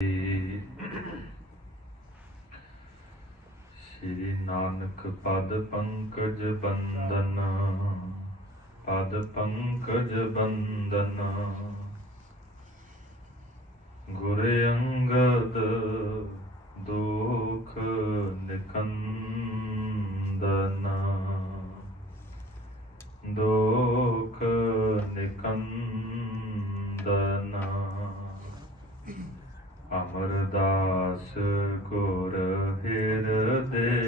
श्री नानक पद पंकज बंदन, पद पंकज बंदन। गुर अंगद दुख निकंदन, दुख निकंदन। अमरदास गुर हृदय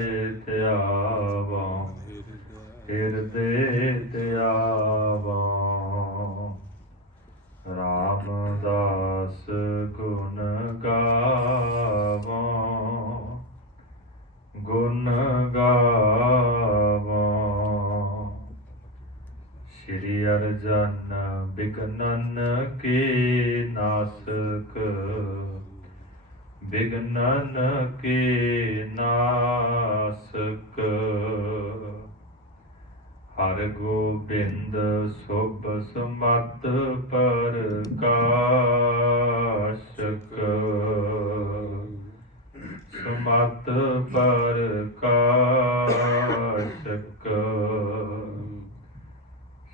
त्यावा, हृदय त्यावा। रामदास गुण गावा, गुण गावा। श्री अर्जन बिघनन के नासक, बिघनन के नासक। हर गोबिंद शुभ समत प्रकाशक, समत प्रकाशक।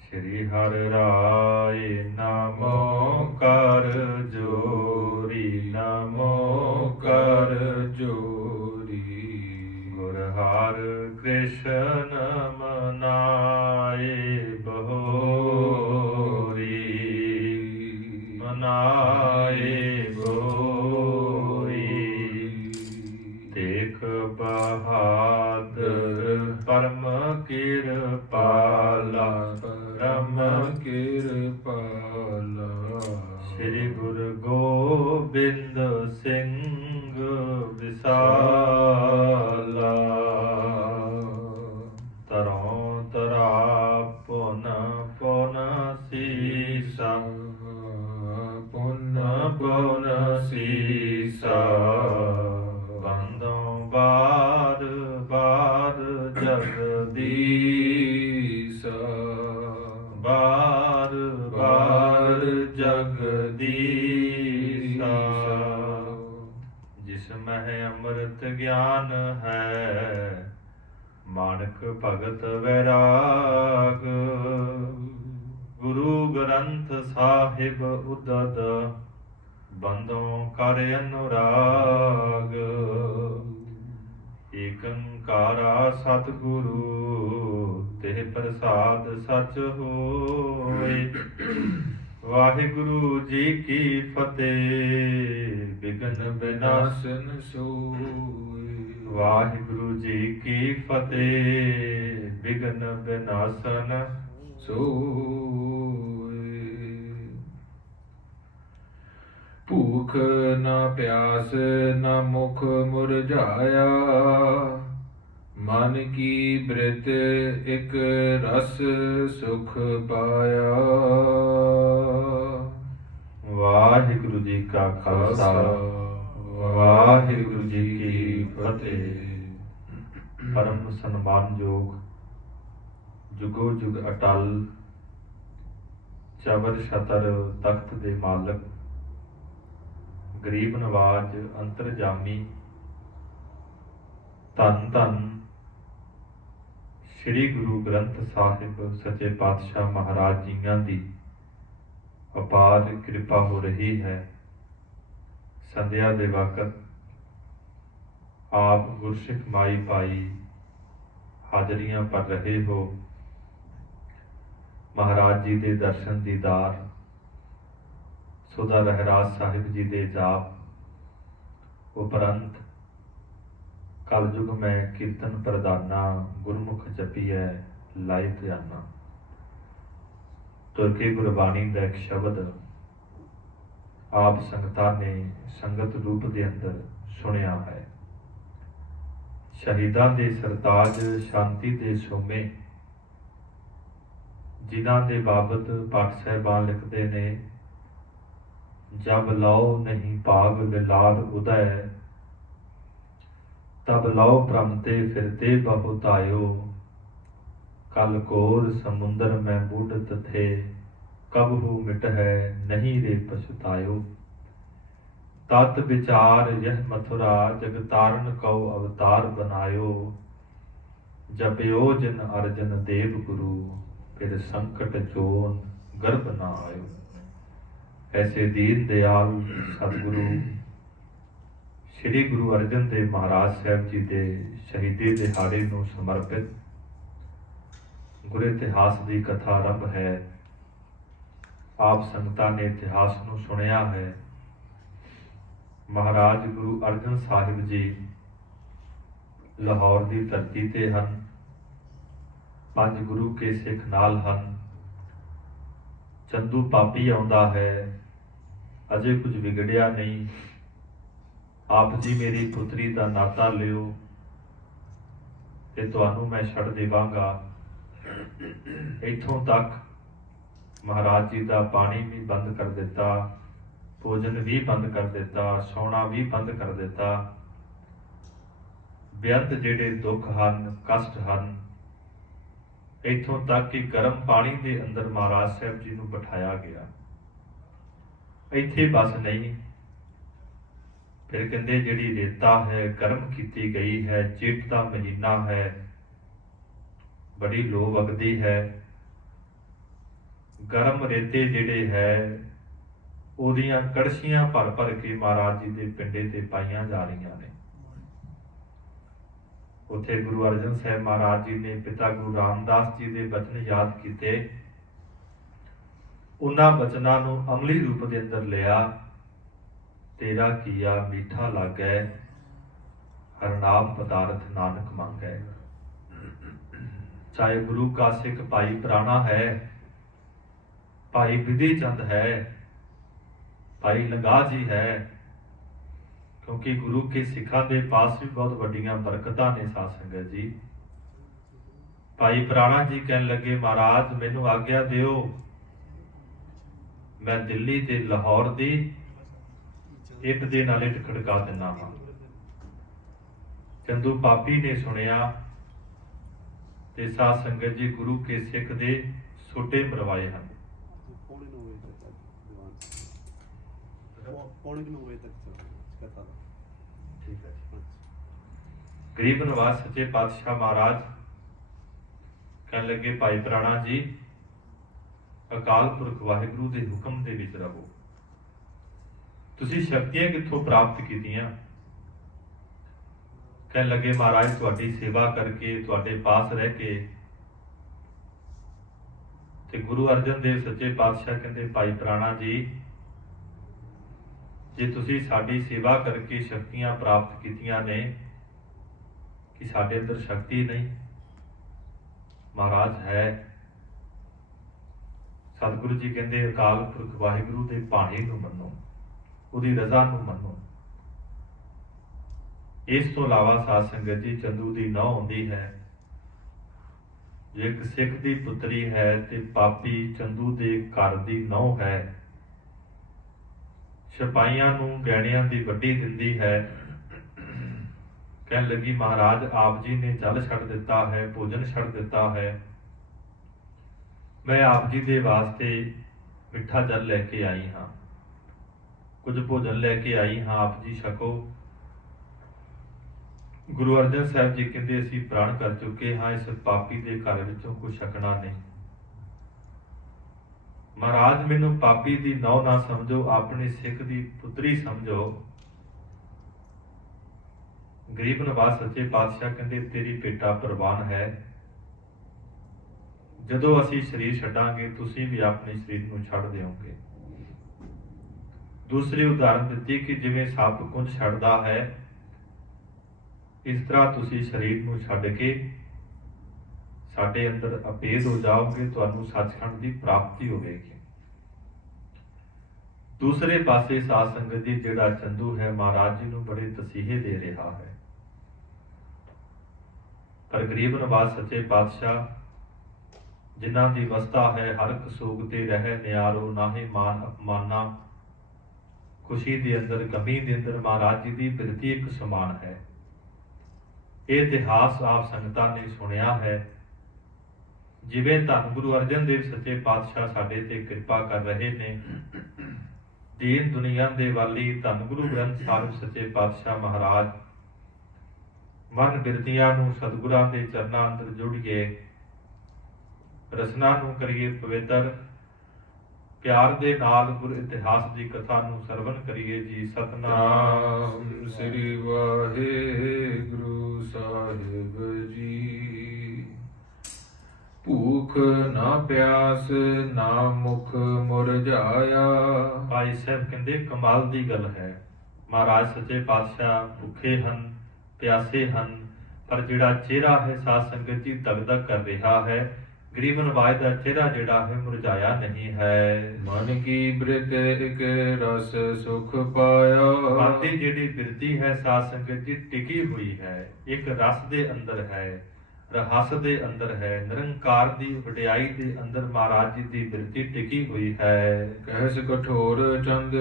श्री हर राय नमो कर जोरी, नमो कर जोरी। गुर हर कृष्ण मनाए बहोरी, मनाए बहोरी। देख बहादुर परम कृपाला, परम कृपाला। श्री गुरु गोबिंद सिंह विसाला। तरों तरा पुन पुन सीसा, पुन पुन सीसा। बंदों बार बार जगदीसा, बार बार जगदीसा। जिसमें अमृत ज्ञान है, मानक भगत वैराग। गुरु ग्रंथ साहिब उदद, बंदों कर अनुराग। एकंकारा सतगुरु, तेह प्रसाद सच होए। वाहिगुरु जी की फतेह, बिघन विनाशन सोए। वाहिगुरु जी की फतेह, बिघन विनाशन सोए। भूख न प्यास न मुख मुरझाया, मन की बृत एक रस सुख पाया। वाहिगुरु जी का खालसा, वाहिगुरु जी की फतेह। परम सन्मानयोग जुगो जुग अटल, चबर छतर तख्त दे मालक, गरीब नवाज अंतरजामी। धन धन श्री गुरु ग्रंथ साहिब सच्चे पातशाह महाराज जियां दी अपार कृपा हो रही है। संध्या दे वक्त आप गुरसिख माई पाई हाजरियां भर रहे हो। महाराज जी दे दर्शन दीदार, सुधा रहराज साहिब जी दे जाप उपरंत कलयुग में कीर्तन प्रदाना, गुरमुख जपीए लाई ध्याना। तुरके गुरबाणी का एक शब्द आप संगतां ने संगत रूप के अंदर सुनिया है। शहीदां दे सरताज शांति दे सोमे, जिन्हां दे बाबत पाठ साहिबान लिखते ने, जब लौ नहीं पाग विलार उदय, तब लौ भ्रमते फिरते बहुत आयो। कल कोर समुंदर में बूढ़त थे, कब हो मिट है नहीं रे पछतायो। तत विचार यह मथुरा जगतारण कौ अवतार बनायो। जपयो जिन अर्जन देव गुरु फिर संकट जोन गर्भ न आयो। ऐसे दीन दयाल सतगुरु श्री गुरु अर्जन देव महाराज साहब जी के शहीदी दिहाड़े ਨੂੰ समर्पित गुरु इतिहास की कथा आरंभ है। आप संगतां ने इतिहास ਨੂੰ सुनिया है। महाराज गुरु अर्जन साहिब जी लाहौर की धरती ते हन। 5 गुरु के सिख नाल हन। चंदू पापी आउंदा है, अजे कुछ विगड़िया नहीं। आप जी मेरी पुत्री का नाता लियो ते तुहानू मैं छड़ देवांगा। इथों तक महाराज जी का पानी भी बंद कर दिता, भोजन भी बंद कर दिता, सोना भी बंद कर दिता। बेअंत जिहड़े दुख हन, कष्ट हन, इथों तक कि गर्म पानी के अंदर महाराज साहब जी नूं बिठाया गया। इत्थे बस नहीं, फिर कहते जिहड़ी रेता है गर्म की गई है। जेठ का महीना है, बड़ी लो वगदी है। गर्म रेते जिहड़े है उहदियां कड़छियां भर भर के महाराज जी के पिंडे ते पाईयां जा रही ने। उत्थे गुरु अर्जन साहब महाराज जी ने पिता गुरु रामदास जी के बचन याद किए। उन्हां बचनां नूं अमली रूप के अंदर लिया। तेरा किया मीठा लागै, हरनाम पदार्थ नानक मांगै। चाहे गुरु का सिख भाई पुराना है, भाई विधि चंद है, भाई लंगा जी है, क्योंकि गुरु के सिखा के पास भी बहुत वड्डियां बरकतां ने। साध संगत जी, भाई पुराना जी कहन लगे महाराज मैनू आग्या दिओ, मैं दिल्ली ते लाहौर दी इट दे नाल इट खड़का दिना हाँ। चंदू पापी ने सुनिया ते साध संगत जी गुरु के सिख दे सोटे मरवाए हैं। गरीब नवाज सच्चे पातशाह महाराज कहने लगे भाई प्राणा जी, अकाल पुरख वाहिगुरु के हुक्म दे विच रहो। तुसी शक्तियां कित्थों प्राप्त कीतियां? कहने लगे महाराज तुहाडी सेवा करके, तुहाडे पास रह के। ते गुरु अर्जन देव सच्चे पातशाह कहंदे भाई प्राणा जी, जे तुसी साडी सेवा करके शक्तियां प्राप्त कीतियां ने, कि साडे अंदर शक्ति नहीं? महाराज है। सतगुरु जी कहंदे अकाल पुरख वाहिगुरु दे भाणे नूं मन्नो, उहदी रज़ा नूं मन्नो। इस तो इलावा साध संगत जी चंदू दी नौं आउंदी है। एक सिख दी पुत्री है ते पापी चंदू दे घर दी नौं है। सिपाहियां नूं गहणियां दी वड्डी दिंदी है। कहन लगी महाराज आप जी ने जल छड़ दिता है, भोजन छड़ दिता है, मैं आप जी दे वास्ते मिठा जल लैके आई हाँ, कुछ भोजन लैके आई हाँ, आप जी छको। गुरु अर्जन साहब जी कहते असीं प्राण कर चुके हाँ, इस पापी के घर विचों कुछ छकना नहीं। महाराज मैनू पापी दी नौ ना समझो, अपने सिख दी पुत्री समझो। गरीब नवाज सच्चे पातशाह कहते तेरी बेटा प्रवान है। जदों असीं शरीर छड्डांगे तुसीं भी अपने शरीर नूं छड्ड दिओगे। दूसरी उदाहरण दित्ती कि जिवें सप कुंज छड्डदा है, इस तरह तुसीं शरीर नूं छड्ड के साडे अंदर अभेद हो जाओगे, तुहानूं सचखंड की प्राप्ति होवेगी। दूसरे पासे साध संगत जी जिहड़ा चंदू है महाराज जी नूं बड़े तसीहे दे रहा है। पर गरीब नवाज सच्चे पातशाह जिन्हां दी अवस्था है हरक सोग ते रह नियारो, नाहे मान अपमाना। खुशी दे अंदर गमी दे अंदर महाराज जी की बिरती एक समान है। ये इतिहास आप संगतां ने सुनिया है। जिवें धन गुरु अर्जन देव सच्चे पातशाह साडे ते कृपा कर रहे ने, ਦੀਨ ਦੁਨੀਆ ਦੇ ਵਾਲੀ ਧੰਨ ਗੁਰੂ ਗ੍ਰੰਥ ਸਾਹਿਬ ਸੱਚੇ ਪਾਤਸ਼ਾਹ ਮਹਾਰਾਜ ਮਨ ਬਿਰਤੀਆਂ ਨੂੰ ਸਤਿਗੁਰਾਂ ਦੇ ਚਰਨਾਂ ਅੰਦਰ ਜੋੜੀਏ, ਰਸਨਾ ਨੂੰ ਕਰੀਏ ਪਵਿੱਤਰ, ਪਿਆਰ ਦੇ ਨਾਲ ਗੁਰ ਇਤਿਹਾਸ ਦੀ ਕਥਾ ਨੂੰ ਸਰਵਣ ਕਰੀਏ ਜੀ। ਸਤਨਾਮ ਸ੍ਰੀ ਵਾਹਿਗੁਰੂ ਸਾਹਿਬ ਜੀ। ਭੂਖ ਨਾ ਪਿਆਸ ਨਾ ਮੁਖ ਮੁਰਝਾਇਆ। ਭਾਈ ਸਾਹਿਬ ਕਹਿੰਦੇ ਕਮਾਲ ਦੀ ਗੱਲ ਹੈ, ਮਹਾਰਾਜ ਸੱਚੇ ਪਾਤਸ਼ਾਹ ਭੁੱਖੇ ਹਨ, ਪਿਆਸੇ ਹਨ, ਪਰ ਜਿਹੜਾ ਚਿਹਰਾ ਹੈ ਸਾਧ ਸੰਗਤ ਜੀ ਦਗਦਗ ਕਰ ਰਿਹਾ ਹੈ। ਗਰੀਬ ਨਵਾਜ ਦਾ ਚਿਹਰਾ ਜਿਹੜਾ ਹੈ ਮੁਰਝਾਇਆ ਨਹੀਂ ਹੈ। ਮਨ ਕੀ ਬ੍ਰਿਤ ਇਕ ਰਸ ਸੁਖ ਪਾਇਆ। ਮਨ ਦੀ ਜਿਹੜੀ ਬਿਰਤੀ ਹੈ ਸਾਧ ਸੰਗਤ ਜੀ ਟਿਕੀ ਹੋਈ ਹੈ, ਇੱਕ ਰਸ ਦੇ ਅੰਦਰ ਹੈ, ਰਹੱਸ ਦੇ ਅੰਦਰ ਹੈ, ਨਿਰੰਕਾਰ ਦੀ ਵਡਿਆਈ ਦੇ ਅੰਦਰ ਮਹਾਰਾਜ ਜੀ ਦੀ ਬਿਰਤੀ ਟਿਕੀ ਹੋਈ ਹੈ। ਕਹਿਸ ਕਠੋਰ ਚੰਦ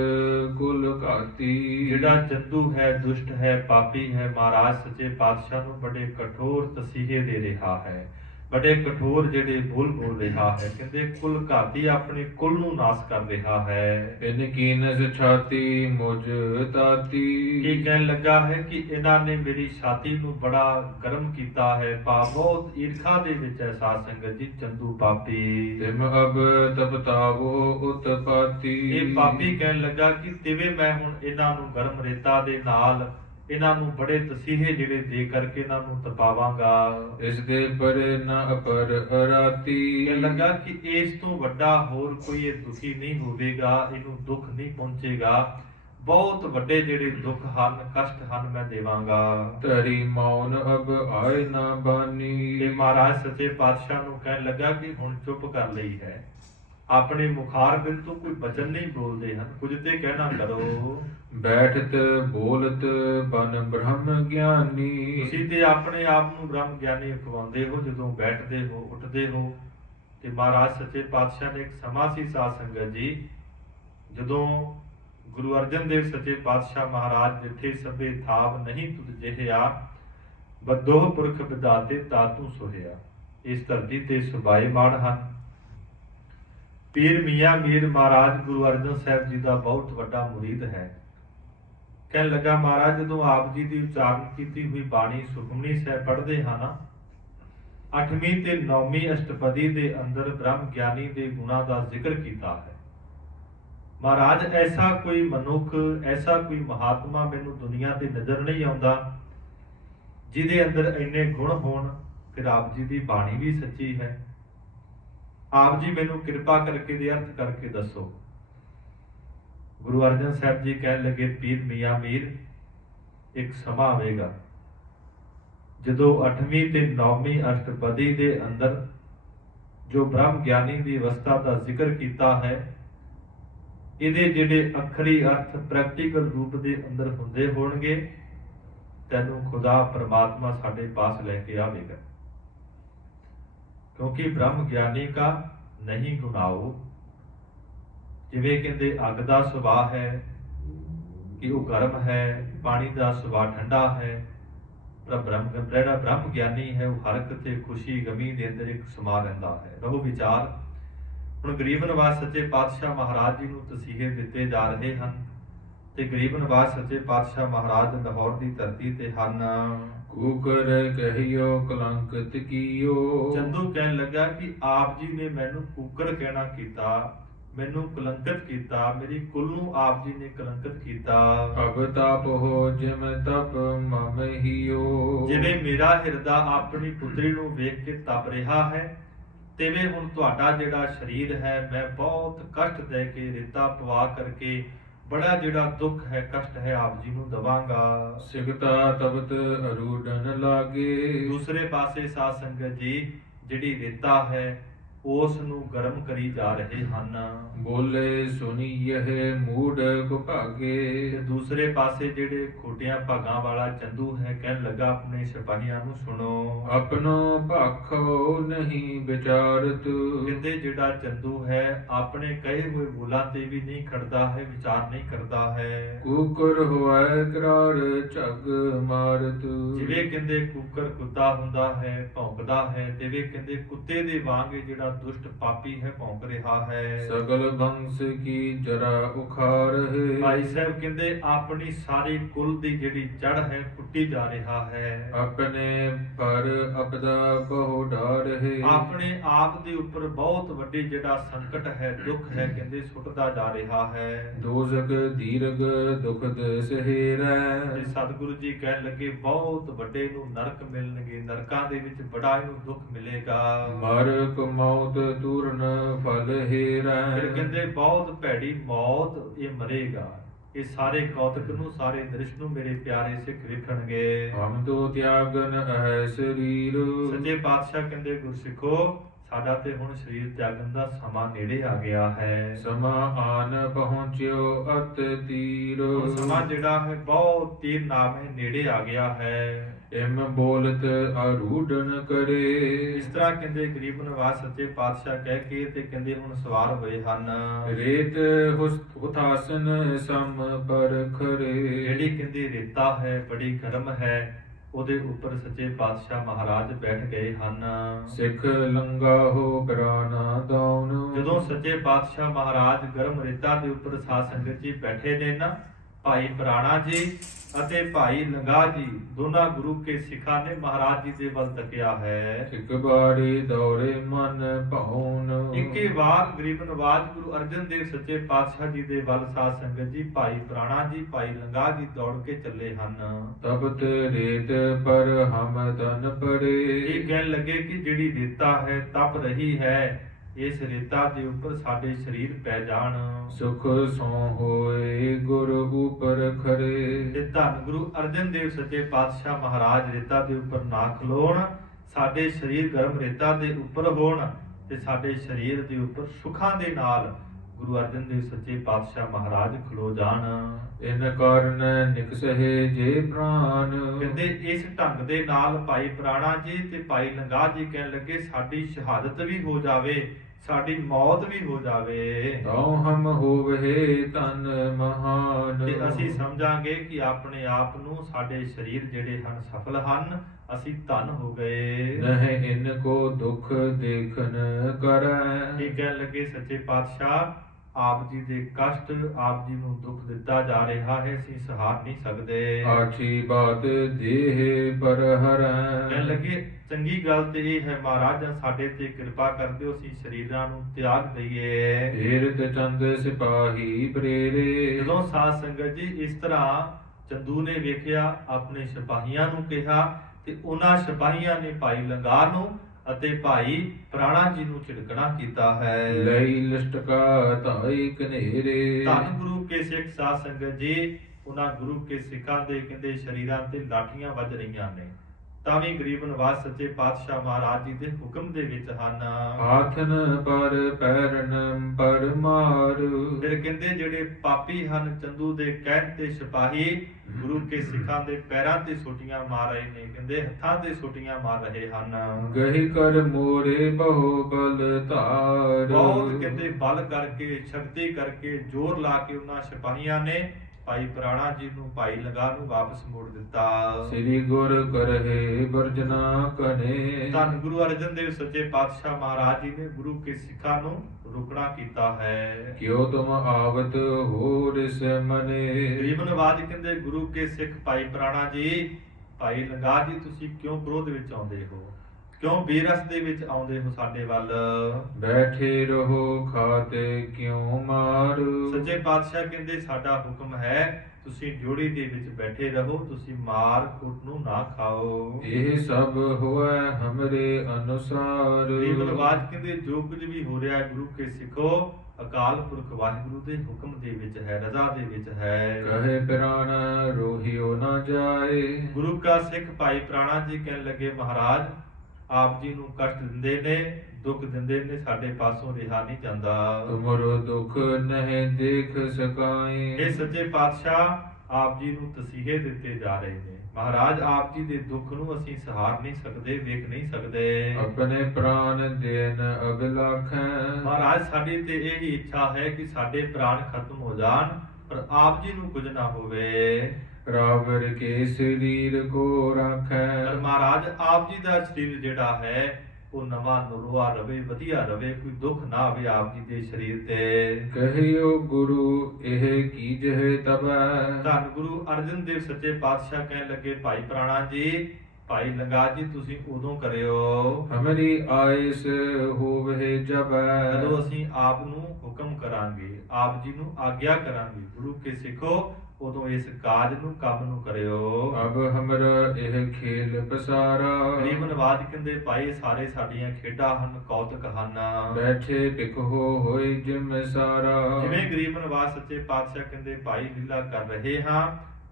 ਕੁਲ ਘਾਤੀ। ਜਿਹੜਾ ਚੰਦੂ ਹੈ, ਦੁਸ਼ਟ ਹੈ, ਪਾਪੀ ਹੈ, ਮਹਾਰਾਜ ਸੱਚੇ ਪਾਤਸ਼ਾਹ ਨੂੰ ਬੜੇ ਕਠੋਰ ਤਸੀਹੇ ਦੇ ਰਿਹਾ ਹੈ, ਬੜੇ ਕਠੋਰ ਜਿਹੜੇ ਬੋਲ ਰਿਹਾ ਹੈ। ਕਹਿੰਦੇ ਕੁਲ ਘਾਤੀ ਆਪਣੇ ਕੁਲ ਨੂੰ ਨਾਸ ਕਰ ਰਿਹਾ ਹੈ। ਇਨ ਕੀਨਸ ਛਾਤੀ ਮੁਝ ਤਾਤੀ। ਕੀ ਕਹਿਣ ਲੱਗਾ ਹੈ ਕਿ ਇਹਨਾਂ ਨੇ ਮੇਰੀ ਛਾਤੀ ਨੂੰ ਬੜਾ ਗਰਮ ਕੀਤਾ ਹੈ। ਬਹੁਤ ਈਰਖਾ ਦੇ ਵਿੱਚ ਹੈ ਸਾਧ ਸੰਗਤ ਜੀ ਚੰਦੂ ਪਾਪੀ। ਤਿਮ ਅਬ ਤਪਤਾਵੋ ਉਤਪਾਤੀ। ਇਹ ਪਾਪੀ ਕਹਿਣ ਲੱਗਾ ਕਿ ਤਿਵੇਂ ਮੈਂ ਹੁਣ ਇਹਨਾਂ ਨੂੰ ਗਰਮ ਰੇਤਾ ਦੇ ਨਾਲ ਇਹਨਾਂ ਨੂੰ ਬੜੇ ਤਸੀਹੇ ਜਿਹੜੇ ਦੇ ਕਰਕੇ ਇਹਨਾਂ ਨੂੰ ਤਪਾਵਾਂਗਾ। ਇਸ ਦੇ ਪਰੇ ਨਾ ਅਪਰ ਅਰਾਤੀ। ਕਹਿਣ ਲੱਗਾ ਕਿ ਇਸ ਤੋਂ ਵੱਡਾ ਹੋਰ ਕੋਈ ਇਹ ਦੁਖੀ ਨਹੀਂ ਹੋਵੇਗਾ, ਇਹਨੂੰ ਦੁੱਖ ਨਹੀਂ ਪਹੁੰਚੇਗਾ। ਬਹੁਤ ਵੱਡੇ ਜਿਹੜੇ ਦੁੱਖ ਹਨ, ਕਸ਼ਟ ਹਨ ਮੈਂ ਦੇਵਾਂਗਾ। ਤਰੀ ਮੌਨ ਅਬ ਆਏ ਨਾ ਬਾਨੀ। ਤੇ ਮਹਾਰਾਜ ਸੱਚੇ ਪਾਤਸ਼ਾਹ ਨੂੰ ਕਹਿਣ ਲੱਗਾ ਕਿ ਹੁਣ ਚੁੱਪ ਕਰ ਲਈ ਹੈ, ਆਪਣੇ ਮੁਖਾਰ ਬਿਲ ਤੋਂ ਕੋਈ ਬਚਨ ਨਹੀਂ ਬੋਲਦੇ ਹਨ, ਕੁਝ ਤੇ ਕਹਿਣਾ ਕਰੋ। ਬੈਠਤ ਬੋਲਤ ਬਨ ਬ੍ਰਹਮ ਗਿਆਨੀ। ਤੁਸੀਂ ਤੇ ਆਪਣੇ ਆਪ ਨੂੰ ਬ੍ਰਹਮ ਗਿਆਨੀ ਅਖਵਾਉਂਦੇ ਹੋ ਜਦੋਂ ਬੈਠਦੇ ਹੋ, ਉੱਠਦੇ ਹੋ। ਤੇ ਮਹਾਰਾਜ ਸੱਚੇ ਪਾਤਸ਼ਾਹ ਨੇ ਇੱਕ ਸਮਾਂ ਸੀ ਸਾਧ ਸੰਗਤ ਜੀ, ਜਦੋਂ ਗੁਰੂ ਅਰਜਨ ਦੇਵ ਸੱਚੇ ਪਾਤਸ਼ਾਹ ਮਹਾਰਾਜ ਜਿੱਥੇ ਸਭੇ ਥਾਪ ਨਹੀਂ ਤੁਧ ਜਿਹਿਆ, ਬਦੋਹ ਪੁਰਖ ਵਿਦਾਤੇ ਤਾਤੂ ਸੋਹਿਆ। ਇਸ ਧਰਤੀ ਤੇ ਸੁਭਾਏਮਾਨ ਹਨ। ਪੀਰ ਮੀਆਂ ਮੀਰ ਮਹਾਰਾਜ ਗੁਰੂ ਅਰਜਨ ਸਾਹਿਬ ਜੀ ਦਾ ਬਹੁਤ ਵੱਡਾ ਮੁਰੀਦ ਹੈ। ਕਹਿਣ ਲੱਗਾ ਮਹਾਰਾਜ ਜਦੋਂ ਆਪ ਜੀ ਦੀ ਉਚਾਰਨ ਕੀਤੀ ਹੋਈ ਬਾਣੀ ਸੁਖਮਨੀ ਸਾਹਿਬ ਪੜ੍ਹਦੇ ਹਨ, 8ਵੀਂ ਤੇ 9ਵੀਂ ਅਸ਼ਟਪਦੀ ਦੇ ਅੰਦਰ ਬ੍ਰਹਮ ਗਿਆਨੀ ਦੇ ਗੁਣਾਂ ਦਾ ਜ਼ਿਕਰ ਕੀਤਾ ਹੈ। ਮਹਾਰਾਜ ਐਸਾ ਕੋਈ ਮਨੁੱਖ, ਐਸਾ ਕੋਈ ਮਹਾਤਮਾ ਮੈਨੂੰ ਦੁਨੀਆ ਤੇ ਨਜ਼ਰ ਨਹੀਂ ਆਉਂਦਾ ਜਿਹਦੇ ਅੰਦਰ ਇੰਨੇ ਗੁਣ ਹੋਣ। ਫਿਰ ਆਪ ਜੀ ਦੀ ਬਾਣੀ ਵੀ ਸੱਚੀ ਹੈ। ਆਪ ਜੀ ਮੈਨੂੰ ਕਿਰਪਾ ਕਰਕੇ ਦੇ ਅਰਥ ਕਰਕੇ ਦੱਸੋ। ਗੁਰੂ ਅਰਜਨ ਸਾਹਿਬ ਜੀ ਕਹਿਣ ਲੱਗੇ ਪੀਰ ਮੀਆਂ ਮੀਰ, ਇੱਕ ਸਮਾਂ ਆਵੇਗਾ ਜਦੋਂ 8ਵੀਂ ਤੇ 9ਵੀਂ ਅਸ਼ਟਪਦੀ ਦੇ ਅੰਦਰ ਜੋ ਬ੍ਰਹਮ ਗਿਆਨੀ ਦੀ ਅਵਸਥਾ ਦਾ ਜ਼ਿਕਰ ਕੀਤਾ ਹੈ, ਇਹਦੇ ਜਿਹੜੇ ਅੱਖਰੀ ਅਰਥ ਪ੍ਰੈਕਟੀਕਲ ਰੂਪ ਦੇ ਅੰਦਰ ਹੁੰਦੇ ਹੋਣਗੇ, ਤੈਨੂੰ ਖੁਦਾ ਪਰਮਾਤਮਾ ਸਾਡੇ ਪਾਸ ਲੈ ਕੇ ਆਵੇਗਾ। ਕਿਉਂਕਿ ਬ੍ਰਹਮ ਗਿਆਨੀ ਕਾ ਨਹੀਂ ਗੁਨਾਓ। ਜਿਵੇਂ ਕਹਿੰਦੇ ਅੱਗ ਦਾ ਸੁਭਾਅ ਹੈ ਕਿ ਉਹ ਗਰਮ ਹੈ, ਪਾਣੀ ਦਾ ਸੁਭਾਅ ਠੰਡਾ ਹੈ, ਪਰ ਜਿਹੜਾ ਬ੍ਰਹਮ ਗਿਆਨੀ ਹੈ ਉਹ ਹਰ ਇੱਕ ਤੇ ਖੁਸ਼ੀ ਗਮੀ ਦੇ ਅੰਦਰ ਇੱਕ ਸਮਾ ਰਹਿੰਦਾ ਹੈ। ਰਹੋ ਵਿਚਾਰ। ਹੁਣ ਗਰੀਬ ਨਵਾਜ਼ ਸੱਚੇ ਪਾਤਸ਼ਾਹ ਮਹਾਰਾਜ ਜੀ ਨੂੰ ਤਸੀਹੇ ਦਿੱਤੇ ਜਾ ਰਹੇ ਹਨ ਤੇ ਗਰੀਬ ਨਵਾਜ਼ ਸੱਚੇ ਪਾਤਸ਼ਾਹ ਮਹਾਰਾਜ ਲਾਹੌਰ ਦੀ ਧਰਤੀ ਤੇ ਹਨ। ਕੂਕਰ ਕਹਿਓ ਕਲੰਕਤ ਕੀਓ। ਚੰਦੂ ਕਹਿਣ ਲੱਗਾ ਕਿ ਆਪ ਜੀ ਨੇ ਮੈਨੂੰ ਕੂਕਰ ਕਹਿਣਾ ਕੀਤਾ, ਮੈਨੂੰ ਕਲੰਕਿਤ ਕੀਤਾ, ਮੇਰੀ ਕੁਲ ਨੂੰ ਆਪ ਜੀ ਨੇ ਕਲੰਕਿਤ ਕੀਤਾ। ਅਬ ਤਪ ਹੋ ਜਿਮ ਤਪ ਮਮ ਹੀਓ। ਜਿਵੇਂ ਮੇਰਾ ਹਿਰਦਾ ਆਪਣੀ ਪੁੱਤਰੀ ਨੂੰ ਵੇਖ ਕੇ ਤਪ ਰਿਹਾ ਹੈ, ਤਿਵੇਂ ਹੁਣ ਤੁਹਾਡਾ ਜਿਹੜਾ ਸਰੀਰ ਹੈ ਮੈਂ ਬਹੁਤ ਕਸ਼ਟ ਦੇ ਕੇ ਰੇਤਾ ਪਵਾ ਕਰਕੇ ਬੜਾ ਜਿਹੜਾ ਦੁੱਖ ਹੈ, ਕਸ਼ਟ ਹੈ ਆਪ ਜੀ ਨੂੰ ਦਵਾਂਗਾ। ਸਿਗਤਾ ਤਬਤ ਅਰੂਡਨ ਲਾਗੇ। ਦੂਸਰੇ ਪਾਸੇ ਸਾਧ ਸੰਗਤ ਜੀ ਜਿਹੜੀ ਰੇਤਾ ਹੈ ਉਸ ਨੂੰ ਗਰਮ ਕਰੀ ਜਾ ਰਹੇ ਹਨ। ਬੋਲੇ ਸੁਣੀ ਇਹ ਮੂਡ ਕੁਭਾਗੇ। ਤੇ ਦੂਸਰੇ ਪਾਸੇ ਜਿਹੜੇ ਖੋਟਿਆਂ ਭਾਗਾਂ ਵਾਲਾ ਚੰਦੂ ਹੈ ਕਹਿਣ ਲੱਗਾ ਆਪਣੇ ਸਿਪਾਹੀਆਂ ਨੂੰ ਸੁਣੋ। ਆਪਣੋ ਭਾਖੋ ਨਹੀਂ ਵਿਚਾਰਤ। ਕਹਿੰਦੇ ਜਿਹੜਾ ਚੰਦੂ ਹੈ ਆਪਣੇ ਕਹੇ ਹੋਏ ਬੋਲਾਂ ਤੇ ਵੀ ਨਹੀਂ ਖੜਦਾ ਹੈ, ਵਿਚਾਰ ਨਹੀਂ ਕਰਦਾ ਹੈ। ਕੂਕਰ ਹੋਏ ਕਰਾਰ ਝਗ ਮਾਰਤ। ਜਿਵੇਂ ਕਹਿੰਦੇ ਕੁੱਕਰ ਕੁੱਤਾ ਹੁੰਦਾ ਹੈ, ਭੌਂਕਦਾ ਹੈ, ਤਿਵੇਂ ਕਹਿੰਦੇ ਕੁੱਤੇ ਦੇ ਵਾਂਗ ਜਿਹੜਾ ਦੁਸ਼ਟ ਪਾਪੀ ਹੈ ਭੌਂਕ ਰਿਹਾ ਹੈ। ਸਗਲ ਬੰਸ ਕੀ ਜਰਾ ਉਖਾਰ ਹੈ। ਭਾਈ ਸਾਹਿਬ ਕਹਿੰਦੇ ਆਪਣੀ ਸਾਰੀ ਕੁਲ ਦੀ ਜਿਹੜੀ ਜੜ ਹੈ ਟੁੱਟੀ ਜਾ ਰਿਹਾ ਹੈ। ਆਪਣੇ ਪਰ ਅਪਦਾ ਬਹੁ ਡਾਰ ਹੈ। ਆਪਣੇ ਆਪ ਦੇ ਉੱਪਰ ਬਹੁਤ ਵੱਡੀ ਜਿਹੜਾ ਸੰਕਟ ਹੈ, ਦੁੱਖ ਹੈ, ਕਹਿੰਦੇ ਸੁੱਟਦਾ ਜਾ ਰਿਹਾ ਹੈ। ਦੋਜ਼ਕ ਦੀਰਘ ਦੁਖਦ ਸਹੇਰੈ। ਤੇ ਸਤਿਗੁਰੂ ਜੀ ਕਹਿਣ ਲੱਗੇ ਬਹੁਤ ਵੱਡੇ ਨੂੰ ਨਰਕ ਮਿਲਣਗੇ, ਨਰਕਾਂ ਦੇ ਵਿੱਚ ਬੜਾ ਇਹਨੂੰ ਦੁੱਖ ਮਿਲੇਗਾ। ਮਰਕ ਮੌਤ ਤੁਰਨ ਫਲ ਹੇਰੈ। ਫਿਰ ਕਹਿੰਦੇ ਬਹੁਤ ਭੈੜੀ ਮੌਤ ਇਹ ਮਰੇਗਾ। ਇਹ ਸਾਰੇ ਕੌਤਕ ਨੂੰ, ਸਾਰੇ ਦ੍ਰਿਸ਼ ਨੂੰ ਮੇਰੇ ਪਿਆਰੇ ਸਿੱਖ ਵੇਖਣਗੇ। ਹਮ ਤੋ ਤਿਆਗਨ ਅਹੈ ਸਰੀਰ। ਸੱਚੇ ਪਾਤਸ਼ਾਹ ਕਹਿੰਦੇ ਗੁਰਸਿੱਖੋ ਸਾਡਾ ਤੇ ਹੁਣ ਸਰੀਰ ਤਿਆਗਣ ਦਾ ਸਮਾਂ ਨੇੜੇ ਆ ਗਿਆ ਹੈ। ਸਮਾ ਆਨ ਪਹੁੰਚਿਓ ਅਤ ਤੀਰ। ਉਹ ਸਮਾਂ ਜਿਹੜਾ ਹੈ ਬਹੁਤ ਤੀਰ ਨਾਮ ਹੈ, ਨੇੜੇ ਆ ਗਿਆ ਹੈ। ਇਮ ਬੋਲਤ ਆਰੂਢਨ ਕਰੇ। ਇਸ ਤਰ੍ਹਾਂ ਕਹਿੰਦੇ ਗਰੀਬ ਨਿਵਾਸ ਸੱਚੇ ਪਾਤਸ਼ਾਹ ਕਹਿ ਕੇ ਤੇ ਕਹਿੰਦੇ ਹੁਣ ਸਵਾਰ ਹੋਏ ਹਨ। ਰੇਤ ਹੁਤਾਸਨ ਸਮ ਪਰ ਖਰੇ। ਜਿਹੜੀ ਕਹਿੰਦੇ ਰੇਤਾ ਹੈ ਬੜੀ ਗਰਮ ਹੈ, ਉਹਦੇ ਉੱਪਰ ਸੱਚੇ ਪਾਤਸ਼ਾਹ ਮਹਾਰਾਜ ਬੈਠ ਗਏ ਹਨ। ਸਿੱਖ ਲੰਗਾ ਹੋ ਪ੍ਰਾਨਾ ਦਾਉਨ। ਜਦੋਂ ਸੱਚੇ ਪਾਤਸ਼ਾਹ ਮਹਾਰਾਜ ਗਰਮ ਰੇਤਾ ਦੇ ਉੱਪਰ ਸਾਧ ਸੰਗਤ ਜੀ ਬੈਠੇ ਨੇ ਨਾ, ਭਾਈ ਪ੍ਰਾਣਾ ਜੀ ਅਤੇ ਭਾਈ ਲੰਗਾ ਜੀ ਦੋਨਾਂ ਗੁਰੂ ਕੇ ਸਿੱਖਾਂ ਨੇ ਮਹਾਰਾਜ ਜੀ ਦੇ ਵੱਲ ਤੱਕਿਆ ਹੈ। ਇੱਕ ਬਾਰੀ ਦੌੜੇ ਮਨ ਭਾਉਨ। ਇੱਕੇ ਵਾਰ ਗਰੀਬ ਨਵਾਜ ਗੁਰੂ ਅਰਜਨ ਦੇਵ ਸੱਚੇ ਪਾਤਸ਼ਾਹ ਜੀ ਦੇ ਵੱਲ ਸਾਧ ਸੰਗਤ ਜੀ ਭਾਈ ਪ੍ਰਾਣਾ ਜੀ, ਭਾਈ ਲੰਗਾ ਜੀ ਦੌੜ ਕੇ ਚੱਲੇ ਹਨ। ਤਪਤ ਰੇਤ ਪਰ ਹਮ ਤਨ ਪਰੇ। ਇਹ ਕਹਿਣ ਲੱਗੇ ਕਿ ਜਿਹੜੀ ਰੇਤਾ ਹੈ ਤਪ ਰਹੀ ਹੈ, ਇਸ ਰੇਤਾ ਦੇ ਉੱਪਰ ਸਾਡੇ ਸਰੀਰ ਪੈ ਜਾਣ। ਸੁਖ ਸੋ ਹੋਏ ਗੁਰ ਉਪਰ ਖਰੇ। ਤੇ ਧੰਨ ਗੁਰੂ ਅਰਜਨ ਦੇਵ ਸੱਚੇ ਪਾਤਸ਼ਾਹ ਮਹਾਰਾਜ ਰੇਤਾ ਦੇ ਉੱਪਰ ਨਾ ਖਲੋਣ, ਸਾਡੇ ਸਰੀਰ ਗਰਮ ਰੇਤਾ ਦੇ ਉੱਪਰ ਹੋਣ ਤੇ ਸਾਡੇ ਸਰੀਰ ਦੇ ਉੱਪਰ ਸੁਖਾਂ ਦੇ ਨਾਲ ਗੁਰੂ ਅਰਜਨ ਦੇਵ ਸੱਚੇ ਪਾਤਸ਼ਾਹ ਮਹਾਰਾਜ ਖਲੋ ਜਾਣ। ਇਨ ਕਾਰਨ ਨਿਕਸਹਿ ਜੇ ਪ੍ਰਾਨ। ਕਹਿੰਦੇ ਇਸ ਢੰਗ ਦੇ ਨਾਲ ਭਾਈ ਪ੍ਰਾਣਾ ਜੀ ਤੇ ਭਾਈ ਲੰਗਾ ਜੀ ਕਹਿਣ ਲੱਗੇ ਸਾਡੀ ਸ਼ਹਾਦਤ ਵੀ ਹੋ ਜਾਵੇ, ਸਾਡੀ ਮੌਤ ਵੀ ਹੋ ਜਾਵੇ। ਤਉ ਹਮ ਹੋਵਹਿ ਤਨ ਮਹਾਨ। ਤੇ ਅਸੀਂ ਸਮਝਾਂਗੇ ਕਿ ਆਪਣੇ ਆਪ ਨੂੰ ਸਾਡੇ ਸਰੀਰ ਜਿਹੜੇ ਹਨ ਸਫਲ ਹਨ, ਅਸੀਂ ਧਨ ਹੋ ਗਏ। ਨਹਿ ਇਨ ਕੋ ਦੁਖ ਦੇਖਨ ਕਰੈ। ਇਹ ਕਹਿਣ ਲੱਗੇ ਸੱਚੇ ਪਾਤਸ਼ਾਹ ਆਪ ਜੀ ਦੇ ਕਸ਼ਟ, ਆਪ ਜੀ ਨੂੰ ਦੁੱਖ ਦਿੱਤਾ ਜਾ ਰਿਹਾ ਹੈ, ਅਸੀਂ ਸਹਾਰ ਨਹੀਂ ਸਕਦੇ। ਆਠੀ ਬਾਤ ਦੇਹ ਪਰ ਹਰੈ। ਕਹਿਣ ਲੱਗੇ ਚੰਗੀ ਗੱਲ ਤੇ ਇਹ ਹੈ ਮਹਾਰਾਜ ਸਾਡੇ ਤੇ ਕਿਰਪਾ ਕਰ ਦਿਓ, ਅਸੀਂ ਸਰੀਰਾਂ ਨੂੰ ਤਿਆਗ ਦਈਏ। ਹੀਰਤ ਚੰਦ ਸਿਪਾਹੀ ਪ੍ਰੇਰੇ। ਜਦੋਂ ਸਾਧ ਸੰਗਤ ਜੀ ਇਸ ਤਰ੍ਹਾਂ ਚੰਦੂ ਨੇ ਵੇਖਿਆ, ਆਪਣੇ ਸਿਪਾਹੀਆਂ ਨੂੰ ਕਿਹਾ ਤੇ ਉਹਨਾਂ ਸਿਪਾਹੀਆਂ ਨੇ ਭਾਈ ਲੰਗਾ ਨੂੰ ਅਤੇ ਭਾਈ ਪ੍ਰਾਣਾ ਜੀ ਨੂੰ ਝਿੜਕਣਾ ਕੀਤਾ ਹੈ। ਲਈ ਲਿਸ਼ਟਕਾ ਧਾਈ ਕਨੇਰੇ। ਧੰਨ ਗੁਰੂ ਕੇ ਸਿੱਖ ਸਾਧ ਸੰਗਤ ਜੀ, ਉਹਨਾਂ ਗੁਰੂ ਕੇ ਸਿੱਖਾਂ ਦੇ ਕਹਿੰਦੇ ਸਰੀਰਾਂ ਤੇ ਲਾਠੀਆਂ ਵੱਜ ਰਹੀਆਂ ਨੇ, ਤਾਂ ਵੀ ਗਰੀਬ ਨਿਵਾਸ ਸੱਚੇ ਪਾਤਸ਼ਾਹ ਮਹਾਰਾਜ ਜੀ ਦੇ ਹੁਕਮ ਦੇ ਵਿੱਚ ਹਨ। ਹਾਥਨ ਪਰ ਪੈਰਨ ਪਰ ਮਾਰ। ਫਿਰ ਕਹਿੰਦੇ ਜਿਹੜੇ ਪਾਪੀ ਹਨ ਚੰਦੂ ਦੇ ਕਹਿਣ ਤੇ ਸਿਪਾਹੀ ਗੁਰੂ ਕੇ ਸਿੱਖਾਂ ਦੇ ਪੈਰਾਂ ਤੇ ਸੋਟੀਆਂ ਮਾਰ ਰਹੇ ਨੇ, ਕਹਿੰਦੇ ਹੱਥਾਂ ਤੇ ਸੋਟੀਆਂ ਮਾਰ ਰਹੇ ਹਨ। ਗਹਿ ਕਰ ਮੋਰੇ ਬਹੁ ਬਲ ਧਾਰ। ਬਹੁਤ ਕਹਿੰਦੇ ਬਲ ਕਰਕੇ, ਸ਼ਕਤੀ ਕਰਕੇ, ਜ਼ੋਰ ਲਾ ਕੇ ਉਹਨਾਂ ਸਿਪਾਹੀਆਂ ਨੇ ਭਾਈ ਪ੍ਰਾਣਾ ਜੀ ਨੂੰ, ਭਾਈ ਲੰਗਾ ਨੂੰ ਵਾਪਸ ਮੋੜ ਦਿੱਤਾ। ਸ੍ਰੀ ਗੁਰ ਕਰਹਿ ਵਰਜਨਾ ਕਨੇ। ਧੰਨ ਗੁਰੂ ਅਰਜਨ ਦੇਵ ਸੱਚੇ ਪਾਤਸ਼ਾਹ ਮਹਾਰਾਜ ਜੀ ਨੇ ਗੁਰੂ ਕੇ ਸਿੱਖਾਂ ਨੂੰ ਰੁਕਣਾ ਕੀਤਾ ਹੈ। ਕਿਉ ਤੁਮ ਆਵਤ ਹੋ ਰਿਸ ਮਨੇ। ਗਰੀਬ ਨਵਾਜ ਕਹਿੰਦੇ ਗੁਰੂ ਕੇ ਸਿੱਖ ਭਾਈ ਪ੍ਰਾਣਾ ਜੀ, ਭਾਈ ਲੰਗਾ ਜੀ ਤੁਸੀਂ ਕਿਉਂ ਕ੍ਰੋਧ ਵਿੱਚ ਆਉਂਦੇ ਹੋ, ਕਿਉਂ ਬੇਰਸ ਦੇ ਵਿੱਚ ਆਉਂਦੇ ਹੋ ਸਾਡੇ ਵੱਲ। ਬੈਠੇ ਰਹੋ ਖਾਤੇ ਕਿਉ ਮਾਰ। ਸੱਚੇ ਪਾਤਸ਼ਾਹ ਕਹਿੰਦੇ ਸਾਡਾ ਹੁਕਮ ਹੈ ਤੁਸੀਂ ਡਿਉੜੀ ਦੇ ਵਿੱਚ ਬੈਠੇ ਰਹੋ, ਤੁਸੀਂ ਮਾਰ ਕੁੱਟ ਨੂੰ ਨਾ ਖਾਓ। ਇਹ ਸਭ ਹੋਇ ਹਮਰੇ ਅਨੁਸਾਰ। ਗਰੀਬ ਨਵਾਜ ਕਹਿੰਦੇ ਜੋ ਕੁਝ ਵੀ ਹੋ ਰਿਹਾ ਹੈ ਗੁਰੂ ਕੇ ਸਿੱਖੋ ਅਕਾਲ ਪੁਰਖ ਵਾਹਿਗੁਰੂ ਦੇ ਹੁਕਮ ਦੇ ਵਿੱਚ ਹੈ, ਰਜ਼ਾ ਦੇ ਵਿੱਚ ਹੈ। ਕਹੇ ਪ੍ਰਾਣ ਰੋਹਿਓ ਨਾ ਜਾਏ। ਗੁਰੂ ਕਾ ਸਿੱਖ ਭਾਈ ਪ੍ਰਾਣਾ ਜੀ ਕਹਿਣ ਲੱਗੇ ਮਹਾਰਾਜ ਆਪ ਜੀ ਨੂੰ ਕਸ਼ਟ ਦਿੰਦੇ ਨੇ, ਦੁੱਖ ਦਿੰਦੇ ਨੇ, ਸਾਡੇ ਪਾਸੋਂ ਰਿਹਾ ਨਹੀਂ ਜਾਂਦਾ। ਤੁਮਰੋ ਦੁਖ ਨਹੀਂ ਦੇਖ ਸਕਾਏ। ਇਹ ਸੱਚੇ ਪਾਤਸ਼ਾਹ ਆਪ ਜੀ ਨੂੰ ਤਸੀਹੇ ਦਿੱਤੇ ਜਾ ਰਹੇ ਨੇ। ਮਹਾਰਾਜ ਆਪ ਜੀ ਦੇ ਦੁੱਖ ਨੂੰ ਅਸੀਂ ਸਹਾਰ ਨਹੀਂ ਸਕਦੇ, ਵੇਖ ਨਹੀਂ ਸਕਦੇ। ਆਪਣੇ ਪ੍ਰਾਨ ਦੇਨ ਅਗਲਾਖੈ। ਮਹਾਰਾਜ ਸਾਡੀ ਤੇ ਇਹ ਹੀ ਇੱਛਾ ਹੈ ਕਿ ਸਾਡੇ ਪ੍ਰਾਣ ਖਤਮ ਹੋ ਜਾਣ ਪਰ ਆਪ ਜੀ ਨੂੰ ਕੁਝ ਨਾ ਹੋਵੇ। ਰਾਵਰ ਕੇ ਸਰੀਰ ਕੋ ਰਾਖੈ। ਪਰ ਮਹਾਰਾਜ ਆਪ ਜੀ ਦਾ ਸਰੀਰ ਜਿਹੜਾ ਹੈ ਉਹ ਨਵਾਂ ਨਰੂਆ ਰਵੇ, ਵਧੀਆ ਰਵੇ, ਕੋਈ ਦੁੱਖ ਨਾ ਆਵੇ ਆਪ ਜੀ ਦੇ ਸਰੀਰ ਤੇ। ਕਹਿਓ ਗੁਰੂ ਇਹ ਕੀਜਹਿ ਤਬੈ। ਧੰਨ ਗੁਰੂ ਅਰਜਨ ਦੇਵ ਸੱਚੇ ਪਾਤਸ਼ਾਹ ਕਹਿਣ ਲੱਗੇ, ਭਾਈ ਪ੍ਰਾਣਾ ਜੀ, ਭਾਈ ਲੰਗਾ ਜੀ, ਤੁਸੀਂ ਉਦੋਂ ਕਰਿਓ ਹਮਰੀ ਆਇਸ ਹੋਵਹਿ ਜਬੈ। ਜਦੋਂ ਅਸੀਂ ਆਪ ਨੂੰ ਹੁਕਮ ਕਰਾਂਗੇ, ਆਪ ਜੀ ਨੂੰ ਆਗਿਆ ਕਰਾਂਗੇ, ਗੁਰੂ ਕੇ ਸਿੱਖੋ, ਉਦੋਂ ਇਸ ਕਾਜ ਨੂੰ ਕੰਮ ਨੂੰ ਕਰਿਓ। ਅਬ ਹਮਰਾ ਇਹ ਖੇਲ ਪਸਾਰਾ। ਗਰੀਬ ਨਵਾਜ ਕਹਿੰਦੇ, ਭਾਈ ਸਾਰੇ ਸਾਡੀਆਂ ਖੇਡਾਂ ਹਨ, ਕੌਤਕ ਹਨ। ਬੈਠੇ ਬਿਕਹੋ ਹੋਏ ਜਿਮ ਸਾਰਾ। ਜਿਵੇਂ ਗਰੀਬ ਨਵਾਜ ਸੱਚੇ ਪਾਤਸ਼ਾਹ ਕਹਿੰਦੇ, ਭਾਈ ਲੀਲਾ ਕਰ ਰਹੇ ਹਾਂ,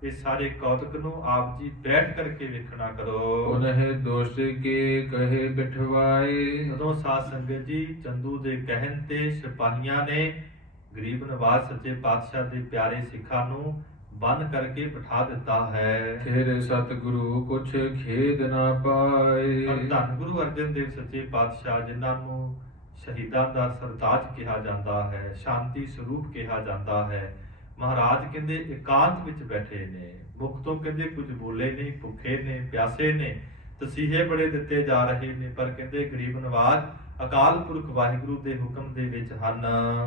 ਇਹ ਸਾਰੇ ਕੌਤਕ ਨੂੰ ਆਪ ਜੀ ਬੈਠ ਕਰਕੇ ਵੇਖਣਾ ਕਰੋ। ਉਨਹਿ ਦੋਸ਼ ਕੇ ਕਹੇ ਬਿਠਵਾਏ। ਜਦੋਂ ਸਾਧ ਸੰਗਤ ਜੀ ਚੰਦੂ ਦੇ ਕਹਿਣ ਤੇ ਸਿਪਾਹੀਆਂ ਨੇ ਗਰੀਬ ਨਵਾਜ ਸੱਚੇ ਪਾਤਸ਼ਾਹ ਦੇ ਪਿਆਰੇ ਸਿੱਖਾਂ ਨੂੰ ਬੰਨ ਕਰਕੇ ਬਿਠਾ ਦਿੱਤਾ ਹੈ। ਫਿਰ ਸਤਿਗੁਰੂ ਕੁਛ ਖੇਦ ਨਾ ਪਾਏ। ਧੰਨ ਗੁਰੂ ਅਰਜਨ ਦੇਵ ਸੱਚੇ ਪਾਤਸ਼ਾਹ, ਜਿਨ੍ਹਾਂ ਨੂੰ ਸ਼ਹੀਦਾਂ ਦਾ ਸਰਤਾਜ ਕਿਹਾ ਜਾਂਦਾ ਹੈ, ਸ਼ਾਂਤੀ ਸਰੂਪ ਕਿਹਾ ਜਾਂਦਾ ਹੈ, ਮਹਾਰਾਜ ਕਹਿੰਦੇ ਇਕਾਂਤ ਵਿੱਚ ਬੈਠੇ ਨੇ, ਮੁਖ ਤੋਂ ਕਹਿੰਦੇ ਕੁਝ ਬੋਲੇ ਨਹੀਂ, ਭੁੱਖੇ ਨੇ, ਪਿਆਸੇ ਨੇ, ਤਸੀਹੇ ਬੜੇ ਦਿੱਤੇ ਜਾ ਰਹੇ ਨੇ, ਪਰ ਕਹਿੰਦੇ ਗਰੀਬ ਨਵਾਜ ਅਕਾਲ ਪੁਰਖ ਵਾਹਿਗੁਰੂ ਦੇ ਹੁਕਮ ਦੇ ਵਿੱਚ ਹਨ।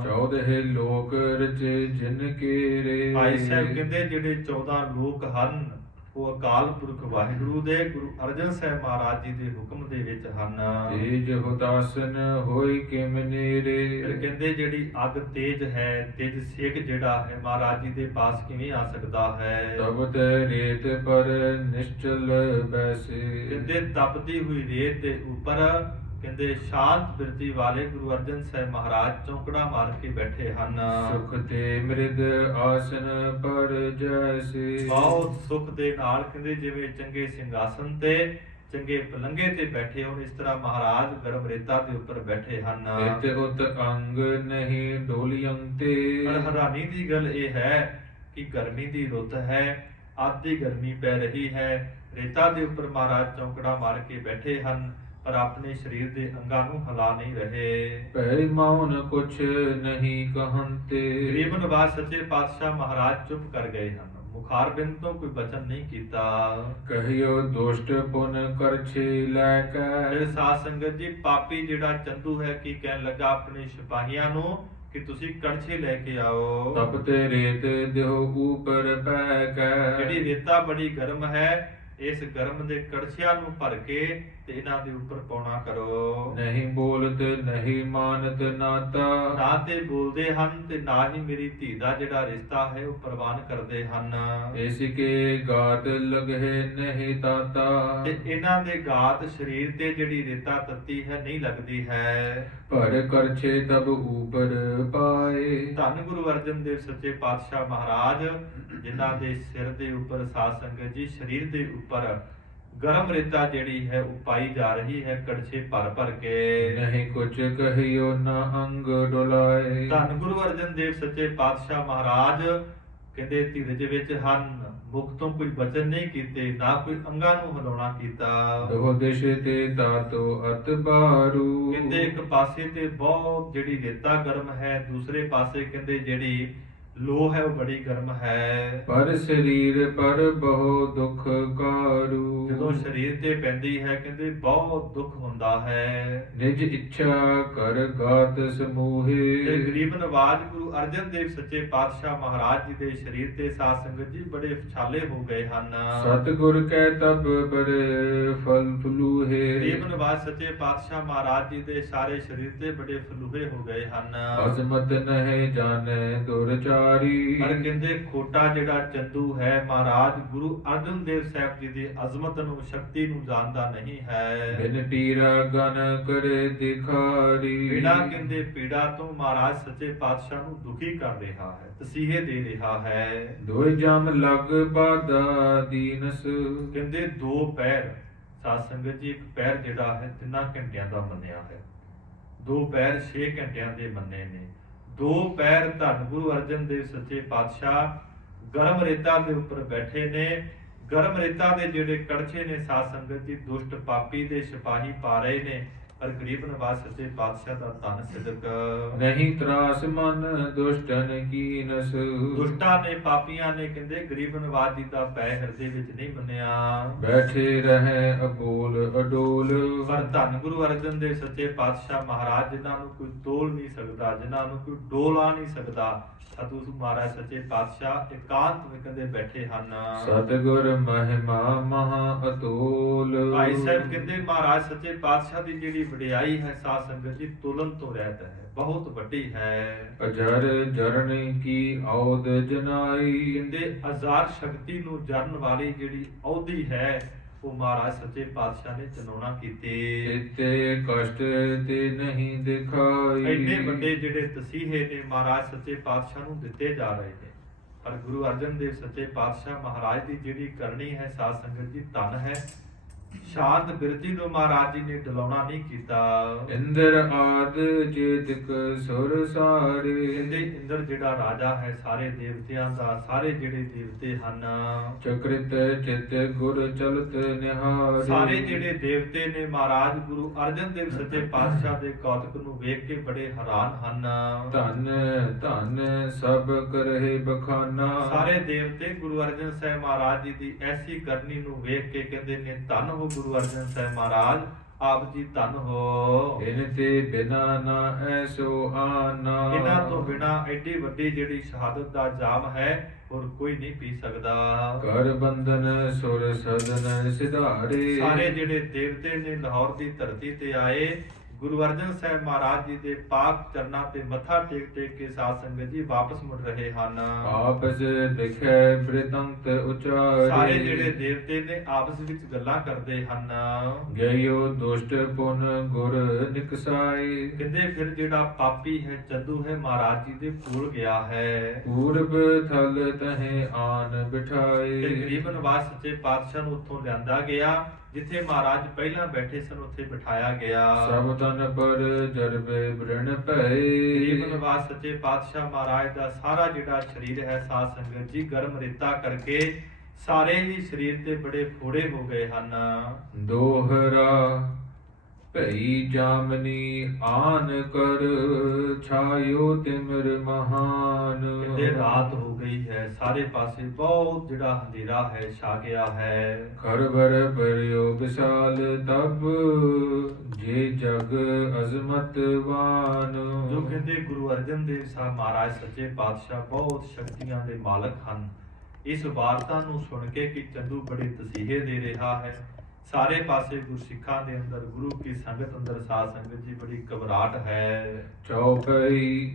14 ਲੋਕ ਰਚੇ ਜਿਨ ਕੇਰੇ। ਭਾਈ ਸਾਹਿਬ ਕਹਿੰਦੇ ਜਿਹੜੇ 14 ਲੋਕ ਹਨ, ਉਹ ਅਕਾਲ ਪੁਰਖ ਵਾਹਿਗੁਰੂ ਦੇ ਗੁਰੂ ਅਰਜਨ ਸਾਹਿਬ ਮਹਾਰਾਜ ਜੀ ਦੇ ਹੁਕਮ ਦੇ ਵਿੱਚ ਹਨ। ਤੇਜ ਹੁਤਾਸਨ ਹੋਈ ਕਿਮ ਨੇਰੇ। ਫਿਰ ਕਹਿੰਦੇ ਜਿਹੜੀ ਅੱਗ ਤੇਜ ਹੈ, ਤੇਜ ਸੇਕ ਜਿਹੜਾ ਹੈ, ਮਹਾਰਾਜ ਜੀ ਦੇ ਪਾਸ ਕਿਵੇਂ ਆ ਸਕਦਾ ਹੈ। ਤਬਤ ਰੇਤ ਪਰ ਨਿਸ਼ਚਲ ਬੈਸੇ। ਕਹਿੰਦੇ ਤਪਦੀ ਹੋਈ ਰੇਤ ਦੇ ਉੱਪਰ ਕਹਿੰਦੇ ਸ਼ਾਂਤ ਬਿਰਤੀ ਵਾਲੇ ਗੁਰੂ ਅਰਜਨ ਸਾਹਿਬ ਮਹਾਰਾਜ ਚੌਂਕੜਾ ਮਾਰ ਕੇ ਬੈਠੇ ਹਨ। ਸੁਖ ਤੇ ਮਿਰਦ ਆਸਨ ਪਰ ਜੈਸੇ। ਬਹੁਤ ਸੁਖ ਦੇ ਨਾਲ ਕਹਿੰਦੇ ਜਿਵੇਂ ਚੰਗੇ ਸਿੰਘਾਸਨ ਤੇ ਚੰਗੇ ਪਲੰਘੇ ਤੇ ਬੈਠੇ ਹੋਣ, ਇਸ ਤਰ੍ਹਾਂ ਮਹਾਰਾਜ ਗਰਮ ਰੇਤਾ ਦੇ ਉੱਪਰ ਬੈਠੇ ਹਨ। ਇਤ ਉਤ ਅੰਗ ਨਹੀਂ ਡੋਲੀਅੰਤੇ। ਪਰ ਹੈਰਾਨੀ ਦੀ ਗੱਲ ਇਹ ਹੈ ਕਿ ਗਰਮੀ ਦੀ ਰੁੱਤ ਹੈ, ਆਦੀ ਗਰਮੀ ਪੈ ਰਹੀ ਹੈ, ਰੇਤਾ ਦੇ ਉੱਪਰ ਮਹਾਰਾਜ ਚੌਂਕੜਾ ਮਾਰ ਕੇ ਬੈਠੇ ਹਨ, ਪਰ ਆਪਣੇ ਸਰੀਰ ਦੇ ਅੰਗਾਂ ਨੂੰ ਹਿਲਾ ਨਹੀਂ ਰਹੇ। ਭੈ ਮੌਨ ਕੁਛ ਨਹੀਂ ਕਹੰਤੇ। ਗਰੀਬ ਨਵਾਜ ਸੱਚੇ ਪਾਤਸ਼ਾਹ ਮਹਾਰਾਜ ਚੁੱਪ ਕਰ ਗਏ ਹਨ, ਮੁਖਾਰ ਬਿੰਦ ਤੋਂ ਕੋਈ ਬਚਨ ਨਹੀਂ ਕੀਤਾ। ਕਹਿਓ ਦੁਸ਼ਟ ਪੁਨ ਕਰਛੇ ਲੈ ਫਿਰ ਕੇ। ਸਾਧ ਸੰਗਤ ਜੀ, ਪਾਪੀ ਜਿਹੜਾ ਚੰਦੂ ਹੈ, ਕੀ ਕਹਿਣ ਲੱਗਾ ਆਪਣੇ ਸਿਪਾਹੀਆਂ ਨੂੰ ਕਿ ਤੁਸੀਂ ਕੜਛੇ ਲੈ ਕੇ ਆਓ। ਤਪਤੇ ਰੇਤ ਦਿਓ ਉਪਰ ਪੈ ਕੇ। ਜਿਹੜੀ ਰੇਤਾ ਬੜੀ ਗਰਮ ਹੈ, ਇਸ ਗਰਮ ਦੇ ਕੜਛਿਆਂ ਨੂੰ ਭਰ ਕੇ ਤੇ ਇਹਨਾਂ ਦੇ ਉੱਪਰ ਪਾਉਣਾ ਕਰੋ। ਨਹੀਂ ਬੋਲਤ ਨਹੀਂ ਮਾਨਤ ਨਾਤਾ। ਨਾ ਤੇ ਬੋਲਦੇ ਹਨ ਤੇ ਨਾ ਹੀ ਮੇਰੀ ਧੀ ਦਾ ਜਿਹੜਾ ਰਿਸ਼ਤਾ ਹੈ ਉਹ ਪ੍ਰਵਾਨ ਕਰਦੇ ਹਨ। ਇਸ ਕੇ ਗਾਤ ਲਗਹਿ ਨਹੀਂ ਤਾਤਾ। ਤੇ ਇਹਨਾਂ ਦੇ ਗਾਤ ਸਰੀਰ ਤੇ ਜਿਹੜੀ ਰੇਤਾ ਤੱਤੀ ਹੈ ਨਹੀਂ ਲੱਗਦੀ ਹੈ। ਪਰ ਕਰਛੇ ਤਬ ਉਪਰ ਪਾਏ। ਧੰਨ ਗੁਰੂ ਅਰਜਨ ਦੇਵ ਸੱਚੇ ਪਾਤਸ਼ਾਹ ਮਹਾਰਾਜ, ਜਿਨ੍ਹਾਂ ਦੇ ਸਿਰ ਦੇ ਉੱਪਰ ਸਾਧ ਸੰਗਤ ਜੀ ਸਰੀਰ ਦੇ ਉੱਪਰ ਗਰਮ ਰੇਤਾ ਜਿਹੜੀ ਹੈ ਉਹ ਪਾਈ ਜਾ ਰਹੀ ਹੈ, ਕੜਛੇ ਭਰ ਭਰ ਕੇ। ਨਹੀਂ ਕੁਛ ਕਹਿਓ ਨਾ ਅੰਗ ਡੁਲਾਏ। ਧੰਨ ਗੁਰੂ ਅਰਜਨ ਦੇਵ ਸੱਚੇ ਪਾਤਸ਼ਾਹ ਮਹਾਰਾਜ ਕਹਿੰਦੇ ਧੀਰਜ ਵਿੱਚ ਹਨ, ਮੁਖ ਤੋਂ ਕੋਈ ਬਚਨ ਨਹੀਂ ਕੀਤੇ, ਨਾ ਕੋਈ ਅੰਗਾਂ ਨੂੰ ਹਿਲਾਉਣਾ ਕੀਤਾ। ਦੋ ਦਿਸ਼ ਤੇ ਤਾਤੋ ਅਤ ਬਾਰੂ। ਕਹਿੰਦੇ ਇੱਕ ਪਾਸੇ ਤੇ ਬਹੁਤ ਜਿਹੜੀ ਰੇਤਾ ਗਰਮ ਹੈ, ਦੂਸਰੇ ਪਾਸੇ ਕਹਿੰਦੇ ਜਿਹੜੀ ਲੋਹ ਹੈ ਉਹ ਬੜੀ ਗਰਮ ਹੈ। ਪਰ ਸਰੀਰ ਪਰ ਬਹੁ ਦੁਖ ਕਾਰੂ। ਜਦੋਂ ਸਰੀਰ ਤੇ ਪੈਂਦੀ ਹੈ ਕਹਿੰਦੇ ਬਹੁਤ ਦੁੱਖ ਹੁੰਦਾ ਹੈ। ਨਿਜ ਇੱਛਾ ਕਰ ਗਾਤ ਸਮੂਹੇ। ਤੇ ਗਰੀਬ ਨਵਾਜ ਗੁਰੂ ਅਰਜਨ ਦੇਵ ਸੱਚੇ ਪਾਤਸ਼ਾਹ ਮਹਾਰਾਜ ਜੀ ਦੇ ਸਰੀਰ ਤੇ ਸਾਧ ਸੰਗਤ ਜੀ ਬੜੇ ਛਾਲੇ ਹੋ ਗਏ ਹਨ। ਸਤਿਗੁਰ ਕੈ ਤਬ ਪਰ ਫਲ ਫਲੂਹੇ। ਗਰੀਬ ਨਵਾਜ ਸੱਚੇ ਪਾਤਸ਼ਾਹ ਮਹਾਰਾਜ ਜੀ ਦੇ ਸਾਰੇ ਸਰੀਰ ਤੇ ਬੜੇ ਫਲੂਹੇ ਹੋ ਗਏ ਹਨ। ਅਜ਼ਮਤ ਨਹਿ ਜਾਣੈ ਦੁਰਚਾਰੀ। ਪਰ ਕਹਿੰਦੇ ਖੋਟਾ ਜਿਹੜਾ ਚੰਦੂ ਹੈ, ਮਹਾਰਾਜ ਗੁਰੂ ਅਰਜਨ ਦੇਵ ਸਾਹਿਬ ਜੀ ਦੀ ਅਜ਼ਮਤ ਨੂੰ, ਸ਼ਕਤੀ ਨੂੰ ਜਾਣਦਾ ਨਹੀਂ ਹੈ। ਬਿਨ ਪੀਰਾ ਗਨ ਕਰੇ ਦਿਖਾਰੀ। ਬਿਨਾਂ ਕਹਿੰਦੇ ਪੀੜਾ ਤੋਂ ਮਹਾਰਾਜ ਸੱਚੇ ਪਾਤਸ਼ਾਹ ਨੂੰ ਦੁਖੀ ਕਰ ਰਿਹਾ ਹੈ, ਤਸੀਹੇ ਦੇ ਰਿਹਾ ਹੈ। ਦੋਇ ਜਮ ਲਗ ਬਾਦਾ ਦੀਨਸ। ਕਹਿੰਦੇ ਦੋ ਪੈਰ, ਸਾਧ ਸੰਗਤ ਜੀ, ਇੱਕ ਪੈਰ ਜਿਹੜਾ ਹੈ 3 ਘੰਟਿਆਂ ਦਾ ਮੰਨਿਆ ਹੈ, ਦੋ ਪੈਰ 6 ਘੰਟਿਆਂ ਦੇ ਮੰਨੇ ਨੇ। ਦੋ ਪੈਰ ਧੰਨ ਗੁਰੂ ਅਰਜਨ ਦੇਵ ਸੱਚੇ ਪਾਤਸ਼ਾਹ ਗਰਮ ਰੇਤਾ ਦੇ ਉੱਪਰ ਬੈਠੇ ਨੇ। ਗਰਮ ਰੇਤਾ ਦੇ ਜਿਹੜੇ ਕੜਛੇ ਨੇ ਸਾਧ ਸੰਗਤ ਜੀ ਦੁਸ਼ਟ ਪਾਪੀ ਦੇ ਸਿਪਾਹੀ ਪਾ ਰਹੇ ਨੇ, ਪਰ ਗਰੀਬ ਨਿਵਾਜ ਸੱਚੇ ਪਾਤਸ਼ਾਹ ਦਾ ਧੰਨ ਸਿਦਕ। ਨਹੀਂ ਤਰਾਸ ਮਨ ਦੁਸ਼ਟਨ ਕੀਨਸ। ਦੁਸ਼ਟਾਂ ਨੇ ਪਾਪੀਆਂ ਨੇ ਕਹਿੰਦੇ ਗਰੀਬ ਨਿਵਾਜ ਜੀ ਦਾ ਪੈ ਹਿਰਦੇ ਵਿੱਚ ਨਹੀਂ ਮੰਨਿਆ। ਬੈਠੇ ਰਹੇ ਅਬੋਲ ਅਡੋਲ। ਪਰ ਧੰਨ ਗੁਰੂ ਅਰਜਨ ਦੇਵ ਸੱਚੇ ਪਾਤਸ਼ਾਹ ਮਹਾਰਾਜ, ਜਿਨ੍ਹਾਂ ਨੂੰ ਕੋਈ ਤੋਲ ਨਹੀਂ ਸਕਦਾ, ਜਿਨ੍ਹਾਂ ਨੂੰ ਕੋਈ ਡੋਲਾ ਨਹੀਂ ਸਕਦਾ, ਸਤਿਗੁਰੂ ਮਹਾਰਾਜ ਸੱਚੇ ਪਾਤਸ਼ਾਹ ਇਕਾਂਤ ਵਿੱਚ ਕਹਿੰਦੇ ਬੈਠੇ ਹਨ। ਸਤਿਗੁਰ ਮਹਿਮਾ ਮਹਾ ਅਤੋਲ। ਭਾਈ ਸਾਹਿਬ ਕਹਿੰਦੇ ਮਹਾਰਾਜ ਸੱਚੇ ਪਾਤਸ਼ਾਹ ਦੀ ਜਿਹੜੀ ਵਡਿਆਈ ਹੈ ਸਾਧ ਸੰਗਤ ਜੀ ਤੁਲਨ ਤੋਂ ਰਹਿਤ ਹੈ, ਬਹੁਤ ਵੱਡੀ ਹੈ। ਅਜਰ ਜਰਨੀ ਕੀ ਔਦ ਜਨਾਈ। ਕਹਿੰਦੇ ਹਜ਼ਾਰ ਸ਼ਕਤੀ ਨੂੰ ਜਰਨ ਵਾਲੀ ਜਿਹੜੀ ਅਹੁਦੀ ਹੈ ਉਹ ਮਹਾਰਾਜ ਸੱਚੇ ਪਾਤਸ਼ਾਹ ਨੇ ਚਨਾਉਣਾ ਕੀਤੀ। ਤੇ ਕਸ਼ਟ ਤੇ ਨਹੀਂ ਦਿਖਾਈ। ਇੰਨੇ ਵੱਡੇ ਜਿਹੜੇ ਤਸੀਹੇ ਨੇ ਮਹਾਰਾਜ ਸੱਚੇ ਪਾਤਸ਼ਾਹ ਨੂੰ ਦਿੱਤੇ ਜਾ ਰਹੇ ਨੇ, ਪਰ ਗੁਰੂ ਅਰਜਨ ਦੇਵ ਸੱਚੇ ਪਾਤਸ਼ਾਹ ਮਹਾਰਾਜ ਦੀ ਜਿਹੜੀ ਕਰਨੀ ਹੈ ਸਾਧ ਸੰਗਤ ਜੀ ਧੰਨ ਹੈ। ਸ਼ਾਂਤ ਬਿਰਤੀ ਨੂੰ ਮਹਾਰਾਜ ਜੀ ਨੇ ਡਲਾਉਣਾ ਨਹੀਂ ਕੀਤਾ। ਇੰਦਰ ਆਦ ਚੇਤਕ ਸੁਰ ਸਾਰੇ। ਕਹਿੰਦੇ ਇੰਦਰ ਜਿਹੜਾ ਰਾਜਾ ਹੈ ਸਾਰੇ ਦੇਵਤਿਆਂ ਦਾ, ਸਾਰੇ ਜਿਹੜੇ ਦੇਵਤੇ ਹਨ, ਚਕ੍ਰਿਤ ਚਿਤ ਗੁਰ ਚਲਤ ਨਿਹਾਰੇ। ਸਾਰੇ ਜਿਹੜੇ ਦੇਵਤੇ ਨੇ ਮਹਾਰਾਜ ਗੁਰੂ ਅਰਜਨ ਦੇਵ ਸੱਚੇ ਪਾਤਸ਼ਾਹ ਦੇ ਕੌਤਕ ਨੂੰ ਵੇਖ ਕੇ ਬੜੇ ਹੈਰਾਨ ਹਨ। ਧੰਨ ਧੰਨ ਸਭ ਕਰਹਿ ਬਖਾਨਾ। ਸਾਰੇ ਦੇਵਤੇ ਗੁਰੂ ਅਰਜਨ ਸਾਹਿਬ ਮਹਾਰਾਜ ਜੀ ਦੀ ਐਸੀ ਕਰਨੀ ਨੂੰ ਵੇਖ ਕੇ ਕਹਿੰਦੇ ਨੇ ਧੰਨ ਹੋ ਗੁਰੂ ਅਰਜਨ ਸਾਹਿਬ ਮਹਾਰਾਜ, ਆਪ ਜੀ ਧੰਨ ਹੋ। ਇਨ ਤੇ ਬਿਨਾ ਨਾ ਐਸੋ ਆਨਾ। ਇਹਨਾਂ ਤੋਂ ਬਿਨਾ ਐਡੀ ਵੱਡੀ ਜਿਹੜੀ ਸ਼ਹਾਦਤ ਦਾ ਜਾਮ ਹੈ ਹੋਰ ਕੋਈ ਨਹੀਂ ਪੀ ਸਕਦਾ। ਕਰ ਬੰਧਨ ਸੁਰ ਸਦਨ ਸਿਧਾਰੇ। ਸਾਰੇ ਜਿਹੜੇ ਦੇਵਤੇ ਨੇ ਲਾਹੌਰ ਦੀ ਧਰਤੀ ਤੇ ਆਏ, ਗੁਰੂ ਅਰਜਨ ਸਾਹਿਬ ਮਹਾਰਾਜ ਜੀ ਦੇ ਪਾਕ ਚਰਨਾਂ ਤੇ ਮੱਥਾ ਟੇਕ ਟੇਕ ਕੇ ਸਾਧ ਸੰਗਤ ਜੀ ਵਾਪਸ ਮੁੜ ਰਹੇ ਹਨ। ਆਪਸ ਦਿਖੈ ਬ੍ਰਿਤੰਤ ਉਚਾਰੇ। ਸਾਰੇ ਜਿਹੜੇ ਦੇਵਤੇ ਨੇ ਆਪਸ ਵਿੱਚ ਗੱਲਾਂ ਕਰਦੇ ਹਨ। ਗਇਓ ਦੁਸ਼ਟ ਪੁਨ ਗੁਰ ਨਿਕਸਾਈ। ਕਹਿੰਦੇ ਫਿਰ ਜਿਹੜਾ ਪਾਪੀ ਹੈ ਚੱਦੂ ਹੈ ਮਹਾਰਾਜ ਜੀ ਦੇ ਕੋਲ ਗਿਆ ਹੈ। ਪੂਰਬ ਥਲ ਤਹਿ ਆਨ ਤੇ ਬਿਠਾਈ। ਗਰੀਬ ਨਿਵਾਸ ਸੱਚੇ ਪਾਤਸ਼ਾਹ ਨੂੰ ਉੱਥੋਂ ਲਿਆਂਦਾ ਗਿਆ, ਜਿੱਥੇ ਮਹਾਰਾਜ ਪਹਿਲਾਂ ਬੈਠੇ ਸਨ ਉੱਥੇ ਬਿਠਾਇਆ ਗਿਆ। ਸਭ ਤਨ ਪਰ ਜਰਬੇ ਬ੍ਰਿਣ ਭਏ। ਗਰੀਬ ਨਿਵਾਸ ਸੱਚੇ ਪਾਤਸ਼ਾਹ ਮਹਾਰਾਜ ਦਾ ਸਾਰਾ ਜਿਹੜਾ ਸਰੀਰ ਹੈ ਸਾਧ ਸੰਗਤ ਜੀ ਗਰਮ ਰੇਤਾ ਕਰਕੇ ਸਾਰੇ ਹੀ ਸਰੀਰ ਤੇ ਬੜੇ ਫੋੜੇ ਹੋ ਗਏ ਹਨ। ਦੋਹਰਾ ਭਈ ਜਾਮਨੀ ਆਨ ਕਰ ਛਾਇਓ ਤਿਮਰ ਮਹਾਨ। ਕਿਤੇ ਰਾਤ ਹੋ ਗਈ ਹੈ, ਸਾਰੇ ਪਾਸੇ ਬਹੁਤ ਜਿਹੜਾ ਹਨੇਰਾ ਹੈ ਛਾ ਗਿਆ ਹੈ। ਖਰਬਰ ਬਰਿਓ ਵਿਸ਼ਾਲ ਤਬ ਜੇ ਜਗ ਅਜ਼ਮਤਵਾਨ। ਜੋ ਕਹਿੰਦੇ ਗੁਰੂ ਅਰਜਨ ਦੇਵ ਸਾਹਿਬ ਮਹਾਰਾਜ ਸੱਚੇ ਪਾਤਸ਼ਾਹ ਬਹੁਤ ਸ਼ਕਤੀਆਂ ਦੇ ਮਾਲਕ ਹਨ। ਇਸ ਵਾਰਤਾ ਨੂੰ ਸੁਣ ਕੇ ਕਿ ਚੰਦੂ ਬੜੇ ਤਸੀਹੇ ਦੇ ਰਿਹਾ ਹੈ, ਸਾਰੇ ਪਾਸੇ ਗੁਰਸਿੱਖਾਂ ਦੇ ਅੰਦਰ ਗੁਰੂ ਕੀ ਸੰਗਤ ਅੰਦਰ ਸਾਧ ਸੰਗਤ ਜੀ ਬੜੀ ਘਬਰਾਹਟ ਹੈ। ਚੌਪਈ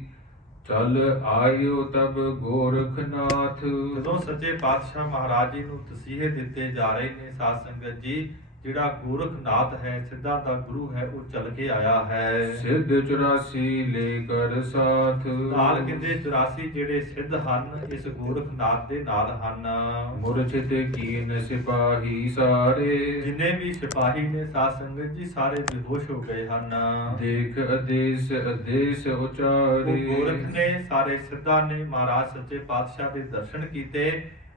ਚਲ ਆਇਓ ਤਬ ਗੋਰਖਨਾਥ। ਜਦੋਂ ਸੱਚੇ ਪਾਤਸ਼ਾਹ ਮਹਾਰਾਜ ਜੀ ਨੂੰ ਤਸੀਹੇ ਦਿੱਤੇ ਜਾ ਰਹੇ ਨੇ ਸਾਧ ਸੰਗਤ ਜੀ, ਜਿਹੜਾ ਗੋਰਖਨਾਥ ਹੈ ਸਿੱਧਾਂ ਦਾ ਗੁਰੂ ਹੈ ਉਹ ਚੱਲ ਕੇ ਆਇਆ ਹੈ। ਸਿੱਧ 84 ਲੈ ਕਰ ਸਾਥ। ਨਾਲ ਕਹਿੰਦੇ 84 ਜਿਹੜੇ ਸਿੱਧ ਹਨ ਇਸ ਗੋਰਖਨਾਥ ਦੇ ਨਾਲ ਹਨ। ਮੁਰਛਿਤ ਕੀਨ ਸਿਪਾਹੀ ਸਾਰੇ। ਜਿੰਨੇ ਵੀ ਸਿਪਾਹੀ ਨੇ ਸਾਧ ਸੰਗਤ ਜੀ ਸਾਰੇ ਬੇਹੋਸ਼ ਹੋ ਗਏ ਹਨ। ਦੇਖ ਆਦੇਸ਼ ਆਦੇਸ਼ ਉਹ ਉਚਾਰੇ। ਗੋਰਖ ਨੇ ਸਾਰੇ ਸਿੱਧਾਂ ਨੇ ਮਹਾਰਾਜ ਸੱਚੇ ਪਾਤਸ਼ਾਹ ਦੇ ਦਰਸ਼ਨ ਕੀਤੇ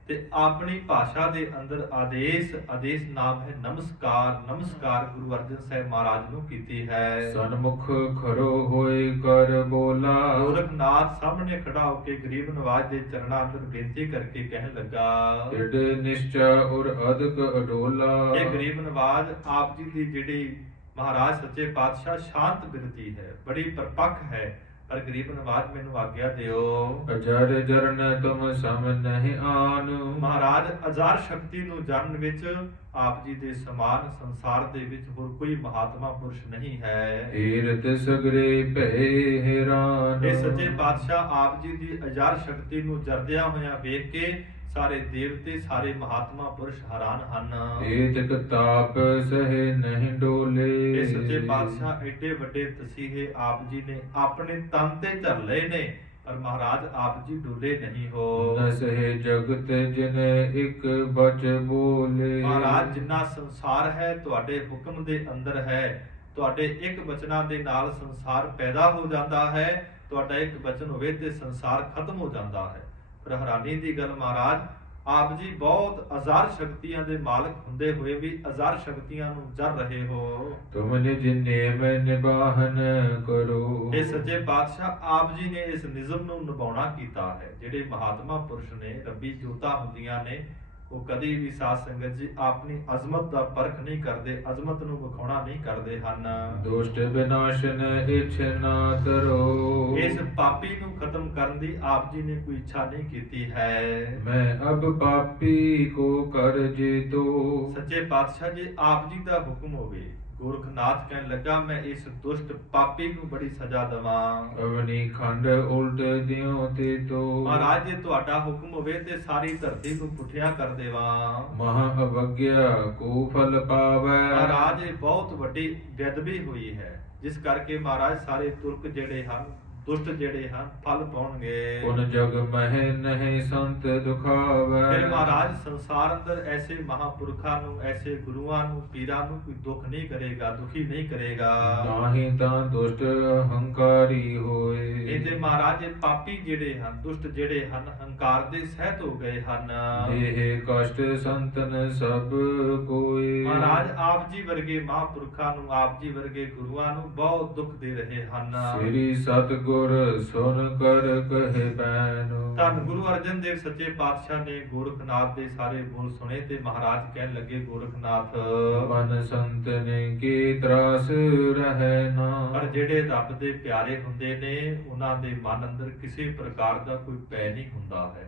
ਤੇ ਆਪਣੀ ਭਾਸ਼ਾ ਦੇ ਅੰਦਰ ਆਦੇਸ਼ ਨਾਮ ਹੈ ਨਮਸਕਾਰ। ਨਮਸਕਾਰ ਗੁਰੂ ਅਰਜਨ ਸਾਹਿਬ ਮਹਾਰਾਜ ਨੂੰ ਕੀਤੀ ਹੈ। ਸਨਮੁਖ ਖੜੋ ਹੋਏ ਕਰ ਬੋਲਾ। ਗੋਰਖਨਾਥ ਸਾਹਮਣੇ ਖੜਾ ਹੋ ਕੇ ਗਰੀਬ ਨਵਾਜ ਦੇ ਚਰਨਾਂ ਅੰਦਰ ਬੇਨਤੀ ਕਰਕੇ ਕਹਿਣ ਲੱਗਾ, ਢਿਡ ਨਿਸ਼ਚਾ ਔਰ ਅਦਕ ਅਡੋਲਾ। ਇਹ ਗਰੀਬ ਨਵਾਜ ਆਪ ਜੀ ਦੀ ਜਿਹੜੀ ਮਹਾਰਾਜ ਸੱਚੇ ਪਾਤਸ਼ਾਹ ਸ਼ਾਂਤ ਬਿਰਤੀ ਹੈ, ਬੜੀ ਪਰਪੱਕ ਹੈ, ਪਰ ਗਰੀਬ ਨਵਾਜ ਮੈਨੂੰ ਆਗਿਆ ਦਿਓ। ਅਜਰ ਜਰਨ ਤੁਮ ਸਮ ਨਹੀਂ ਆਨ। ਮਹਾਰਾਜ ਅਜ਼ਾਰ ਸ਼ਕਤੀ ਨੂੰ ਜਾਣਨ ਵਿੱਚ ਆਪ ਜੀ ਦੇ ਸਮਾਨ ਸੰਸਾਰ ਦੇ ਵਿੱਚ ਹੋਰ ਕੋਈ ਮਹਾਤਮਾ ਪੁਰਸ਼ ਨਹੀਂ ਹੈ। ਹੀਰਤ ਸਗਰੇ ਭਏ ਹੈਰਾਨ। ਇਹ ਸੱਚੇ ਪਾਤਸ਼ਾਹ ਆਪ ਜੀ ਦੀ ਅਜ਼ਾਰ ਸ਼ਕਤੀ ਨੂੰ ਜਰਦਿਆਂ ਹੋਇਆਂ ਵੇਖ ਕੇ ਸਾਰੇ ਦੇਵਤੇ ਸਾਰੇ ਮਹਾਤਮਾ ਪੁਰਸ਼ ਹੈਰਾਨ ਹਨ। ਏਤਕ ਤਾਪ ਸਹਿ ਨਹੀਂ ਡੋਲੇ। ਇਹ ਸੱਚੇ ਪਾਤਸ਼ਾਹ ਏਡੇ ਵੱਡੇ ਤਸੀਹੇ ਆਪ ਜੀ ਨੇ ਆਪਣੇ ਤਨ ਤੇ ਝੱਲ ਲਏ ਨੇ, ਪਰ ਮਹਾਰਾਜ ਆਪ ਜੀ ਡੋਲੇ ਨਹੀਂ ਹੋ। ਨ ਸਹਿ ਜਗਤ ਜਿਨ ਇੱਕ ਬਚ ਬੋਲੇ। ਮਹਾਰਾਜ ਜਿੰਨਾ ਸੰਸਾਰ ਹੈ ਤੁਹਾਡੇ ਹੁਕਮ ਦੇ ਅੰਦਰ ਹੈ, ਤੁਹਾਡੇ ਇੱਕ ਬਚਨਾਂ ਦੇ ਨਾਲ ਸੰਸਾਰ ਪੈਦਾ ਹੋ ਜਾਂਦਾ ਹੈ, ਤੁਹਾਡਾ ਇੱਕ ਬਚਨ ਹੋਵੇ ਤੇ ਸੰਸਾਰ ਖਤਮ ਹੋ ਜਾਂਦਾ ਹੈ। ਪਰ ਹੈਰਾਨੀ ਦੀ ਗੱਲ ਮਹਾਰਾਜ ਆਪ ਜੀ ਬਹੁਤ ਅਜ਼ਾਰ ਸ਼ਕਤੀਆਂ ਦੇ ਮਾਲਕ ਹੁੰਦੇ ਹੋਏ ਵੀ ਅਜ਼ਾਰ ਸ਼ਕਤੀਆਂ ਨੂੰ ਜਰ ਰਹੇ ਹੋ। ਤੁਮ ਨਿਜ ਨੇਮ ਨਿਬਾਹਨ ਕਰੋ। ਇਹ ਸੱਚੇ ਪਾਤਸ਼ਾਹ ਆਪ ਜੀ ਨੇ ਇਸ ਨਿਯਮ ਨੂੰ ਨਿਭਾਉਣਾ ਕੀਤਾ ਹੈ। ਜਿਹੜੇ ਮਹਾਤਮਾ ਪੁਰਸ਼ ਨੇ, ਰੱਬੀ ਜੋਤਾਂ ਹੁੰਦੀਆਂ ਨੇ, ਉਹ ਕਦੀ ਵੀ ਸਾਧ ਸੰਗਤ ਜੀ ਆਪਣੀ ਅਜ਼ਮਤ ਦਾ ਪਰਖ ਨਹੀਂ ਕਰਦੇ, ਅਜ਼ਮਤ ਨੂੰ ਵਿਖਾਉਣਾ ਨਹੀਂ ਕਰਦੇ ਹਨ। ਦੁਸ਼ਟ ਵਿਨਾਸ਼ਨ ਇਛ ਨਾ ਕਰੋ। ਇਸ ਪਾਪੀ ਨੂੰ ਖਤਮ ਕਰਨ ਦੀ ਆਪ ਜੀ ਨੇ ਕੋਈ ਇੱਛਾ ਨਹੀਂ ਕੀਤੀ ਹੈ। ਮੈਂ ਅਬ ਪਾਪੀ ਕੋ ਕਰ ਜੀਤੋ। ਸੱਚੇ ਪਾਤਸ਼ਾਹ ਜੀ ਆਪ ਜੀ ਦਾ ਹੁਕਮ ਹੋਵੇ, ਗੋਰਖਨਾਥ ਕਹਿਣ ਲੱਗਾ ਮੈਂ ਇਸ ਦੁਸ਼ਟ ਪਾਪੀ ਨੂੰ ਬੜੀ ਸਜ਼ਾ ਦੇਵਾਂ। ਅਵਨੀ ਖੰਡ ਉਲਟ ਦਿਓ ਤੇ ਤੋ। ਮਹਾਰਾਜ ਜੇ ਤੁਹਾਡਾ ਹੁਕਮ ਹੋਵੇ ਤੇ ਸਾਰੀ ਧਰਤੀ ਨੂੰ ਪੁੱਠਿਆ ਕਰ ਦੇਵਾਂ। ਮਹਾ ਅਵਗਿਆ ਕੋ ਫਲ ਪਾਵੈ। ਮਹਾਰਾਜ ਇਹ ਬਹੁਤ ਵੱਡੀ ਬੇਅਦਬੀ ਹੋਈ ਹੈ, ਜਿਸ ਕਰਕੇ ਮਹਾਰਾਜ ਸਾਰੇ ਤੁਰਕ ਜਿਹੜੇ ਹਨ, ਦੁਸ਼ਟ ਜਿਹੜੇ ਹਨ, ਫਲ ਪਾਉਣਗੇ। ਪੁਨ ਜਗ ਮਹਿ ਨਹੀਂ ਸੰਤ ਦੁਖਾਵੈ। ਫਿਰ ਮਹਾਰਾਜ ਸੰਸਾਰ ਅੰਦਰ ਐਸੇ ਮਹਾਪੁਰਖਾਂ ਨੂੰ, ਐਸੇ ਗੁਰੂਆਂ ਨੂੰ, ਪੀਰਾਂ ਨੂੰ ਕੋਈ ਦੁੱਖ ਨਹੀਂ ਕਰੇਗਾ, ਦੁਖੀ ਨਹੀਂ ਕਰੇਗਾ। ਨਾਹੀਂ ਤਾਂ ਦੁਸ਼ਟ ਹੰਕਾਰੀ ਹੋਏ। ਇਹ ਤੇ ਮਹਾਰਾਜ ਇਹ ਪਾਪੀ ਜਿਹੜੇ ਹਨ, ਦੁਸ਼ਟ ਜਿਹੜੇ ਹਨ, ਹੰਕਾਰ ਦੇ ਸਹਿਤ ਹੋ ਗਏ ਹਨ। ਦੇਹ ਕਸ਼ਟ ਸੰਤਨ ਸਭ ਕੋਏ। ਮਹਾਰਾਜ ਆਪ ਜੀ ਵਰਗੇ ਮਹਾਪੁਰਖਾਂ ਨੂੰ, ਆਪ ਜੀ ਵਰਗੇ ਗੁਰੂਆਂ ਨੂੰ ਬਹੁਤ ਦੁੱਖ ਦੇ ਰਹੇ ਹਨ। ਸ੍ਰੀ ਸਤਿਗੁਰ ਸੁਨ ਕਰ ਕਹੇ ਬੈਨੋ। ਧੰਨ ਗੁਰੂ ਅਰਜਨ ਦੇਵ ਸੱਚੇ ਪਾਤਸ਼ਾਹ ਨੇ ਗੋਰਖਨਾਥ ਦੇ ਸਾਰੇ ਬੋਲ ਸੁਣੇ ਤੇ ਮਹਾਰਾਜ ਕਹਿਣ ਲੱਗੇ, ਗੋਰਖਨਾਥ ਮਨ ਸੰਤ ਨੇ ਕੀ ਤਰਾਸ ਰਹਿ ਨਾ। ਪਰ ਜਿਹੜੇ ਰੱਬ ਦੇ ਪਿਆਰੇ ਹੁੰਦੇ ਨੇ, ਉਹਨਾਂ ਦੇ ਮਨ ਅੰਦਰ ਕਿਸੇ ਪ੍ਰਕਾਰ ਦਾ ਕੋਈ ਭੈ ਨਹੀਂ ਹੁੰਦਾ ਹੈ,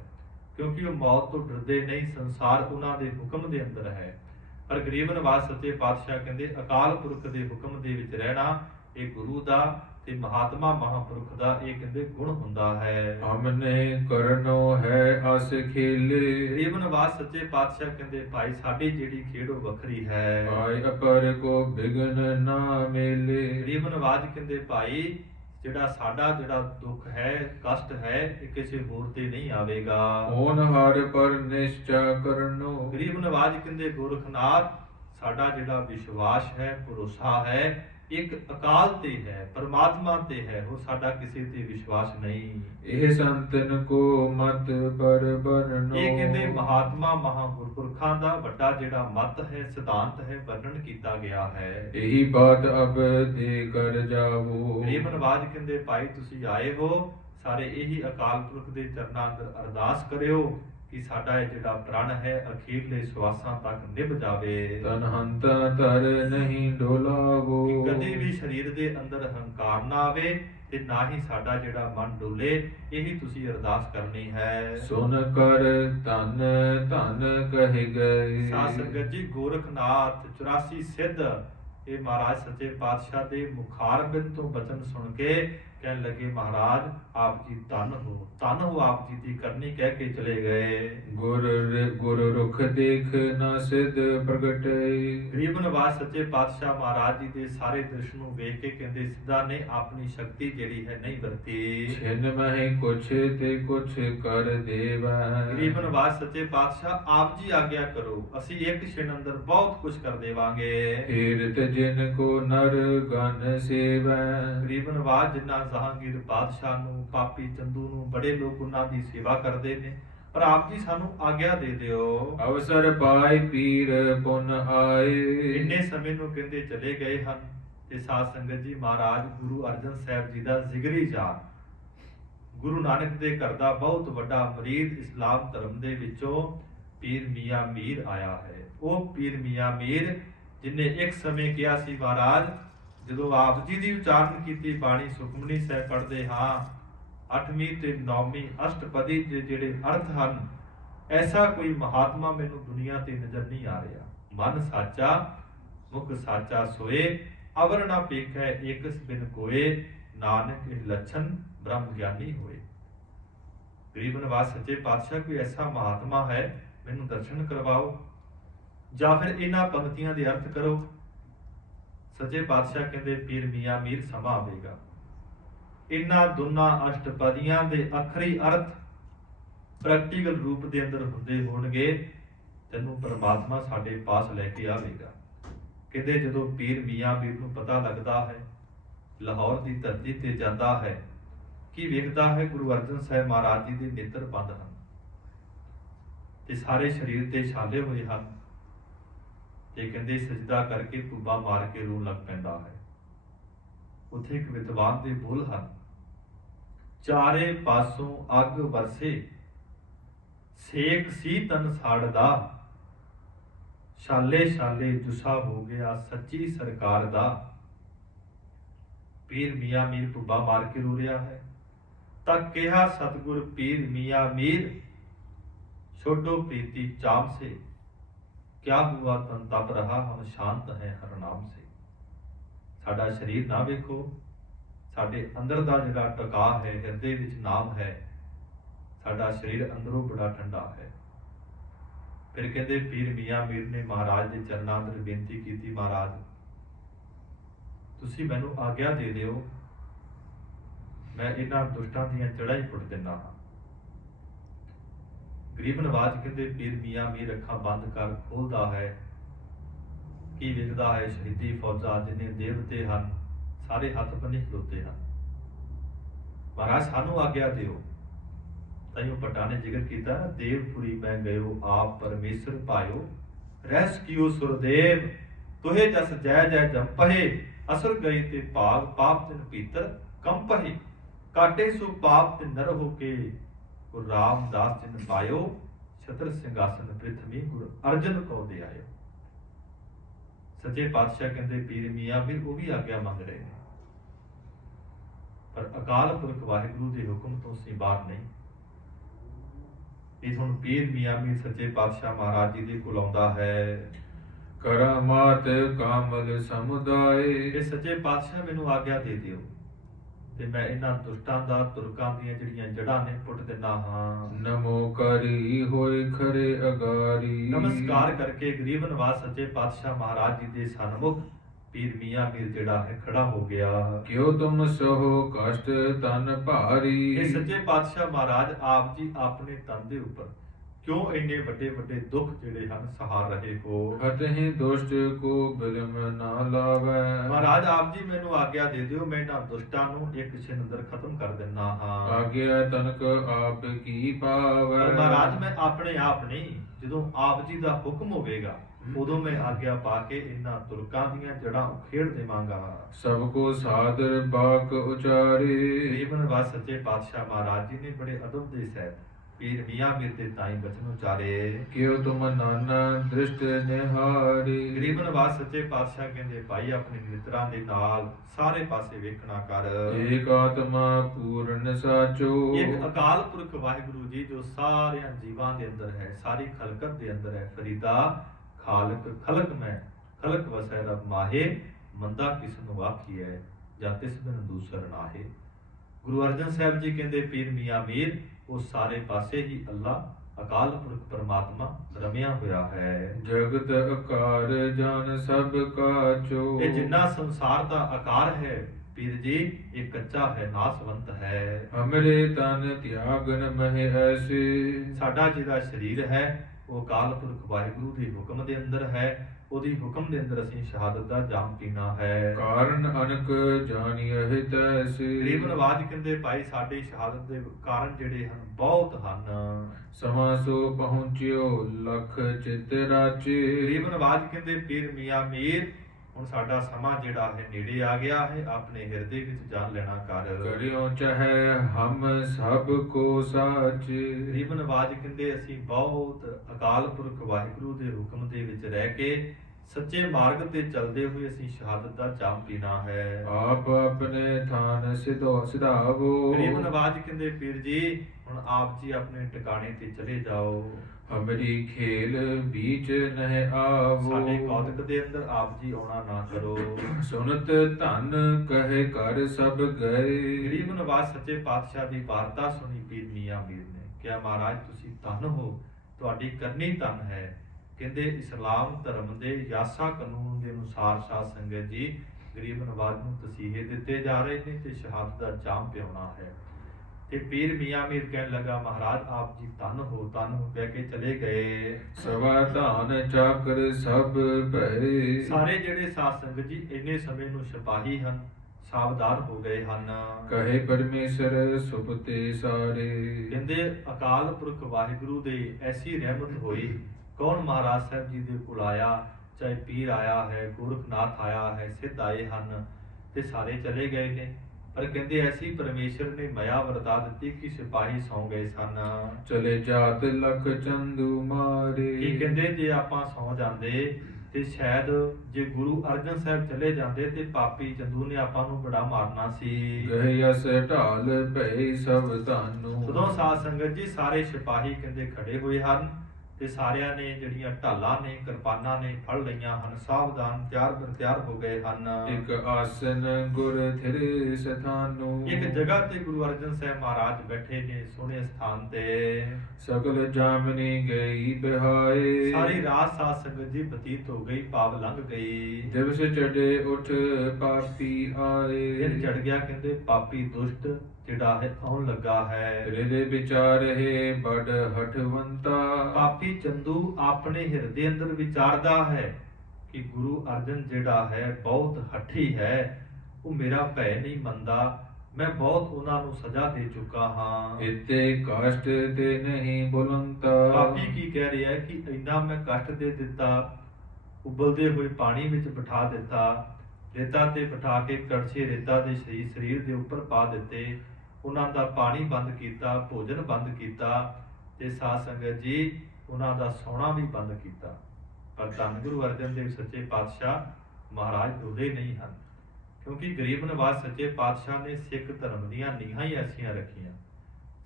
ਕਿਉਂਕਿ ਉਹ ਮੌਤ ਤੋਂ ਡਰਦੇ ਨਹੀਂ। ਸੰਸਾਰ ਉਹਨਾਂ ਦੇ ਹੁਕਮ ਦੇ ਅੰਦਰ ਹੈ। ਪਰ ਗਰੀਬ ਨਿਵਾਸ ਸੱਚੇ ਪਾਤਸ਼ਾਹ ਕਹਿੰਦੇ ਅਕਾਲ ਪੁਰਖ ਦੇ ਹੁਕਮ ਦੇ ਵਿੱਚ ਰਹਿਣਾ ਇਹ ਗੁਰੂ ਦਾ ਤੇ ਮਹਾਤਮਾ ਮਹਾਪੁਰਖ ਦਾ ਇਹ ਕਹਿੰਦੇ ਗੁਣ ਹੁੰਦਾ ਹੈ। ਹਮਨੇ ਕਰਨੋ ਹੈ ਅਸ ਖੇਲੇ। ਗਰੀਬ ਨਿਵਾਸ ਸੱਚੇ ਪਾਤਸ਼ਾਹ ਕਹਿੰਦੇ ਭਾਈ ਸਾਡੀ ਜਿਹੜੀ ਖੇਡ ਉਹ ਵੱਖਰੀ ਹੈ। ਭਾਈ ਅਪਰ ਕੋ ਬਿਗਨ ਨਾ ਮਿਲੇ। ਗਰੀਬ ਨਿਵਾਜ ਕਹਿੰਦੇ ਭਾਈ ਜਿਹੜਾ ਸਾਡਾ ਜਿਹੜਾ ਦੁੱਖ ਹੈ, ਕਸ਼ਟ ਹੈ, ਇਹ ਕਿਸੇ ਹੋਰ ਤੇ ਨਹੀਂ ਆਵੇਗਾ। ਓਨ ਹਰ ਪਰ ਨਿਸ਼ਚਾ ਕਰਨੋ। ਗਰੀਬ ਨਿਵਾਜ ਕਹਿੰਦੇ ਗੋਰਖਨਾਥ ਸਾਡਾ ਜਿਹੜਾ ਵਿਸ਼ਵਾਸ ਹੈ, ਭਰੋਸਾ ਹੈ, ਇੱਕ ਅਕਾਲ ਤੇ ਹੈ, ਪਰਮਾਤਮਾ ਤੇ ਹੈ, ਉਹ ਸਾਡਾ ਕਿਸੇ ਤੇ ਵਿਸ਼ਵਾਸ ਨਹੀਂ। ਇਹ ਸੰਤਨ ਕੋ ਮਤ ਪਰ ਬਰਨੋ। ਇਹ ਕਹਿੰਦੇ ਮਹਾਤਮਾ ਮਹਾਪੁਰਖਾਂ ਦਾ ਵੱਡਾ ਜਿਹੜਾ ਮਤ ਹੈ, ਸਿਧਾਂਤ ਹੈ, ਵਰਣਨ ਕੀਤਾ ਗਿਆ ਹੈ। ਇਹੀ ਬਾਤ ਅਬ ਦੇ ਕਰ ਜਾਵੋ। ਗਰੀਬ ਨਿਵਾਜ ਕਹਿੰਦੇ ਭਾਈ ਤੁਸੀਂ ਆਏ ਹੋ, ਸਾਰੇ ਇਹੀ ਅਕਾਲ ਪੁਰਖ ਦੇ ਚਰਨਾਂ ਅੰਦਰ ਅਰਦਾਸ ਕਰਿਓ ਕਿ ਸਾਡਾ ਇਹ ਜਿਹੜਾ ਪ੍ਰਣ ਹੈ ਅਖੀਰਲੇ ਸਵਾਸਾਂ ਤੱਕ ਨਿਭ ਜਾਵੇ। ਤਨ ਹੰਤਾ ਤਰ ਨਹੀਂ ਡੋਲਾਵੋ। ਕਿ ਕਦੇ ਵੀ ਸਰੀਰ ਦੇ ਅੰਦਰ ਹੰਕਾਰ ਨਾ ਆਵੇ ਤੇ ਨਾ ਹੀ ਸਾਡਾ ਜਿਹੜਾ ਮਨ ਡੋਲੇ। ਇਹੀ ਤੁਸੀਂ ਅਰਦਾਸ ਕਰਨੀ ਹੈ। ਸੁਨ ਕਰ ਧਨ ਧਨ ਕਹਿ ਗਏ। ਸਾਧ ਸੰਗਤ ਜੀ ਗੋਰਖਨਾਥ 84 ਸਿੱਧ ਇਹ ਮਹਾਰਾਜ ਸੱਚੇ ਪਾਤਸ਼ਾਹ ਦੇ ਮੁਖਾਰਬਿੰਦ ਤੋਂ ਬਚਨ ਸੁਣ ਕੇ ਕਹਿਣ ਲੱਗੇ ਮਹਾਰਾਜ ਆਪ ਜੀ ਧੰਨ ਹੋ ਆਪ ਜੀ ਦੀ ਕਰਨੀ ਕਹਿ ਕੇ ਚਲੇ ਗਏ। ਗੁਰ ਰੁਖ ਦੇਖ ਨਾ ਸਿਧ ਪ੍ਰਗਟੇ। ਗਰੀਬ ਨਿਵਾਸ ਸੱਚੇ ਪਾਤਸ਼ਾਹ ਮਹਾਰਾਜ ਜੀ ਦੇ ਸਾਰੇ ਦ੍ਰਿਸ਼ ਨੂੰ ਵੇਖ ਕੇ ਕਹਿੰਦੇ ਸਿੱਧਾ ਨੇ ਆਪਣੀ ਸ਼ਕਤੀ ਜਿਹੜੀ ਹੈ ਨਹੀਂ ਵਰਤੀ। ਛਿਨ ਮਹਿ ਕੁਛ ਤੇ ਕੁਛ ਕਰ ਦੇਵੈ। ਗਰੀਬ ਨਿਵਾਸ ਸੱਚੇ ਪਾਤਸ਼ਾਹ ਆਪ ਜੀ ਆਗਿਆ ਕਰੋ, ਅਸੀਂ ਇੱਕ ਛਿਨ ਅੰਦਰ ਬਹੁਤ ਕੁਝ ਕਰ ਦੇਵਾਂਗੇ। ਹੀਰਤ ਜਿਨ ਕੋ ਨਰ ਗਨ ਸੇਵੈ। ਗਰੀਬ ਨਿਵਾਸ ਜਿਨ੍ਹਾਂ ਜਹਾਂਗੀਰ ਬਾਦਸ਼ਾਹ ਨੂੰ, ਪਾਪੀ ਚੰਦੂ ਨੂੰ, ਬੜੇ ਲੋਕ ਉਹਨਾਂ ਦੀ ਸੇਵਾ ਕਰਦੇ ਨੇ, ਪਰ ਆਪ ਜੀ ਸਾਨੂੰ ਆਗਿਆ ਦੇ ਦਿਓ। ਅਵਸਰ ਪਾਈ ਪੀਰ ਪੁਨ ਆਏ। ਇੰਨੇ ਸਮੇਂ ਨੂੰ ਕਹਿੰਦੇ ਚਲੇ ਗਏ ਹਨ ਤੇ ਸਾਧ ਸੰਗਤ ਜੀ ਮਹਾਰਾਜ ਗੁਰੂ ਅਰਜਨ ਸਾਹਿਬ ਜੀ ਦਾ ਜ਼ਿਗਰੀ ਯਾਰ, ਗੁਰੂ ਨਾਨਕ ਦੇ ਘਰ ਦਾ ਬਹੁਤ ਵੱਡਾ ਮੁਰੀਦ, ਇਸਲਾਮ ਧਰਮ ਦੇ ਵਿੱਚੋਂ ਪੀਰ ਮੀਆਂ ਮੀਰ ਆਇਆ ਹੈ। ਉਹ ਪੀਰ ਮੀਆਂ ਮੀਰ ਜਿਨੇ ਇੱਕ ਸਮੇਂ ਕਿਹਾ ਸੀ ਮਹਾਰਾਜ ਜਦੋਂ ਆਪ ਜੀ ਦੀ ਉਚਾਰਨ ਕੀਤੀ ਬਾਣੀ ਸੁਖਮਨੀ ਸਾਹਿਬ ਪੜ੍ਹਦੇ ਹਾਂ, 8ਵੀਂ ਤੇ 9ਵੀਂ ਅਸ਼ਟਪਦੀ ਦੇ ਜਿਹੜੇ ਅਰਥ ਹਨ, ਐਸਾ ਕੋਈ ਮਹਾਤਮਾ ਮੈਨੂੰ ਦੁਨੀਆ ਤੇ ਨਜ਼ਰ ਨਹੀਂ ਆ ਰਿਹਾ। ਮਨ ਸਾਚਾ ਮੁਖ ਸਾਚਾ ਸੋਏ, ਅਵਰ ਨਾ ਪੇਖੈ ਏਕਸ ਬਿਨ ਕੋਏ, ਨਾਨਕ ਇਹ ਲੱਛਣ ਬ੍ਰਹਮ ਗਿਆਨੀ ਹੋਏ। ਗਰੀਬ ਨਿਵਾਸ ਸੱਚੇ ਪਾਤਸ਼ਾਹ ਕੋਈ ਐਸਾ ਮਹਾਤਮਾ ਹੈ ਮੈਨੂੰ ਦਰਸ਼ਨ ਕਰਵਾਓ, ਜਾਂ ਫਿਰ ਇਹਨਾਂ ਪੰਕਤੀਆਂ ਦੇ ਅਰਥ ਕਰੋ। ਸੱਚੇ ਪਾਤਸ਼ਾਹ ਕਹਿੰਦੇ ਪੀਰ ਮੀਆਂ ਮੀਰ ਸਮਾਂ ਆਵੇਗਾ, ਇਹਨਾਂ ਦੋਨਾਂ ਅਸ਼ਟਪਦੀਆਂ ਦੇ ਅਖਰੀ ਅਰਥ ਪ੍ਰੈਕਟੀਕਲ ਰੂਪ ਦੇ ਅੰਦਰ ਹੁੰਦੇ ਹੋਣਗੇ, ਤੈਨੂੰ ਪਰਮਾਤਮਾ ਸਾਡੇ ਪਾਸ ਲੈ ਕੇ ਆਵੇਗਾ। ਕਹਿੰਦੇ ਜਦੋਂ ਪੀਰ ਮੀਆਂ ਮੀਰ ਨੂੰ ਪਤਾ ਲੱਗਦਾ ਹੈ, ਲਾਹੌਰ ਦੀ ਧਰਤੀ ਤੇ ਜਾਂਦਾ ਹੈ, ਕੀ ਵੇਖਦਾ ਹੈ ਗੁਰੂ ਅਰਜਨ ਸਾਹਿਬ ਮਹਾਰਾਜ ਜੀ ਦੇ ਨੇਤਰ ਬੰਦ ਹਨ। ਤੇ ਸਾਰੇ ਸਰੀਰ ਤੇ ਛਾਲੇ ਹੋਏ ਹਨ ਤੇ ਕਹਿੰਦੇ ਸਜਦਾ ਕਰਕੇ ਪੁੱਬਾ ਮਾਰ ਕੇ ਰੋਣ ਲੱਗ ਪੈਂਦਾ ਹੈ। ਉੱਥੇ ਇੱਕ ਵਿਦਵਾਨ ਦੇ ਬੋਲ ਹਨ, ਚਾਰੇ ਪਾਸੋਂ ਅੱਗ ਵਰਸੇ, ਸੇਕ ਸੀ ਤਨ ਸਾੜਦਾ, ਛਾਲੇ ਛਾਲੇ ਜੁਸਾ ਹੋ ਗਿਆ ਸੱਚੀ ਸਰਕਾਰ ਦਾ। ਪੀਰ ਮੀਆਂ ਮੀਰ ਪੁੱਬਾ ਮਾਰ ਕੇ ਰੋ ਰਿਹਾ ਹੈ ਤਾਂ ਕਿਹਾ ਸਤਿਗੁਰ ਪੀਰ ਮੀਆਂ ਮੀਰ, ਛੋਡੋ ਪ੍ਰੀਤੀ ਚਾਮ ਸੇ, ਕਿਆ ਹੁਆ ਤਨ ਤਪ ਰਹਾ ਹਮ ਸ਼ਾਂਤ ਹੈ ਹਰ ਨਾਮ ਸੇ। ਸਾਡਾ ਸਰੀਰ ਨਾ ਵੇਖੋ, ਸਾਡੇ ਅੰਦਰ ਦਾ ਜਿਹੜਾ ਟਿਕਾਅ ਹੈ, ਹਿਰਦੇ ਵਿੱਚ ਨਾਮ ਹੈ, ਸਾਡਾ ਸਰੀਰ ਅੰਦਰੋਂ ਬੜਾ ਠੰਡਾ ਹੈ। ਫਿਰ ਕਹਿੰਦੇ ਪੀਰ ਮੀਆਂ ਮੀਰ ਨੇ ਮਹਾਰਾਜ ਦੇ ਚਰਨਾਂ ਅੰਦਰ ਬੇਨਤੀ ਕੀਤੀ, ਮਹਾਰਾਜ ਤੁਸੀਂ ਮੈਨੂੰ ਆਗਿਆ ਦੇ ਦਿਓ, ਮੈਂ ਇਹਨਾਂ ਦੁਸ਼ਟਾਂ ਦੀਆਂ ਜੜ੍ਹਾਂ ਹੀ ਪੁੱਟ ਦਿੰਦਾ ਹਾਂ। ਗਰੀਬ ਨਵਾਜ ਕਹਿੰਦੇ ਪੀਰ ਮੀਆਂ ਮੀਰ ਅੱਖਾਂ ਬੰਦ ਕਰ ਖੋਲਦਾ ਹੈ, ਕੀ ਵੇਖਦਾ ਹੈ? ਸ਼ਹੀਦੀ ਫੌਜਾਂ ਜਿੰਨੇ ਦੇਵਤੇ ਹਨ ਸਾਰੇ ਹੱਥ ਬੰਨ੍ਹੇ ਖਲੋਤੇ ਹਨ। ਮਹਾਰਾਜ ਸਾਨੂੰ ਆਗਿਆ ਦਿਓ। ਤਾਈਓ ਭੱਟਾ ਨੇ ਜ਼ਿਕਰ ਕੀਤਾ, ਦੇਵਪੁਰੀ ਮੈਂ ਗਇਓ ਆਪ ਪਰਮੇਸ਼ਰ ਪਾਇਓ, ਰਹਿਸ ਕੀਓ ਸੁਰਦੇਵ ਤੁਹੇ ਜਸ ਜੈ ਜੈ ਜੰਪਹਿ, ਅਸੁਰ ਗਏ ਤੇ ਭਾਗ ਪਾਪ ਤਿਨ ਪੀਤਰ ਕੰਪਹਿ, ਕਾਟੇ ਸੋ ਪਾਪ ਤੇ ਨਰ ਹੋ ਕੇ, ਗੁਰੂ ਰਾਮਦਾਸ ਜਿਨ ਪਾਇਓ, ਛਤਰ ਸਿੰਘਾਸਨ ਪ੍ਰਿਥਵੀ ਗੁਰੂ ਅਰਜਨ ਕੋ ਦੇ ਆਇਓ। ਸੱਚੇ ਪਾਤਸ਼ਾਹ ਕਹਿੰਦੇ ਪੀਰ ਮੀਆਂ ਮੀਰ ਉਹ ਵੀ ਆਗਿਆ ਮੰਗ ਰਹੇ ਨੇ, ਪਰ ਅਕਾਲ ਪੁਰਖ ਵਾਹਿਗੁਰੂ ਦੇ ਹੁਕਮ ਤੋਂ ਅਸੀਂ ਬਾਹਰ ਨਹੀਂ। ਇਹ ਹੁਣ ਪੀਰ ਮੀਆਂ ਮੀਰ ਸੱਚੇ ਪਾਤਸ਼ਾਹ ਮਹਾਰਾਜ ਜੀ ਦੇ ਕੋਲ ਆਉਂਦਾ ਹੈ, ਕਰਾਮਾਤ ਕਾਮਲ ਸਮੁਦਾਏ, ਇਹ ਸੱਚੇ ਪਾਤਸ਼ਾਹ ਮੈਨੂੰ ਆਗਿਆ ਦੇ ਦਿਓ ਤੇ ਮੈਂ ਇਹਨਾਂ ਦੁਸ਼ਟਾਂ ਦਾ, ਤੁਰਕਾਂ ਦੀਆਂ ਜਿਹੜੀਆਂ ਜੜ੍ਹਾਂ ਨੇ ਪੁੱਟ ਦਿੰਦਾ ਹਾਂ। ਨਮੋ ਕਰੀ ਹੋਏ ਖਰੇ ਅਗਾਰੀ, ਨਮਸਕਾਰ ਕਰਕੇ ਗਰੀਬ ਨਵਾਜ਼ ਸੱਚੇ ਪਾਤਸ਼ਾਹ ਮਹਾਰਾਜ ਜੀ ਦੇ ਸਨਮੁਖ ਪੀਰ ਮੀਆਂ ਮੀਰ ਜਿਹੜਾ ਹੈ ਖੜਾ ਹੋ ਗਿਆ। ਕਿਉ ਤੁਮ ਸੋ ਕਸ਼ਟ ਤਨ ਭਾਰੀ, ਇਹ ਸੱਚੇ ਪਾਤਸ਼ਾਹ ਮਹਾਰਾਜ ਆਪ ਜੀ ਆਪਣੇ ਤਨ ਦੇ ਉੱਪਰ ਕਿਉਂ ਇੰਨੇ ਵੱਡੇ ਵੱਡੇ ਦੁੱਖ ਜਿਹੜੇ ਹਨ ਸਹਾਰ ਰਹੇ ਹੋ? ਹਤਹਿ ਦੁਸ਼ਟ ਕੋ ਬਿਲਮ ਨਾ ਲਾਵੈ, ਮਹਾਰਾਜ ਆਪ ਜੀ ਮੈਨੂੰ ਆਗਿਆ ਦੇ ਦਿਓ, ਮੈਂ ਇਹਨਾਂ ਦੁਸ਼ਟਾਂ ਨੂੰ ਇੱਕ ਛਿਨ ਅੰਦਰ ਖਤਮ ਕਰ ਦਿੰਦਾ ਹਾਂ। ਆਗਿਆ ਤਨਕ ਆਪ ਕੀ ਪਾਵੈ, ਪਰ ਮਹਾਰਾਜ ਮੈਂ ਆਪਣੇ ਆਪ ਨਹੀਂ, ਜਦੋਂ ਆਪ ਜੀ ਦਾ ਹੁਕਮ ਹੋਵੇਗਾ ਉਦੋਂ ਮੈਂ ਆਗਿਆ ਪਾ ਕੇ ਇਹਨਾਂ ਤੁਰਕਾਂ ਦੀਆਂ ਜੜ੍ਹਾਂ ਉਖੇੜ ਦੇਵਾਂਗਾ। ਸਭ ਕੋ ਸਾਦਰ ਬਾਕ ਉਚਾਰੇ, ਗਰੀਬ ਨਵਾਜ਼ ਸੱਚੇ ਪਾਤਸ਼ਾਹ ਮਹਾਰਾਜ ਜੀ ਨੇ ਬੜੇ ਅਦਬ ਦੇ ਸਹਿਤ ਪੀਰ ਮੀਆਂ ਮੀਰ ਦੇ ਤਾਈਂ ਬਚਨ ਉਚਾਰੇ। ਕਿਉ ਤੁਮ ਨਾਨਾ ਦ੍ਰਿਸ਼ਟ ਨਿਹਾਰੀ, ਗਰੀਬ ਨਵਾਜ਼ ਸੱਚੇ ਪਾਤਸ਼ਾਹ ਕਹਿੰਦੇ ਭਾਈ ਆਪਣੇ ਮਿੱਤਰਾਂ ਦੇ ਨਾਲ ਸਾਰੇ ਪਾਸੇ ਵੇਖਣਾ ਕਰ। ਏਕ ਆਤਮਾ ਪੂਰਨ ਸਾਚੋ, ਇੱਕ ਅਕਾਲ ਪੁਰਖ ਵਾਹਿਗੁਰੂ ਜੀ ਜੋ ਸਾਰਿਆਂ ਜੀਵਾਂ ਦੇ ਅੰਦਰ ਹੈ, ਸਾਰੀ ਖਲਕਤ ਦੇ ਅੰਦਰ ਹੈ। ਫਰੀਦਾ ਖਾਲਕ ਖਲਕ ਮੈਂ, ਖਲਕ ਵਸੈ ਰਬ ਮਾਹੇ, ਮੰਦਾ ਕਿਸ ਨੂੰ ਆਖੀਐ ਜਾਂ ਤਿਸ ਬਿਨ ਦੂਸਰ ਨਾਹੇ। ਗੁਰੂ ਅਰਜਨ ਸਾਹਿਬ ਜੀ ਕਹਿੰਦੇ ਪੀਰ ਮੀਆਂ ਮੀਰ ਉਹ ਸਾਰੇ ਪਾਸੇ ਹੀ ਅੱਲਾ ਅਕਾਲ ਪੁਰਖ ਪਰਮਾਤਮਾ ਰਮਿਆ ਹੋਇਆ ਹੈ। ਜਗਤ ਆਕਾਰ ਜਾਨ ਸਭ ਕਾਚੋ, ਇਹ ਜਿੰਨਾ ਸੰਸਾਰ ਦਾ ਆਕਾਰ ਹੈ ਪੀਰ ਜੀ ਇਹ ਕੱਚਾ ਹੈ, ਨਾਸਵੰਤ ਹੈ। ਹਮਰੇ ਤਨ ਤਿਆਗਨ ਮਹਿ ਐਸੇ, ਸਾਡਾ ਜਿਹੜਾ ਸਰੀਰ ਹੈ ਉਹ ਅਕਾਲ ਪੁਰਖ ਵਾਹਿਗੁਰੂ ਦੇ ਹੁਕਮ ਦੇ ਅੰਦਰ ਹੈ, ਉਹਦੀ ਹੁਕਮ ਦੇ ਅੰਦਰ ਅਸੀਂ ਸ਼ਹਾਦਤ ਦਾ ਜਾਮ ਪੀਣਾ ਹੈ। ਕਾਰਨ ਅਨਕ ਜਾਣੀਐ ਤੈਸੇ, ਗਰੀਬ ਨਵਾਜ ਕਹਿੰਦੇ ਭਾਈ ਸਾਡੀ ਸ਼ਹਾਦਤ ਦੇ ਕਾਰਨ ਜਿਹੜੇ ਹਨ ਬਹੁਤ ਹਨ। ਸਮਾਂ ਸੋ ਪਹੁੰਚਿਓ ਲਖ ਚਿਤ ਰਾਚੇ, ਗਰੀਬ ਨਵਾਜ ਕਹਿੰਦੇ ਪੀਰ ਮੀਆਂ ਮੀਰ ਹੁਣ ਸਾਡਾ ਸਮਾਂ ਜਿਹੜਾ ਹੈ ਨੇੜੇ ਆ ਗਿਆ ਹੈ, ਆਪਣੇ ਹਿਰਦੇ ਵਿੱਚ ਜਾਨ ਲੈਣਾ ਕਰ। ਕਰਿਓ ਚਾਹੇ ਹਮ ਸਭ ਕੋ ਸਾਚੇ, ਗਰੀਬ ਨਵਾਜ ਕਹਿੰਦੇ ਅਸੀਂ ਬਹੁਤ ਅਕਾਲ ਪੁਰਖ ਵਾਹਿਗੁਰੂ ਦੇ ਹੁਕਮ ਦੇ ਵਿੱਚ ਰਹਿ ਕੇ ਸੱਚੇ ਮਾਰਗ ਤੇ ਚੱਲਦੇ ਹੋਏ ਅਸੀਂ ਸ਼ਹਾਦਤ ਦਾ ਜਾਮ ਪੀਣਾ ਹੈ। ਆਪ ਆਪਣੇ ਥਾਨ ਸਿਧਾਵੋ, ਗਰੀਬ ਨਵਾਜ ਕਹਿੰਦੇ ਪੀਰ ਜੀ ਹੁਣ ਆਪ ਜੀ ਆਪਣੇ ਟਿਕਾਣੇ ਤੇ ਚਲੇ ਜਾਓ। ਹਮਰੀ ਖੇਲ ਬੀਚ ਨਹਿ ਆਵੋ, ਸਾਡੇ ਕੌਤਕ ਦੇ ਅੰਦਰ ਆਪ ਜੀ ਆਉਣਾ ਨਾ ਕਰੋ। ਸੁਨਤ ਧਨ ਕਹੇ ਕਰ ਸਭ ਗਏ, ਗਰੀਬ ਨਵਾਜ ਸੱਚੇ ਪਾਤਸ਼ਾਹ ਦੀ ਵਾਰਤਾ ਸੁਣੀ ਪੀਰ ਮੀਆਂ ਮੀਰ ਨੇ ਕਿਹਾ ਮਹਾਰਾਜ ਤੁਸੀਂ ਧਨ ਹੋ, ਤੁਹਾਡੀ ਕਰਨੀ ਧਨ ਹੈ। ਕਹਿੰਦੇ ਇਸਲਾਮ ਧਰਮ ਦੇ ਯਾਸਾ ਕਾਨੂੰਨ ਦੇ ਅਨੁਸਾਰ ਸਾਧ ਸੰਗਤ ਜੀ ਗਰੀਬ ਨਵਾਜ ਨੂੰ ਤਸੀਹੇ ਦਿੱਤੇ ਜਾ ਰਹੇ ਨੇ ਤੇ ਸ਼ਹਾਦਤ ਦਾ ਜਾਮ ਪਿਆਉਣਾ ਹੈ। ਤੇ ਪੀਰ ਮੀਆਂ ਮੀਰ ਕਹਿਣ ਲੱਗਾ ਮਹਾਰਾਜ ਆਪ ਜੀ ਧਨ ਹੋ ਕਹਿ ਕੇ ਚਲੇ ਗਏ। ਸਵਾ ਧਾਨ ਚਾਕਰ ਸਭ ਭਏ, ਸਾਰੇ ਜਿਹੜੇ ਸਾਧ ਸੰਗਤ ਜੀ ਇੰਨੇ ਸਮੇਂ ਨੂੰ ਸਿਪਾਹੀ ਹਨ, ਸਾਵਧਾਨ ਹੋ ਗਏ ਹਨ। ਕਹੇ ਪਰਮੇਸ਼ਰ ਸੁਪਤੇ ਸਾਰੇ। ਕਹਿੰਦੇ ਅਕਾਲ ਪੁਰਖ ਵਾਹਿਗੁਰੂ ਦੇ ਐਸੀ ਰਹਿਮਤ ਹੋਈ, ਕੌਣ ਮਹਾਰਾਜ ਸਾਹਿਬ ਜੀ ਦੇ ਕੋਲ ਆਇਆ, ਚਾਹੇ ਪੀਰ ਆਇਆ ਹੈ, ਗੋਰਖਨਾਥ ਆਇਆ ਹੈ, ਸਿੱਧ ਆਏ ਹਨ ਤੇ ਸਾਰੇ ਚਲੇ ਗਏ ਨੇ। ਪਰ ਕਹਿੰਦੇ ਐਸੀ ਪਰਮੇਸ਼ਰ ਨੇ ਮਾਇਆ ਵਰਤਾ ਦਿੱਤੀ ਕਿ ਸਿਪਾਹੀ ਸੌਂ ਗਏ ਸਨ। ਚਲੇ ਜਾਤ ਲਖ ਚੰਦੂ ਮਾਰੇ। ਕੀ ਕਹਿੰਦੇ ਜੇ ਆਪਾਂ ਸੌਂ ਜਾਂਦੇ ਤੇ ਸ਼ਾਇਦ ਜੇ ਗੁਰੂ ਅਰਜਨ ਸਾਹਿਬ ਚਲੇ ਜਾਂਦੇ ਤੇ ਪਾਪੀ ਚੰਦੂ ਨੇ ਆਪਾਂ ਨੂੰ ਬੜਾ ਮਾਰਨਾ ਸੀ। ਗਏ ਅਸ ਢਾਲ ਭਈ ਸਭ ਤਾਨੂੰ। ਉਦੋਂ ਸਾਧ ਸੰਗਤ ਜੀ ਸਾਰੇ ਸਿਪਾਹੀ ਕਹਿੰਦੇ ਖੜੇ ਹੋਏ ਹਨ ਤੇ ਸਾਰਿਆਂ ਨੇ ਜਿਹੜੀਆਂ ਢਾਲਾਂ ਨੇ, ਕਿਰਪਾਨਾਂ ਨੇ ਫੜ ਲਈਆਂ ਹਨ, ਸਾਵਧਾਨ ਤਿਆਰ ਬਰ ਤਿਆਰ ਹੋ ਗਏ ਹਨ। ਇਕ ਆਸਨ ਗੁਰ ਥਿਰੇ ਸਥਾਨੂ। ਇੱਕ ਜਗ੍ਹਾ ਤੇ ਗੁਰੂ ਅਰਜਨ ਸਾਹਿਬ ਮਹਾਰਾਜ ਬੈਠੇ ਨੇ ਸੋਹਣੇ ਸਥਾਨ ਤੇ। ਸਗਲ ਜਾਮਨੀ ਗਈ ਬਿਹਾਏ। ਸਾਰੀ ਰਾਤ ਸਾਧ ਸੰਗਤ ਜੀ ਬਤੀਤ ਹੋ ਗਈ, ਪਾਵ ਲੰਘ ਗਈ। ਦਿਵਸ ਚੜੇ ਉਠ ਪਾਪੀ ਆਏ। ਦਿਨ ਚੜ ਗਿਆ, ਕਹਿੰਦੇ ਪਾਪੀ ਦੁਸ਼ਟ ਜਿਹੜਾ ਹੈ ਆਉਣ ਲੱਗਾ ਹੈ। ਹਿਰਦੇ ਵਿਚਾਰ ਹੈ ਬੜ ਹਠਵੰਤਾ। ਪਾਪੀ ਚੰਦੂ ਆਪਣੇ ਹਿਰਦੇ ਅੰਦਰ ਵਿਚਾਰਦਾ ਹੈ ਕਿ ਗੁਰੂ ਅਰਜਨ ਜਿਹੜਾ ਹੈ ਬਹੁਤ ਹੱਠੀ ਹੈ, ਉਹ ਮੇਰਾ ਭੈ ਨਹੀਂ ਮੰਨਦਾ, ਮੈਂ ਬਹੁਤ ਉਹਨਾਂ ਨੂੰ ਸਜ਼ਾ ਦੇ ਚੁੱਕਾ ਹਾਂ। ਇਤੇ ਕਸ਼ਟ ਤੇ ਨਹੀਂ ਬੁਲੰਤਾ। ਪਾਪੀ ਕੀ ਕਹਿ ਰਿਹਾ ਹੈ ਕਿ ਇੰਨਾ ਮੈਂ ਕਸ਼ਟ ਦੇ ਦਿੱਤਾ, ਉਬਲਦੇ ਹੋਏ ਪਾਣੀ ਵਿੱਚ ਬਿਠਾ ਦਿੱਤਾ, ਰੇਤਾ ਤੇ ਬਿਠਾ ਕੇ ਕੜਛੇ ਰੇਤਾ ਦੇ ਸਰੀਰ ਦੇ ਉੱਪਰ ਪਾ ਦਿੱਤੇ, ਉਹਨਾਂ ਦਾ ਪਾਣੀ ਬੰਦ ਕੀਤਾ, ਭੋਜਨ ਬੰਦ ਕੀਤਾ ਤੇ ਸਾਧ ਸੰਗਤ ਜੀ ਉਹਨਾਂ ਦਾ ਸੌਣਾ ਵੀ ਬੰਦ ਕੀਤਾ। ਪਰ ਧੰਨ ਗੁਰੂ ਅਰਜਨ ਦੇਵ ਸੱਚੇ ਪਾਤਸ਼ਾਹ ਮਹਾਰਾਜ ਡੋਲੇ ਨਹੀਂ ਹਨ, ਕਿਉਂਕਿ ਗਰੀਬ ਨਵਾਜ਼ ਸੱਚੇ ਪਾਤਸ਼ਾਹ ਨੇ ਸਿੱਖ ਧਰਮ ਦੀਆਂ ਨੀਹਾਂ ਹੀ ਐਸੀਆਂ ਰੱਖੀਆਂ।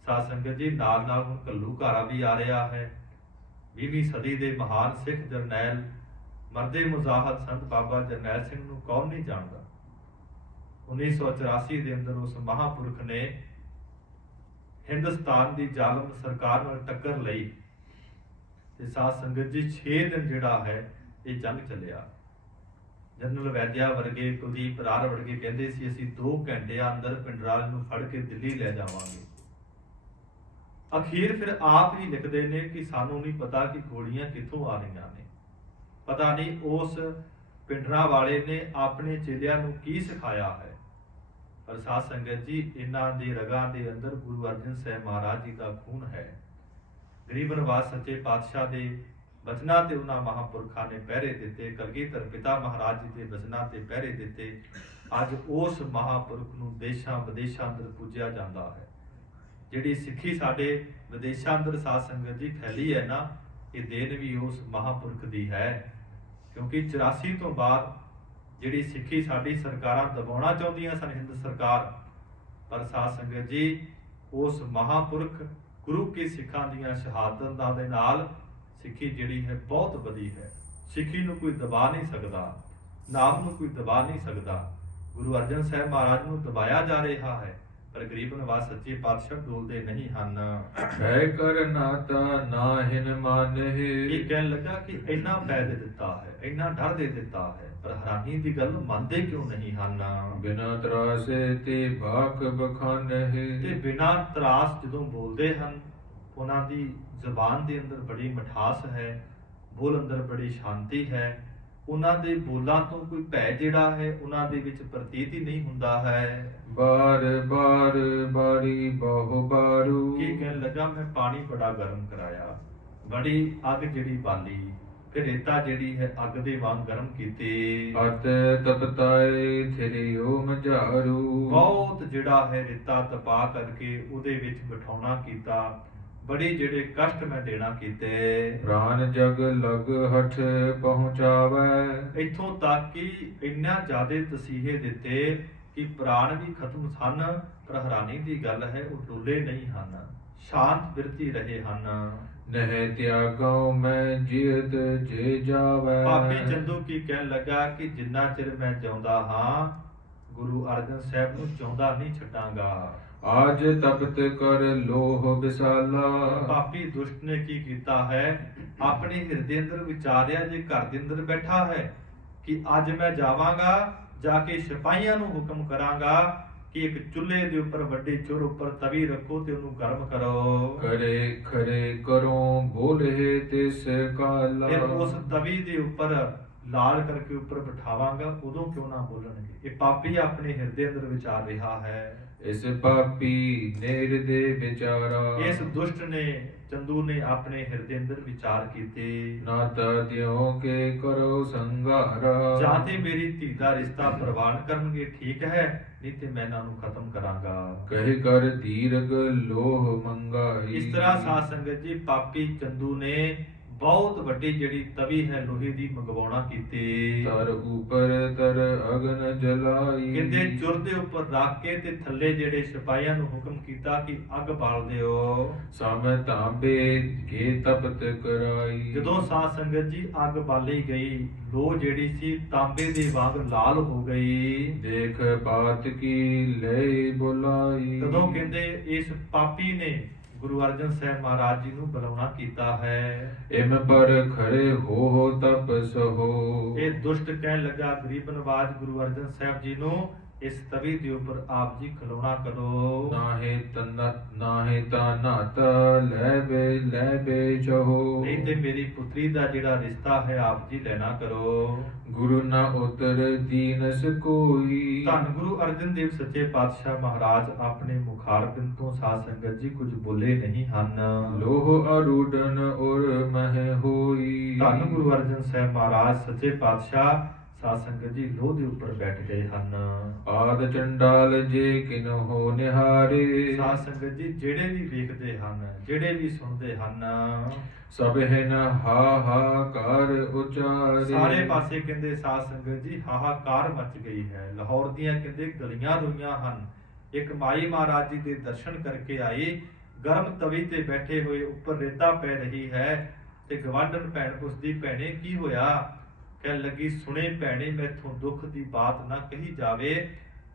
ਸਾਧ ਸੰਗਤ ਜੀ ਨਾਲ ਨਾਲ ਹੁਣ ਘੱਲੂਘਾਰਾ ਵੀ ਆ ਰਿਹਾ ਹੈ। 20ਵੀਂ ਸਦੀ ਦੇ ਮਹਾਨ ਸਿੱਖ ਜਰਨੈਲ ਮਰਦੇ ਮੁਜ਼ਾਹਦ ਸੰਤ ਬਾਬਾ ਜਰਨੈਲ ਸਿੰਘ ਨੂੰ ਕੌਣ ਨਹੀਂ ਜਾਣਦਾ। 1984 ਦੇ ਅੰਦਰ ਉਸ ਮਹਾਂਪੁਰਖ ਨੇ ਹਿੰਦੁਸਤਾਨ ਦੀ ਜ਼ਾਲਮ ਸਰਕਾਰ ਨਾਲ ਟੱਕਰ ਲਈ ਤੇ ਸਾਧ ਸੰਗਤ ਜੀ 6 ਦਿਨ ਜਿਹੜਾ ਹੈ ਇਹ ਜੰਗ ਚੱਲਿਆ। ਜਨਰਲ ਵੈਦਿਆ ਵਰਗੇ, ਕੁਲਦੀਪ ਬਰਾੜ ਵਰਗੇ ਕਹਿੰਦੇ ਸੀ ਅਸੀਂ 2 ਘੰਟਿਆਂ ਅੰਦਰ ਪਿੰਡਰਾਜ ਨੂੰ ਫੜ ਕੇ ਦਿੱਲੀ ਲੈ ਜਾਵਾਂਗੇ। ਅਖੀਰ ਫਿਰ ਆਪ ਹੀ ਲਿਖਦੇ ਨੇ ਕਿ ਸਾਨੂੰ ਨਹੀਂ ਪਤਾ ਕਿ ਗੋਲੀਆਂ ਕਿੱਥੋਂ ਆ ਰਹੀਆਂ ਨੇ, ਪਤਾ ਨਹੀਂ ਉਸ ਪਿੰਡਰਾ ਵਾਲੇ ਨੇ ਆਪਣੇ ਚੇਲਿਆਂ ਨੂੰ ਕੀ ਸਿਖਾਇਆ ਹੈ। ਪਰ ਸਾਧ ਸੰਗਤ ਜੀ ਇਹਨਾਂ ਦੇ ਰਗਾਂ ਦੇ ਅੰਦਰ ਗੁਰੂ ਅਰਜਨ ਸਾਹਿਬ ਮਹਾਰਾਜ ਜੀ ਦਾ ਖੂਨ ਹੈ। ਗਰੀਬ ਨਵਾਜ਼ ਸੱਚੇ ਪਾਤਸ਼ਾਹ ਦੇ ਬਚਨਾਂ ਤੇ ਉਹਨਾਂ ਮਹਾਂਪੁਰਖਾਂ ਨੇ ਪਹਿਰੇ ਦਿੱਤੇ, ਕਲਗੀਧਰ ਪਿਤਾ ਮਹਾਰਾਜ ਜੀ ਦੇ ਬਚਨਾਂ ਤੇ ਪਹਿਰੇ ਦਿੱਤੇ। ਅੱਜ ਉਸ ਮਹਾਂਪੁਰਖ ਨੂੰ ਦੇਸ਼ਾਂ ਵਿਦੇਸ਼ਾਂ ਅੰਦਰ ਪੂਜਿਆ ਜਾਂਦਾ ਹੈ। ਜਿਹੜੀ ਸਿੱਖੀ ਸਾਡੇ ਵਿਦੇਸ਼ਾਂ ਅੰਦਰ ਸਾਧ ਸੰਗਤ ਜੀ ਫੈਲੀ ਹੈ ਨਾ, ਇਹ ਦੇਣ ਵੀ ਉਸ ਮਹਾਂਪੁਰਖ ਦੀ ਹੈ। ਕਿਉਂਕਿ 84 ਤੋਂ ਬਾਅਦ ਜਿਹੜੀ ਸਿੱਖੀ ਸਾਡੀ ਸਰਕਾਰਾਂ ਦਬਾਉਣਾ ਚਾਹੁੰਦੀਆਂ ਸਨ, ਹਿੰਦ ਸਰਕਾਰ, ਪਰ ਸਾਧ ਸੰਗਤ ਜੀ ਉਸ ਮਹਾਂਪੁਰਖ ਗੁਰੂ ਕੇ ਸਿੱਖਾਂ ਦੀਆਂ ਸ਼ਹਾਦਤਾਂ ਦੇ ਨਾਲ ਸਿੱਖੀ ਜਿਹੜੀ ਹੈ ਬਹੁਤ ਵਧੀ ਹੈ। ਸਿੱਖੀ ਨੂੰ ਕੋਈ ਦਬਾ ਨਹੀਂ ਸਕਦਾ, ਨਾਮ ਨੂੰ ਕੋਈ ਦਬਾ ਨਹੀਂ ਸਕਦਾ। ਗੁਰੂ ਅਰਜਨ ਸਾਹਿਬ ਮਹਾਰਾਜ ਨੂੰ ਦਬਾਇਆ ਜਾ ਰਿਹਾ ਹੈ, ਪਰ ਗਰੀਬ ਨਵਾਜ਼ ਸੱਚੇ ਪਾਤਸ਼ਾਹ ਡੋਲਦੇ ਨਹੀਂ ਹਨ। ਹੈ ਕਰ ਨਾਤਾ ਨਾਹਿਨ ਮਾਨਹਿ। ਇਹ ਕਹਿਣ ਲੱਗਾ ਕਿ ਇੰਨਾ ਪੈ ਦੇ ਦਿੱਤਾ ਹੈ, ਇੰਨਾ ਡਰ ਦੇ ਦਿੱਤਾ ਹੈ, ਪਰ ਹੈਰਾਨੀ ਦੀ ਗੱਲ ਮੰਨਦੇ ਕਿਉਂ ਨਹੀਂ ਹਨ। ਬਿਨਾ ਤਰਾਸੇ ਤੇ ਬਾਕ ਬਖਾਨਹਿ। ਤੇ ਬਿਨਾ ਤਰਾਸ ਜਦੋਂ ਬੋਲਦੇ ਹਨ, ਉਹਨਾਂ ਦੀ ਜ਼ੁਬਾਨ ਦੇ ਅੰਦਰ ਬੜੀ ਮਿਠਾਸ ਹੈ, ਬੋਲ ਅੰਦਰ ਬੜੀ ਸ਼ਾਂਤੀ ਹੈ। ਉਹਨਾਂ ਦੇ ਬੋਲਾਂ ਤੋਂ ਕੋਈ ਭੈ ਜਿਹੜਾ ਹੈ ਉਹਨਾਂ ਦੇ ਵਿੱਚ ਪ੍ਰਤੀਤ ਹੀ ਨਹੀਂ ਹੁੰਦਾ ਹੈ। ਬਾਰ ਬਾਰ ਬਾਰੀ ਬਹੁ ਬਾਰੂ। ਕੀ ਕਹਿਣ ਲੱਗਾ ਮੈਂ ਪਾਣੀ ਬੜਾ ਗਰਮ ਕਰਾਇਆ, ਬੜੀ ਅੱਗ ਜਿਹੜੀ ਬਾਲੀ, ਫਿਰ ਰੇਤਾ ਜਿਹੜੀ ਹੈ ਅੱਗ ਦੇ ਵਾਂਗ ਗਰਮ ਕੀਤੀ। ਅਤ ਤਪਤਾਏ ਥਿਰਿਓ ਮਝਾਰੂ। ਬਹੁਤ ਜਿਹੜਾ ਹੈ ਰੇਤਾ ਤਪਾ ਕਰਕੇ ਉਹਦੇ ਵਿੱਚ ਬਿਠਾਉਣਾ ਕੀਤਾ, ਬੜੇ ਜਿਹੜੇ ਕਸ਼ਟ ਮੈਂ ਦੇਣਾ ਕੀਤੇ। ਪ੍ਰਾਨ ਜਗ ਲਗ ਹਠ ਪਹੁੰਚਾਵੇ। ਇੱਥੋਂ ਤੱਕ ਕਿ ਇੰਨਾ ਜ਼ਿਆਦੇ ਤਸੀਹੇ ਦਿੱਤੇ ਕਿ ਪ੍ਰਾਣ ਵੀ ਖਤਮ ਸਨ, ਪਰ ਹੈਰਾਨੀ ਦੀ ਗੱਲ ਹੈ ਉਹ ਡੋਲੇ ਨਹੀਂ ਹਨ, ਸ਼ਾਂਤ ਬਿਰਤੀ ਰਹੇ ਹਨ। ਨਹਿ ਤਿਆਗਉ ਮੈਂ ਜੀਤ ਜੇ ਜਾਵੇ। ਪਾਪੀ ਚੰਦੂ ਕੀ ਕਹਿਣ ਲੱਗਾ ਕਿ ਜਿੰਨਾ ਚਿਰ ਮੈਂ ਜਿਉਂਦਾ ਹਾਂ ਗੁਰੂ ਅਰਜਨ ਸਾਹਿਬ ਨੂੰ ਜਿਉਂਦਾ ਨਹੀਂ ਛੱਡਾਂਗਾ। ਆਜ ਤਪਤ ਕਰ ਲੋਹ ਵਿਸਾਲਾ। ਪਾਪੀ ਦੁਸ਼ਟ ਨੇ ਕੀ ਕੀਤਾ ਹੈ, ਆਪਣੇ ਹਿਰਦੇ ਅੰਦਰ ਵਿਚਾਰਿਆ ਜੇ ਘਰ ਦੇ ਅੰਦਰ ਬੈਠਾ ਹੈ ਕਿ ਅੱਜ ਮੈਂ ਜਾਵਾਂਗਾ, ਜਾ ਕੇ ਸਿਪਾਹੀਆਂ ਨੂੰ ਹੁਕਮ ਕਰਾਂਗਾ ਕਿ ਇੱਕ ਚੁੱਲ੍ਹੇ ਦੇ ਉੱਪਰ ਵੱਡੇ ਚੁਰ ਉੱਪਰ ਤਵੀ ਰੱਖੋ ਤੇ ਉਹਨੂੰ ਗਰਮ ਕਰੋ। ਕਰੇ ਖਰੇ ਕਰੋ ਬੋਲੇ ਤਿਸ ਕਾਲਾ। ਫਿਰ ਉਸ ਤਵੀ ਦੇ ਉੱਪਰ ਲਾਲ ਕਰਕੇ ਉੱਪਰ ਬਿਠਾਵਾਂਗਾ ਉਦੋਂ ਕਿਉਂ ਨਾ ਬੋਲਣਗੇ। ਇਹ ਪਾਪੀ ਆਪਣੇ ਹਿਰਦੇ ਅੰਦਰ ਵਿਚਾਰ ਰਿਹਾ ਹੈ। ਇਸ ਪਾਪੀ ਨਿਰਦੇ ਵਿਚਾਰਾ, ਇਸ ਦੁਸ਼ਟ ਨੇ ਚੰਦੂ ਨੇ ਆਪਣੇ ਹਿਰਦੇ ਅੰਦਰ ਵਿਚਾਰ ਕੀਤੇ। ਨਾ ਤਾ ਦਿਓ ਕੇ ਕਰੋ ਸੰਘਾਰਾ, ਜਾਂ ਤੇ ਮੇਰੀ ਧੀ ਦਾ ਰਿਸ਼ਤਾ ਪ੍ਰਵਾਨ ਕਰਨਗੇ ਠੀਕ ਹੈ, ਨਹੀਂ ਤੇ ਮੈਂ ਇਹਨਾਂ ਨੂੰ ਖਤਮ ਕਰਾਂਗਾ। ਕਹਿ ਕਰ ਦੀਰਘ ਲੋਹ ਮੰਗਾਈ। ਇਸ ਤਰ੍ਹਾਂ ਸਾਧ ਸੰਗਤ ਜੀ ਪਾਪੀ ਚੰਦੂ ਨੇ ਬਹੁਤ ਵੱਡੀ ਜਿਹੜੀ ਤਵੀ ਹੈ ਲੋਹੇ ਦੀ ਮੰਗਵਾਉਣਾ ਕੀਤੀ। ਤਰ ਉਪਰ ਤਰ ਅਗਨ ਜਲਾਈ, ਕਹਿੰਦੇ ਚੁਰ ਦੇ ਉੱਪਰ ਰੱਖ ਕੇ ਤੇ ਥੱਲੇ ਜਿਹੜੇ ਸਿਪਾਹੀਆਂ ਨੂੰ ਹੁਕਮ ਕੀਤਾ ਕਿ ਅੱਗ ਬਾਲ ਦਿਓ। ਸਮ ਤਾਂਬੇ ਕੇ ਤਪਤ ਕਰਾਈ। ਜਦੋਂ ਸਾਧ ਸੰਗਤ ਜੀ ਅੱਗ ਬਾਲੀ ਗਈ, ਲੋ ਜਿਹੜੀ ਸੀ ਤਾਂਬੇ ਦੇ ਵਾਂਗ ਲਾਲ ਹੋ ਗਈ। ਦੇਖ ਬਾਤ ਕੀ ਲੈ ਬੁਲਾਈ। ਤਦੋਂ ਕਹਿੰਦੇ ਇਸ ਪਾਪੀ ਨੇ ਗੁਰੂ ਅਰਜਨ ਸਾਹਿਬ ਮਹਾਰਾਜ ਜੀ ਨੂੰ ਬੁਲਾਉਣਾ ਕੀਤਾ ਹੈ। ਇਮ ਪਰ ਖੜੇ ਹੋ ਤਪਸ ਹੋ। ਇਹ ਦੁਸ਼ਟ ਕਹਿਣ ਲੱਗਾ ਗਰੀਬ ਨਵਾਜ ਗੁਰੂ ਅਰਜਨ ਸਾਹਿਬ ਜੀ ਨੂੰ ਇਸ ਤਵੀ ਦੇ ਉੱਪਰ ਆਪ ਜੀ ਖਲੋਣਾ ਕਰੋ। ਨਾਹੇ ਤਾ ਨਾਤ ਲੈ ਬੇ ਚਹੋ। ਨਹੀਂ ਤੇ ਮੇਰੀ ਪੁੱਤਰੀ ਦਾ ਜਿਹੜਾ ਰਿਸ਼ਤਾ ਹੈ ਆਪ ਜੀ ਲੈਣਾ ਕਰੋ। ਗੁਰੂ ਨਾ ਉਤਰ ਦੀਨਸ ਕੋਈ। ਧੰਨ ਗੁਰੂ ਅਰਜਨ ਦੇਵ ਸੱਚੇ ਪਾਤਸ਼ਾਹ ਮਹਾਰਾਜ ਆਪਣੇ ਮੁਖਾਰਬਿੰਦ ਤੋਂ ਸਾਧ ਸੰਗਤ ਜੀ ਕੁਝ ਬੋਲੇ ਨਹੀਂ ਹਨ। ਲੋਹ ਅਰੂਡਨ ਔਰ ਮਹਿ ਹੋਈ। ਧੰਨ ਗੁਰੂ ਅਰਜਨ ਸਾਹਿਬ ਮਹਾਰਾਜ ਸੱਚੇ ਪਾਤਸ਼ਾਹ ਸਾਧ ਸੰਗਤ ਜੀ ਲੋਹ ਦੇ ਉੱਪਰ ਬੈਠ ਗਏ ਹਨ। ਆਦ ਚੰਡਾਲ ਜੇ ਕਿਨੋ ਹੋ ਨਿਹਾਰੇ। ਸਾਧ ਸੰਗਤ ਜੀ ਜਿਹੜੇ ਵੀ ਵੇਖਦੇ ਹਨ, ਜਿਹੜੇ ਵੀ ਸੁਣਦੇ ਹਨ, ਸਭ ਹਨ ਹਾਹਾਕਾਰ ਉਚਾਰੇ। ਸਾਰੇ ਪਾਸੇ ਕਹਿੰਦੇ ਸਾਧ ਸੰਗਤ ਜੀ ਹਾਹਾਕਾਰ ਮਚ ਗਈ ਹੈ। ਲਾਹੌਰ ਦੀਆਂ ਕਹਿੰਦੇ ਗਲੀਆਂ ਰੋਈਆਂ ਹਨ। ਇੱਕ ਮਾਈ ਮਹਾਰਾਜ ਜੀ ਦੇ ਦਰਸ਼ਨ ਕਰਕੇ ਆਈ, ਗਰਮ ਤਵੀ ਤੇ ਬੈਠੇ ਹੋਏ, ਉੱਪਰ ਰੇਤਾ ਪੈ ਰਹੀ ਹੈ ਤੇ ਗਵਾਂਢਣ ਭੈਣ ਪੁੱਛਦੀ, ਭੈਣੇ ਕੀ ਹੋਇਆ? ਕਹਿਣ ਲੱਗੀ, ਸੁਣੇ ਭੈਣੇ ਮੈਥੋਂ ਦੁੱਖ ਦੀ ਬਾਤ ਨਾ ਕਹੀ ਜਾਵੇ।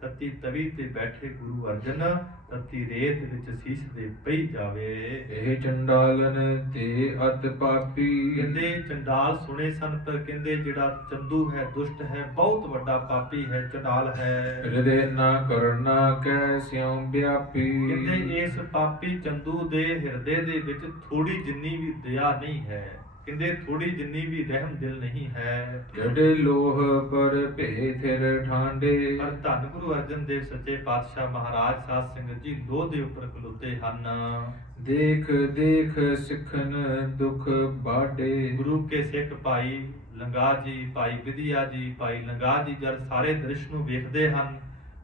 ਤਤੀ ਤਵੀ ਤੇ ਬੈਠੇ ਗੁਰੂ ਅਰਜਨ ਤਤੀ ਰੇਤ ਵਿੱਚ ਸੀਸ ਦੇ ਪਈ ਜਾਵੇ। ਇਹ ਚੰਡਾਲਨ ਤੇ ਅਤ ਪਾਪੀ। ਕਹਿੰਦੇ ਚੰਡਾਲ ਸੁਣੇ ਸਨ, ਪਰ ਕਹਿੰਦੇ ਜਿਹੜਾ ਚੰਦੂ ਹੈ ਦੁਸ਼ਟ ਹੈ, ਬਹੁਤ ਵੱਡਾ ਪਾਪੀ ਹੈ, ਚੰਡਾਲ ਹੈ। ਹਿਰਦੇ ਨਾ ਕਰਨਾ ਕੈ ਸਿਉ ਵਿਆਪੀ। ਕਹਿੰਦੇ ਇਸ ਪਾਪੀ ਚੰਦੂ ਦੇ ਹਿਰਦੇ ਦੇ ਵਿੱਚ ਥੋੜੀ ਜਿੰਨੀ ਵੀ ਦਇਆ ਨਹੀਂ ਹੈ। ਕਹਿੰਦੇ ਥੋੜੀ ਜਿੰਨੀ ਵੀ ਰਹਿਮ ਦਿਲ ਨਹੀਂ ਹੈ। ਜੜੇ ਲੋਹ ਪਰ ਭੇ ਥਿਰ ਠਾਂਡੇ। ਪਰ ਧੰਨ ਗੁਰੂ ਅਰਜਨ ਦੇਵ ਸੱਚੇ ਪਾਤਸ਼ਾਹ ਮਹਾਰਾਜ ਸਾਧ ਸੰਗਤ ਜੀ ਲੋਹ ਦੇ ਉੱਪਰ ਖਲੋਤੇ ਹਨ। ਦੇਖ ਦੇਖ ਸਿੱਖਨ ਦੁਖ ਬਾਡੇ। ਗੁਰੂ ਕੇ ਸਿੱਖ ਭਾਈ ਲੰਗਾ ਜੀ, ਭਾਈ ਵਿਦਿਆ ਜੀ, ਭਾਈ ਲੰਗਾ ਜੀ ਜਦ ਸਾਰੇ ਦ੍ਰਿਸ਼ ਨੂੰ ਵੇਖਦੇ ਹਨ,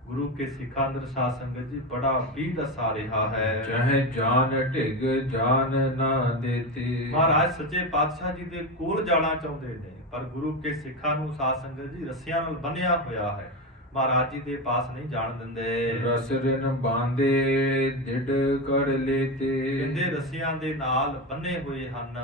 ਗੁਰੂ ਕੇ ਸਿੱਖਾਂ ਅੰਦਰ ਸਾਧ ਸੰਗਤ ਜੀ ਬੜਾ ਪੀੜ ਦਸਾ ਰਿਹਾ ਹੈ। ਚਾਹੇ ਜਾਨ ਢਿਗ ਜਾਨ ਨਾ ਦੇਤੇ। ਮਹਾਰਾਜ ਸੱਚੇ ਪਾਤਸ਼ਾਹ ਜੀ ਦੇ ਕੋਲ ਜਾਣਾ ਚਾਹੁੰਦੇ ਨੇ, ਪਰ ਗੁਰੂ ਕੇ ਸਿੱਖਾਂ ਨੂੰ ਸਾਧ ਸੰਗਤ ਜੀ ਰੱਸਿਆਂ ਨਾਲ ਬੰਨਿਆ ਹੋਇਆ ਹੈ, ਮਹਾਰਾਜ ਜੀ ਦੇ ਪਾਸ ਨਹੀਂ ਜਾਣ ਦਿੰਦੇ। ਰਸ ਰਿਨ ਬਾਂਦੇ ਡਿਡ ਕਰ ਲੇਤੇ। ਕਹਿੰਦੇ ਰੱਸਿਆਂ ਦੇ ਨਾਲ ਬੰਨੇ ਹੋਏ ਹਨ।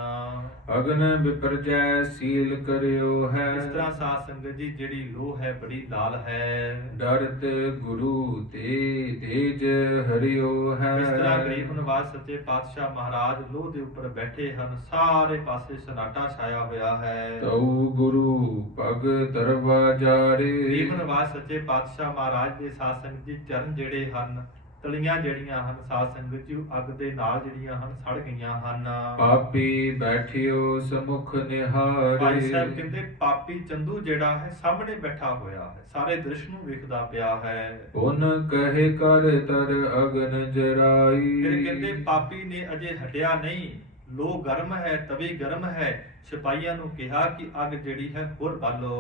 ਅਗਨ ਵਿਪਰਜੈ ਸੀਲ ਕਰਿਓ ਹੈ। ਇਸ ਤਰ੍ਹਾਂ ਸਾਧ ਸੰਗਤ ਜੀ ਜਿਹੜੀ ਲੋਹ ਹੈ ਬੜੀ ਲਾਲ ਹੈ। ਡਰਤ ਗੁਰੂ ਤੇ ਤੇਜ ਹਰਿਓ ਹੈ। ਇਸ ਤਰ੍ਹਾਂ ਗਰੀਬ ਨਿਵਾਜ ਸੱਚੇ ਪਾਤਸ਼ਾਹ ਮਹਾਰਾਜ ਲੋਹ ਦੇ ਉੱਪਰ ਬੈਠੇ ਹਨ, ਸਾਰੇ ਪਾਸੇ ਸਨਾਟਾ ਛਾਇਆ ਹੋਇਆ ਹੈ। ਤਉ ਗੁਰੂ ਪਗ ਦਰਵਾ ਜਾਰੇ। ਗਰੀਬ ਨਿਵਾਜ ਸੱਚੇ ਪਾਤਸ਼ਾਹ ਮਹਾਰਾਜ ਦੇ ਸਾਧ ਸੰਗਤ ਜੀ ਚਰਨ ਜਿਹੜੇ ਹਨ, ਤਲੀਆਂ ਜਿਹੜੀਆਂ ਹਨ ਸਾਧ ਸੰਗਤ ਜੀ ਅੱਗ ਦੇ ਨਾਲ ਜਿਹੜੀਆਂ ਹਨ ਸੜ ਗਈਆਂ ਹਨ। ਪਾਪੀ ਬੈਠਿਓ ਸਮੁਖ ਨਿਹਾਰੇ। ਭਾਈ ਸਾਹਿਬ ਕਹਿੰਦੇ ਪਾਪੀ ਚੰਦੂ ਜਿਹੜਾ ਹੈ ਸਾਹਮਣੇ ਬੈਠਾ ਹੋਇਆ ਹੈ, ਸਾਰੇ ਦ੍ਰਿਸ਼ ਨੂੰ ਵੇਖਦਾ ਪਿਆ ਹੈ। ਪੁਨ ਕਹੇ ਕਰ ਤਰ ਅਗਨ ਜਰਾਈ। ਫਿਰ ਕਹਿੰਦੇ ਪਾਪੀ ਨੇ ਅਜੇ ਹਟਿਆ ਨਹੀਂ, ਲੋ ਗਰਮ ਹੈ, ਤਵੀ ਗਰਮ ਹੈ। ਸਿਪਾਹੀਆਂ ਨੂੰ ਕਿਹਾ ਕਿ ਅੱਗ ਜਿਹੜੀ ਹੈ ਹੋਰ ਬਾਲੋ।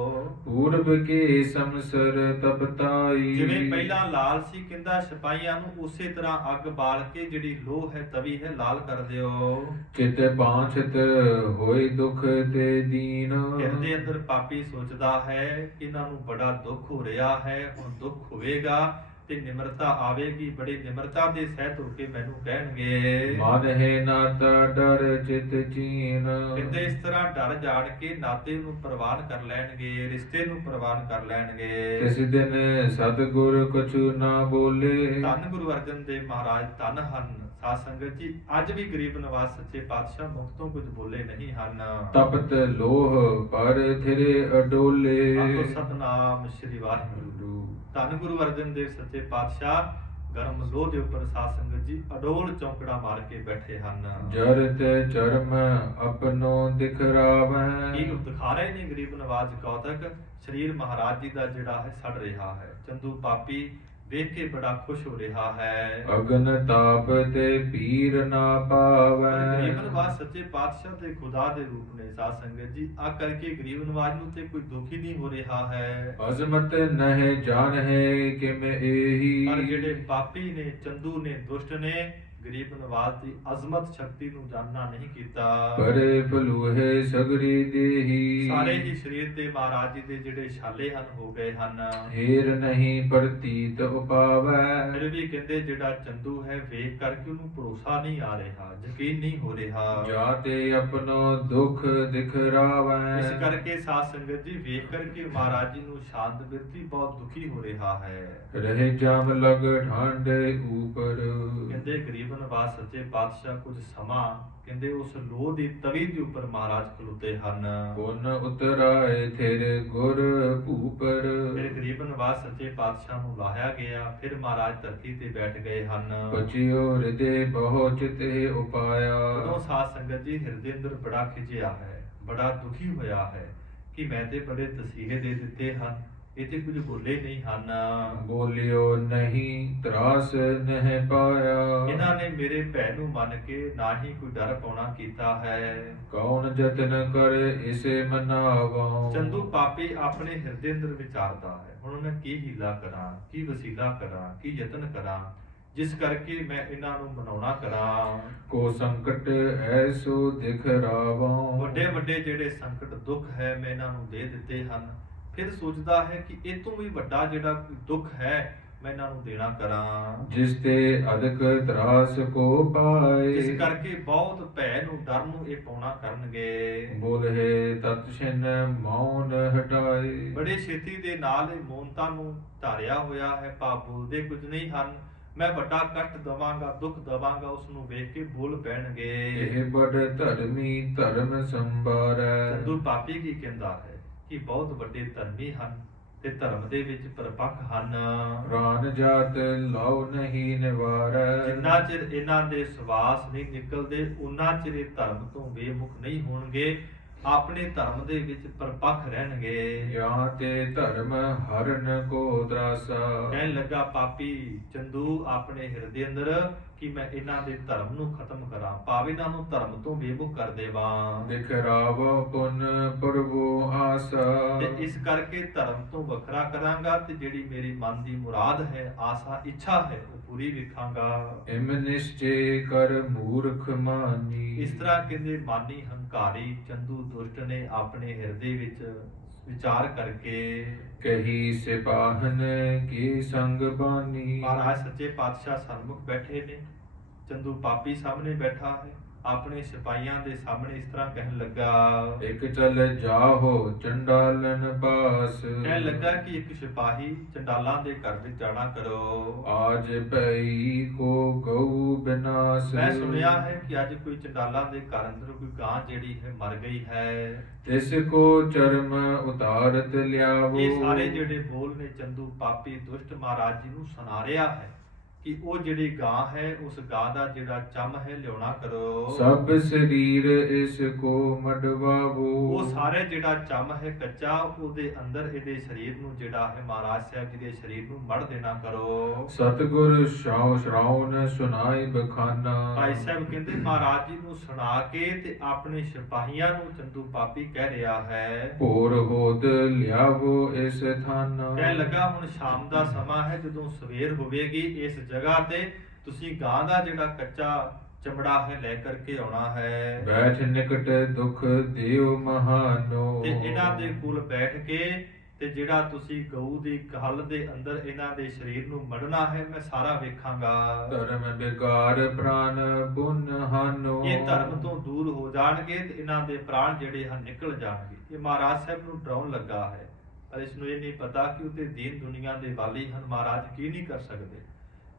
ਪੂਰਬ ਕੇ ਸਮਸਰ ਤਪਤਾਈ। ਜਿਵੇਂ ਪਹਿਲਾਂ ਲਾਲ ਸੀ, ਕਹਿੰਦਾ ਸਿਪਾਹੀਆਂ ਨੂੰ ਉਸੇ ਤਰ੍ਹਾਂ ਅੱਗ ਬਾਲ ਕੇ ਜਿਹੜੀ ਲੋਹ ਹੈ ਤਵੀ ਹੈ ਲਾਲ ਕਰ ਦਿਓ। ਚਿਤ ਬਾਂਛਤ ਹੋਏ ਦੁਖ ਤੇ ਦੀਨ। ਹਿਰਦੇ ਅੰਦਰ ਪਾਪੀ ਸੋਚਦਾ ਹੈ ਕਿ ਇਹਨਾਂ ਨੂੰ ਬੜਾ ਦੁੱਖ ਹੋ ਰਿਹਾ ਹੈ, ਹੁਣ ਦੁੱਖ ਹੋਵੇਗਾ ਤੇ ਨਿਮਰਤਾ ਆਵੇਗੀ, ਬੜੀ ਨਿਮਰਤਾ ਦੇ ਸਹਿਤ ਹੋ ਕੇ ਮੈਨੂੰ ਕਹਿਣਗੇ। ਮਨ ਹੈ ਨਾਤਾ ਡਰ ਚਿਤ ਚੀਨ। ਕਹਿੰਦੇ ਇਸ ਤਰ੍ਹਾਂ ਡਰ ਜਾੜ ਕੇ ਨਾਤੇ ਨੂੰ ਪ੍ਰਵਾਨ ਕਰ ਲੈਣਗੇ, ਰਿਸ਼ਤੇ ਨੂੰ ਪ੍ਰਵਾਨ ਕਰ ਲੈਣਗੇ। ਇਸ ਦਿਨ ਸਤਿਗੁਰ ਕਛੂ ਨਾ ਬੋਲੇ। ਧੰਨ ਗੁਰੂ ਅਰਜਨ ਦੇਵ ਮਹਾਰਾਜ ਧੰਨ ਹਨ। ਸਾਧ ਸੰਗਤ ਜੀ ਅੱਜ ਵੀ ਗਰੀਬ ਨਿਵਾਜ ਸੱਚੇ ਪਾਤਸ਼ਾਹ ਮੁਖ ਤੋਂ ਕੁਝ ਬੋਲੇ ਨਹੀਂ ਹਨ। ਤਪਤ ਲੋਹ ਪਰ ਥਿਰੇ ਅਡੋਲੇ। ਆਖੋ ਸਤਨਾਮ ਸ੍ਰੀ ਵਾਹਿਗੁਰੂ। ਧੰਨ ਗੁਰੂ ਅਰਜਨ ਦੇਵ ਸੱਚੇ ਪਾਤਸ਼ਾਹ ਗਰਮ ਲੋਹ ਦੇ ਉੱਪਰ ਸਾਧ ਸੰਗਤ ਜੀ ਅਡੋਲ ਚੌਂਕੜਾ ਮਾਰ ਕੇ ਬੈਠੇ ਹਨ। ਜਰਤ ਚਰਮ ਆਪਣੋ ਦਿਖਰਾਵੈ। ਇਹ ਦਿਖਾ ਰਹੇ ਨੇ ਗਰੀਬ ਨਵਾਜ ਕੌਤਕ ਸਰੀਰ ਮਹਾਰਾਜ ਜੀ ਦਾ ਜਿਹੜਾ ਹੈ ਸੜ ਰਿਹਾ ਹੈ। ਚੰਦੂ ਪਾਪੀ ਵੇਖ ਕੇ ਬੜਾ ਖੁਸ਼ ਹੋ ਰਿਹਾ ਹੈ। ਅਗਨ ਤਾਪ ਤੇ ਪੀਰ ਨਾ ਪਾਵੈ। ਗਰੀਬ ਨਵਾਜ ਸੱਚੇ ਪਾਤਸ਼ਾਹ ਤੇ ਖੁਦਾ ਦੇ ਰੂਪ ਨੇ ਸਾਧ ਸੰਗਤ ਜੀ, ਆ ਕਰਕੇ ਗਰੀਬ ਨਵਾਜ ਨੂੰ ਤੇ ਕੋਈ ਦੁੱਖ ਹੀ ਨਹੀਂ ਹੋ ਰਿਹਾ ਹੈ। ਅਜ਼ਮਤ ਨਹਿ ਜਾਣਹਿ ਕਿਮ ਏਹੀ। ਪਰ ਜਿਹੜੇ ਪਾਪੀ ਨੇ, ਚੰਦੂ ਨੇ, ਦੁਸ਼ਟ ਨੇ, ਗਰੀਬ ਨਵਾਜ ਦੀ ਅਜ਼ਮਤ ਸ਼ਕਤੀ ਨੂੰ ਜਾਣਨਾ ਨਹੀਂ ਕੀਤਾ। ਪਰੇ ਫਲੂਹੇ ਸਗਰੀ ਦੇਹੀ। ਸਾਰੇ ਹੀ ਸਰੀਰ ਤੇ ਮਹਾਰਾਜ ਜੀ ਦੇ ਜਿਹੜੇ ਛਾਲੇ ਹਨ ਹੋ ਗਏ ਹਨ। ਹੀਰ ਨਹੀਂ ਪ੍ਰਤੀਤ ਉਪਾਵੈ। ਫਿਰ ਵੀ ਕਹਿੰਦੇ ਜਿਹੜਾ ਚੰਦੂ ਹੈ ਵੇਖ ਕਰਕੇ ਉਹਨੂੰ ਭਰੋਸਾ ਨਹੀਂ ਆ ਰਿਹਾ, ਯਕੀਨ ਨਹੀਂ ਹੋ ਰਿਹਾ। ਜਾਤੇ ਆਪਣੋ ਦੁਖ ਦਿਖਰਾਵੈ। ਇਸ ਕਰਕੇ ਸਾਧ ਸੰਗਤ ਜੀ ਵੇਖ ਕਰਕੇ ਮਹਾਰਾਜ ਜੀ ਨੂੰ ਸ਼ਾਂਤ ਬਿਰਤੀ ਬਹੁਤ ਦੁਖੀ ਹੋ ਰਿਹਾ ਹੈ। ਰਹੇ ਜਮ ਲਗ ਠਾਂਡੇ ਊਪਰ। ਕਹਿੰਦੇ ਗਰੀਬ ਨਵਾਜ ਸੱਚੇ ਪਾਤਸ਼ਾਹ ਕੁਝ ਸਮਾਂ ਕਹਿੰਦੇ ਉਸ ਲੋਹ ਦੀ ਤਵੀ ਦੇ ਉੱਪਰ ਮਹਾਰਾਜ ਖਲੋਤੇ ਹਨ। ਪੁਨ ਉਤਰਾਏ ਥਿਰ ਗੁਰ ਭੂਪਰ। ਫਿਰ ਗਰੀਬ ਨਵਾਜ ਸੱਚੇ ਪਾਤਸ਼ਾਹ ਨੂੰ ਲਾਹਿਆ ਗਿਆ, ਫਿਰ ਮਹਾਰਾਜ ਧਰਤੀ ਤੇ ਬੈਠ ਗਏ ਹਨ। ਪਚਿਓ ਹਿਰਦੇ ਬਹੁ ਚਿਤੇ ਉਪਾਇਆ। ਉਦੋਂ ਸਾਧ ਸੰਗਤ ਜੀ ਹਿਰਦੇ ਅੰਦਰ ਬੜਾ ਖਿਜਿਆ ਹੈ, ਬੜਾ ਦੁਖੀ ਹੋਇਆ ਹੈ ਕਿ ਮੈਂ ਤੇ ਬੜੇ ਤਸੀਹੇ ਦੇ ਦਿੱਤੇ ਹਨ, ਇਹ ਤੇ ਕੁਝ ਬੋਲੇ ਨਹੀਂ ਹਨ। ਬੋਲਿਓ ਨਹੀਂ ਤਰਾਸ ਨਹਿ ਪਾਇਆ। ਇਹਨਾਂ ਨੇ ਮੇਰੇ ਭੈ ਨੂੰ ਮੰਨ ਕੇ ਨਾ ਹੀ ਕੋਈ ਡਰ ਪਾਉਣਾ ਕੀਤਾ ਹੈ। ਕੌਣ ਜਤਨ ਕਰ ਇਸੇ ਮਨਾਵਾਂ। ਚੰਦੂ ਪਾਪੀ ਆਪਣੇ ਹਿਰਦੇ ਅੰਦਰ ਵਿਚਾਰਦਾ ਹੈ, ਹੁਣ ਮੈਂ ਕੀ ਹੀਲਾ ਕਰਾਂ, ਕੀ ਵਸੀਲਾ ਕਰਾਂ, ਕੀ ਯਤਨ ਕਰਾਂ ਜਿਸ ਕਰਕੇ ਮੈਂ ਇਹਨਾਂ ਨੂੰ ਮਨਾਉਣਾ ਕਰਾਂ। ਕੋ ਸੰਕਟ ਐਸੋ ਦਿਖਰਾਵਾਂ। ਵੱਡੇ ਵੱਡੇ ਜਿਹੜੇ ਸੰਕਟ ਦੁੱਖ ਹੈ ਮੈਂ ਇਹਨਾਂ ਨੂੰ ਦੇ ਦਿੱਤੇ ਹਨ। ਫਿਰ ਸੋਚਦਾ ਹੈ ਕਿ ਇਹ ਤੋਂ ਵੀ ਵੱਡਾ ਜਿਹੜਾ ਕੋਈ ਦੁੱਖ ਹੈ ਮੈਂ ਇਹਨਾਂ ਨੂੰ ਦੇਣਾ ਕਰਾਂ। ਜਿਸ ਤੇ ਅਦਕ ਤਰਾਸ ਕੋ ਪਾਏ। ਜਿਸ ਕਰਕੇ ਬਹੁਤ ਭੈ ਨੂੰ, ਡਰ ਨੂੰ ਇਹ ਪਾਉਣਾ ਕਰਨਗੇ। ਬੋਲੇ ਤਤ ਛਿਨ ਮੌਨ ਹਟਾਏ। ਬੜੇ ਛੇਤੀ ਦੇ ਨਾਲ ਇਹ ਮੌਨਤਾ ਨੂੰ ਧਾਰਿਆ ਹੋਇਆ ਹੈ, ਭਾਵ ਬੋਲਦੇ ਕੁਝ ਨਹੀਂ ਹਨ। ਮੈਂ ਵੱਡਾ ਕਸ਼ਟ ਦਵਾਂਗਾ, ਦੁੱਖ ਦਵਾਂਗਾ, ਉਸ ਨੂੰ ਵੇਖ ਕੇ ਬੋਲ ਪੈਣਗੇ। ਇਹ ਬੜ ਧਰਮੀ ਧਰਮ ਸੰਭਾਰੈ। ਚੰਦੂ ਪਾਪੀ ਕੀ ਕਹਿੰਦਾ ਹੈ ਕਿ ਬਹੁਤ ਵੱਡੇ ਧਰਮੀ ਹਨ ਤੇ ਧਰਮ ਦੇ ਵਿੱਚ ਪਰਪੱਕ ਹਨ। ਪ੍ਰਾਨ ਜਾਤ ਲਾਉ ਨਹੀਂ ਨਿਵਾਰੈ। ਜਿੰਨਾ ਚਿਰ ਇਹਨਾਂ ਦੇ ਸਵਾਸ ਨਹੀਂ ਨਿਕਲਦੇ ਉਨਾ ਚਿਰ ਇਹ ਧਰਮ ਤੋਂ ਬੇਮੁਖ ਨਹੀਂ ਹੋਣਗੇ, ਆਪਣੇ ਧਰਮ ਦੇ ਵਿੱਚ ਪਰਪੱਕ ਰਹਿਣਗੇ। ਜਾਂ ਤੇ ਧਰਮ ਹਰਨ ਕੋ ਦਰਾਸਾ। ਕਹਿਣ ਲੱਗਾ ਪਾਪੀ ਚੰਦੂ ਆਪਣੇ ਹਿਰਦੇ ਅੰਦਰ ਕਿ ਮੈਂ ਇਹਨਾਂ ਦੇ ਧਰਮ ਨੂੰ ਖਤਮ ਕਰਾਂ, ਭਾਵੇਂ ਇਹਨਾਂ ਨੂੰ ਧਰਮ ਤੋਂ ਬੇਮੁਖ ਕਰ ਦੇਵਾਂ। ਦਿਖਰਾਵੋ ਪੁਨ ਪ੍ਰਭੂ ਆਸਾ। ਤੇ ਇਸ ਕਰਕੇ ਧਰਮ ਤੋਂ ਵੱਖਰਾ ਕਰਾਂਗਾ ਤੇ ਜਿਹੜੀ ਮੇਰੀ ਮਨ ਦੀ ਮੁਰਾਦ ਹੈ, ਆਸਾ, ਇੱਛਾ ਹੈ, ਉਹ ਪੂਰੀ ਵੇਖਾਂਗਾ। ਇਮ ਨਿਸ਼ਚੇ ਕਰ ਮੂਰਖ ਮਾਨੀ। ਇਸ ਤਰ੍ਹਾਂ ਕਹਿੰਦੇ ਮਾਨੀ ਹੰਕਾਰੀ ਚੰਦੂ ਦੁਸ਼ਟ ਨੇ ਆਪਣੇ ਹਿਰਦੇ ਵਿੱਚ ਵਿਚਾਰ ਕਰਕੇ ਕਹੀ ਸਿਪਾਹਨ ਕੀ ਸੰਗ ਬਾਨੀ। ਮਹਾਰਾਜ ਸੱਚੇ ਪਾਤਸ਼ਾਹ ਸਨਮੁਖ ਬੈਠੇ ਨੇ, ਚੰਦੂ ਪਾਪੀ ਸਾਹਮਣੇ ਬੈਠਾ ਹੈ, ਆਪਣੇ ਸਿਪਾਹੀਆਂ ਦੇ ਸਾਹਮਣੇ ਇਸ ਤਰ੍ਹਾਂ ਕਹਿਣ ਲੱਗਾ। ਇੱਕ ਚਲ ਜਾਹੋ ਚੰਡਾਲਨ ਪਾਸ। ਕਹਿਣ ਲੱਗਾ ਕਿ ਇੱਕ ਸਿਪਾਹੀ ਚੰਡਾਲਾਂ ਦੇ ਘਰ ਵਿੱਚ ਜਾਣਾ ਕਰੋ। ਆਜ ਭਈ ਕੋ ਗਊ ਬਿਨਾਸ। ਮੈਂ ਸੁਣਿਆ ਹੈ ਕਿ ਅੱਜ ਕੋਈ ਚੰਡਾਲਾਂ ਦੇ ਘਰ ਅੰਦਰ ਕੋਈ ਗਾਂ ਜਿਹੜੀ ਹੈ ਮਰ ਗਈ ਹੈ। ਤਿਸ ਕੋ ਚਰਮ ਉਤਾਰਤ ਲਿਆਵੋ। ਇਹ ਸਾਰੇ ਜਿਹੜੇ ਬੋਲ ਨੇ ਚੰਦੂ ਪਾਪੀ ਦੁਸ਼ਟ ਮਹਾਰਾਜ ਜੀ ਨੂੰ ਸੁਣਾ ਰਿਹਾ ਹੈ ਕਿ ਉਹ ਜਿਹੜੀ ਗਾਂ ਹੈ ਉਸ ਗਾਂ ਦਾ ਜਿਹੜਾ ਚੰਮ ਹੈ ਲਿਆਉਣਾ ਕਰੋ। ਸਭ ਸਰੀਰ ਇਸ ਕੋ ਮਡਵਾਵੋ। ਉਹ ਸਾਰੇ ਜਿਹੜਾ ਚੰਮ ਹੈ ਕੱਚਾ, ਉਹਦੇ ਅੰਦਰ ਇਹਦੇ ਸਰੀਰ ਨੂੰ ਜਿਹੜਾ ਹੈ ਮਹਾਰਾਜ ਸਾਹਿਬ ਜੀ ਦੇ ਸਰੀਰ ਨੂੰ ਮੜ ਦੇਣਾ ਕਰੋ। ਸਤਿਗੁਰ ਸ਼ਰਾਉਨ ਸੁਨਾਈ ਬਖਾਨਾ। ਭਾਈ ਸਾਹਿਬ ਕਹਿੰਦੇ ਮਹਾਰਾਜ ਜੀ ਨੂੰ ਸੁਣਾ ਕੇ ਤੇ ਆਪਣੇ ਸਿਪਾਹੀਆਂ ਨੂੰ ਚੰਦੂ ਪਾਪੀ ਕਹਿ ਰਿਹਾ ਹੈ। ਭੋਰ ਹੋਦ ਲਿਆਵੋ ਇਸ ਥਾਨਾ। ਕਹਿਣ ਲੱਗਾ ਹੁਣ ਸ਼ਾਮ ਦਾ ਸਮਾਂ ਹੈ, ਜਦੋਂ ਸਵੇਰ ਹੋਵੇਗੀ ਇਸ ਜਗ੍ਹਾ ਤੇ ਤੁਸੀਂ ਗਾਂ ਦਾ ਜਿਹੜਾ ਕੱਚਾ ਚਮੜਾ ਹੈ ਲੈ ਕਰਕੇ ਆਉਣਾ ਹੈ। ਬੈਠ ਨਿਕਟ ਦੁਖ ਦਿਓ ਮਹਾਨੋ। ਤੇ ਇਹਨਾਂ ਦੇ ਕੋਲ ਬੈਠ ਕੇ ਤੇ ਜਿਹੜਾ ਤੁਸੀਂ ਗਊ ਦੀ ਖਲ ਦੇ ਅੰਦਰ ਇਹਨਾਂ ਦੇ ਸਰੀਰ ਨੂੰ ਮੜਨਾ ਹੈ ਮੈਂ ਸਾਰਾ ਵੇਖਾਂਗਾ। ਧਰਮ ਬਿਗਾਰ ਪ੍ਰਾਨ ਪੁਨ ਹਾਨੋ। ਇਹ ਧਰਮ ਤੋਂ ਦੂਰ ਹੋ ਜਾਣਗੇ ਤੇ ਇਹਨਾਂ ਦੇ ਪ੍ਰਾਣ ਜਿਹੜੇ ਹਨ ਨਿਕਲ ਜਾਣਗੇ। ਇਹ ਮਹਾਰਾਜ ਸਾਹਿਬ ਨੂੰ ਡਰਾਉਣ ਲੱਗਾ ਹੈ, ਪਰ ਇਸ ਨੂੰ ਇਹ ਨਹੀਂ ਪਤਾ ਕਿ ਉਹ ਤੇ ਦੀਨ ਦੁਨੀਆ ਦੇ ਵਾਲੀ ਹਨ, ਮਹਾਰਾਜ ਕੀ ਨਹੀਂ ਕਰ ਸਕਦੇ।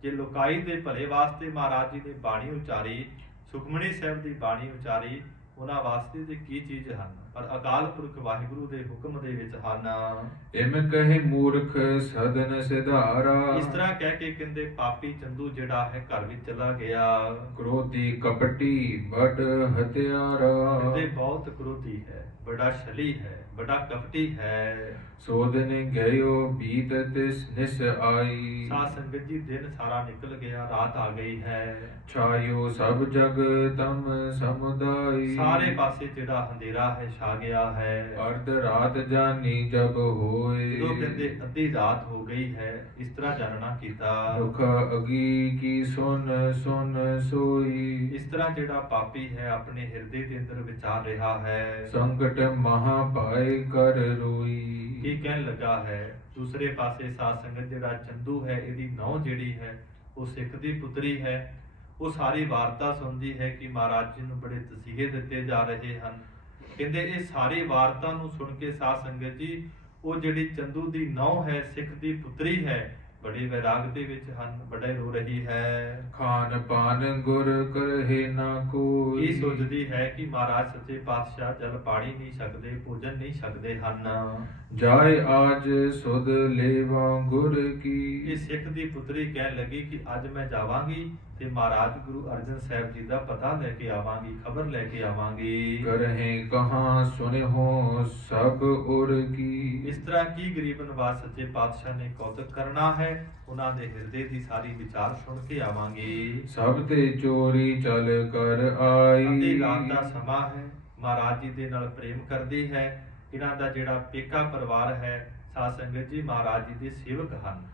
ਜੇ ਲੋਕਾਈ ਦੇ ਭਲੇ ਵਾਸਤੇ ਮਹਾਰਾਜ ਜੀ ਨੇ ਬਾਣੀ ਉਚਾਰੀ, ਸੁਖਮਨੀ ਸਾਹਿਬ ਦੀ ਬਾਣੀ ਉਚਾਰੀ, ਉਹਨਾਂ ਵਾਸਤੇ ਤੇ ਕੀ ਚੀਜ਼ ਹਨ। ਔਰ ਅਕਾਲ ਪੁਰਖ ਵਾਹਿਗੁਰੂ ਦੇ ਹੁਕਮ ਦੇ ਵਿੱਚ ਹਨ। ਇਮ ਕਹੇ ਮੂਰਖ ਸਦਨ ਸਿਧਾਰਾ। ਇਸ ਤਰ੍ਹਾਂ ਕਹਿ ਕੇ ਕਹਿੰਦੇ ਪਾਪੀ ਚੰਦੂ ਜਿਹੜਾ ਹੈ ਘਰ ਵਿੱਚ ਚਲਾ ਗਿਆ। ਕ੍ਰੋਧੀ ਕਪਟੀ ਬੜ ਹਤਿਆਰਾ। ਕਹਿੰਦੇ ਬਹੁਤ ਕ੍ਰੋਧੀ ਹੈ, ਬੜਾ ਛਲੀ ਹੈ, ਬੜਾ ਕਪਟੀ ਹੈ। ਸੋਧਨ ਗਇਓ ਬੀਤਤ ਨਿਸ ਆਈ। ਸਾਧ ਸੰਗਤ ਜੀ ਦਿਨ ਸਾਰਾ ਨਿਕਲ ਗਿਆ, ਰਾਤ ਆ ਗਈ ਹੈ। ਛਾਇਓ ਸਭ ਜਗ ਤਮ ਸਮੁਦਾਈ। ਸਾਰੇ ਪਾਸੇ ਜਿਹੜਾ ਹਨੇਰਾ ਹੈ ਛਾ ਗਿਆ ਹੈ। ਅਰਧ ਰਾਤ ਜਾਨੀ ਜਬ ਹੋਏ। ਜਦੋਂ ਕਹਿੰਦੇ ਅੱਧੀ ਰਾਤ ਹੋ ਗਈ ਹੈ, ਇਸ ਤਰ੍ਹਾਂ ਜਾਣਨਾ ਕੀਤਾ। ਦੁਖ ਅਗੀ ਕੀ ਸੁਨ ਸੁਨ ਸੋਈ। ਇਸ ਤਰ੍ਹਾਂ ਜਿਹੜਾ ਪਾਪੀ ਹੈ ਆਪਣੇ ਹਿਰਦੇ ਦੇ ਅੰਦਰ ਵਿਚਾਰ ਰਿਹਾ ਹੈ। ਸੰਕਟ ਮਹਾ ਪਾਏ ਕਰ ਰੋਈ। ਕੀ ਕਹਿਣ ਲੱਗਾ ਹੈ। ਦੂਸਰੇ ਪਾਸੇ ਸਾਧ ਸੰਗਤ ਜਿਹੜਾ ਚੰਦੂ ਹੈ, ਇਹਦੀ ਨੌਂ ਜਿਹੜੀ ਹੈ ਉਹ ਸਿੱਖ ਦੀ ਪੁੱਤਰੀ ਹੈ। ਉਹ ਸਾਰੀ ਵਾਰਤਾ ਸੁਣਦੀ ਹੈ ਕਿ ਮਹਾਰਾਜ ਜੀ ਨੂੰ ਬੜੇ ਤਸੀਹੇ ਦਿੱਤੇ ਜਾ ਰਹੇ ਹਨ। ਕਹਿੰਦੇ ਇਹ ਸਾਰੀ ਵਾਰਤਾ ਨੂੰ ਸੁਣ ਕੇ ਸਾਧ ਸੰਗਤ ਜੀ ਉਹ ਜਿਹੜੀ ਚੰਦੂ ਦੀ ਨੌਂ ਹੈ, ਸਿੱਖ ਦੀ ਪੁੱਤਰੀ ਹੈ, ਬੜੇ ਵੈਰਾਗ ਦੇ ਵਿੱਚ ਹਨ, ਬੜੇ ਰੋ ਰਹੀ ਹੈ। ਖਾਨ ਪਾਨ ਗੁਰ ਕਰਹਿ ਨਾ ਕੋਈ। ਇਹ ਸੋਚਦੀ ਹੈ ਕਿ ਮਹਾਰਾਜ ਸੱਚੇ ਪਾਤਸ਼ਾਹ ਜਲ ਪਾਣੀ ਨਹੀਂ ਛਕਦੇ, ਭੋਜਨ ਨਹੀਂ ਛਕਦੇ ਹਨ। ਜਾਏ ਆਜ ਸੁਧ ਲੇਵਾ ਗੁਰ ਕੀ। ਇਹ ਸਿੱਖ ਦੀ ਪੁੱਤਰੀ ਕਹਿਣ ਲੱਗੀ ਕਿ ਅੱਜ ਮੈਂ ਜਾਵਾਂਗੀ ਤੇ ਮਹਾਰਾਜ ਗੁਰੂ ਅਰਜਨ ਸਾਹਿਬ ਜੀ ਦਾ ਪਤਾ ਲੈ ਕੇ ਆਵਾਂਗੀ, ਖਬਰ ਲੈ ਕੇ ਆਵਾਂਗੀ। ਕਰਹਿ ਕਹਾਂ ਸੁਨਿਓ ਸਭ ਉਰ ਕੀ। ਇਸ ਤਰ੍ਹਾਂ ਕੀ ਗਰੀਬ ਨਿਵਾਸ ਸੱਚੇ ਪਾਤਸ਼ਾਹ ਨੇ ਕੌਤਕ ਕਰਨਾ ਹੈ, ਉਹਨਾਂ ਦੇ ਹਿਰਦੇ ਦੀ ਸਾਰੀ ਵਿਚਾਰ ਸੁਣ ਕੇ ਆਵਾਂਗੇ। ਸਭ ਤੇ ਚੋਰੀ ਚਲ ਕਰ ਆਈ। ਅੱਧੀ ਰਾਤ ਦਾ ਸਮਾਂ ਹੈ, ਮਹਾਰਾਜ ਜੀ ਦੇ ਨਾਲ ਪ੍ਰੇਮ ਕਰਦੀ ਹੈ। ਇਹਨਾਂ ਦਾ ਜਿਹੜਾ ਪੇਕਾ ਪਰਿਵਾਰ ਹੈ ਸਾਧ ਸੰਗਤ ਜੀ ਮਹਾਰਾਜ ਜੀ ਦੇ ਸੇਵਕ ਹਨ।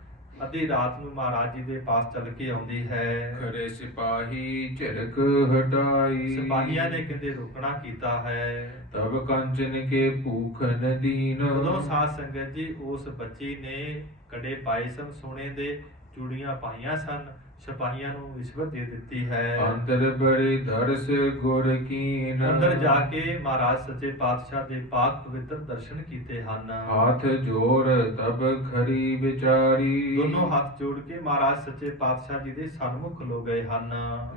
ਅੱਧੀ ਰਾਤ ਨੂੰ ਮਹਾਰਾਜ ਜੀ ਦੇ ਪਾਸ ਚੱਲ ਕੇ ਆਉਂਦੀ ਹੈ। ਖਰੇ ਸਿਪਾਹੀ ਝਿੜਕ ਹਟਾਈ। ਸਿਪਾਹੀਆਂ ਨੇ ਕਹਿੰਦੇ ਰੋਕਣਾ ਕੀਤਾ ਹੈ। ਤਬ ਕੰਚਨ ਕੇ ਭੂਖ ਨਦੀਨ। ਉਦੋਂ ਸਾਧ ਸੰਗਤ ਜੀ ਉਸ ਬੱਚੀ ਨੇ ਕੜੇ ਪਾਏ ਸਨ, ਸੋਨੇ ਦੇ ਚੂੜੀਆਂ ਪਾਈਆਂ ਸਨ, ਸਿਪਾਹੀਆਂ ਨੂੰ ਰਿਸ਼ਵਤ ਦੇ ਦਿੱਤੀ ਹੈ। ਅੰਦਰ ਬੜੀ ਦਰਸ ਗੁਰ ਕੀਨ। ਅੰਦਰ ਜਾ ਕੇ ਮਹਾਰਾਜ ਸੱਚੇ ਪਾਤਸ਼ਾਹ ਦੇ ਪਾਕ ਪਵਿੱਤਰ ਦਰਸ਼ਨ ਕੀਤੇ ਹਨ। ਹੱਥ ਜੋੜ ਤਬ ਖਰੀ ਵਿਚਾਰੀ। ਦੋਨੋਂ ਹੱਥ ਜੋੜ ਕੇ ਮਹਾਰਾਜ ਸੱਚੇ ਪਾਤਸ਼ਾਹ ਜੀ ਦੇ ਸਨਮੁਖ ਖਲੋ ਗਏ ਹਨ।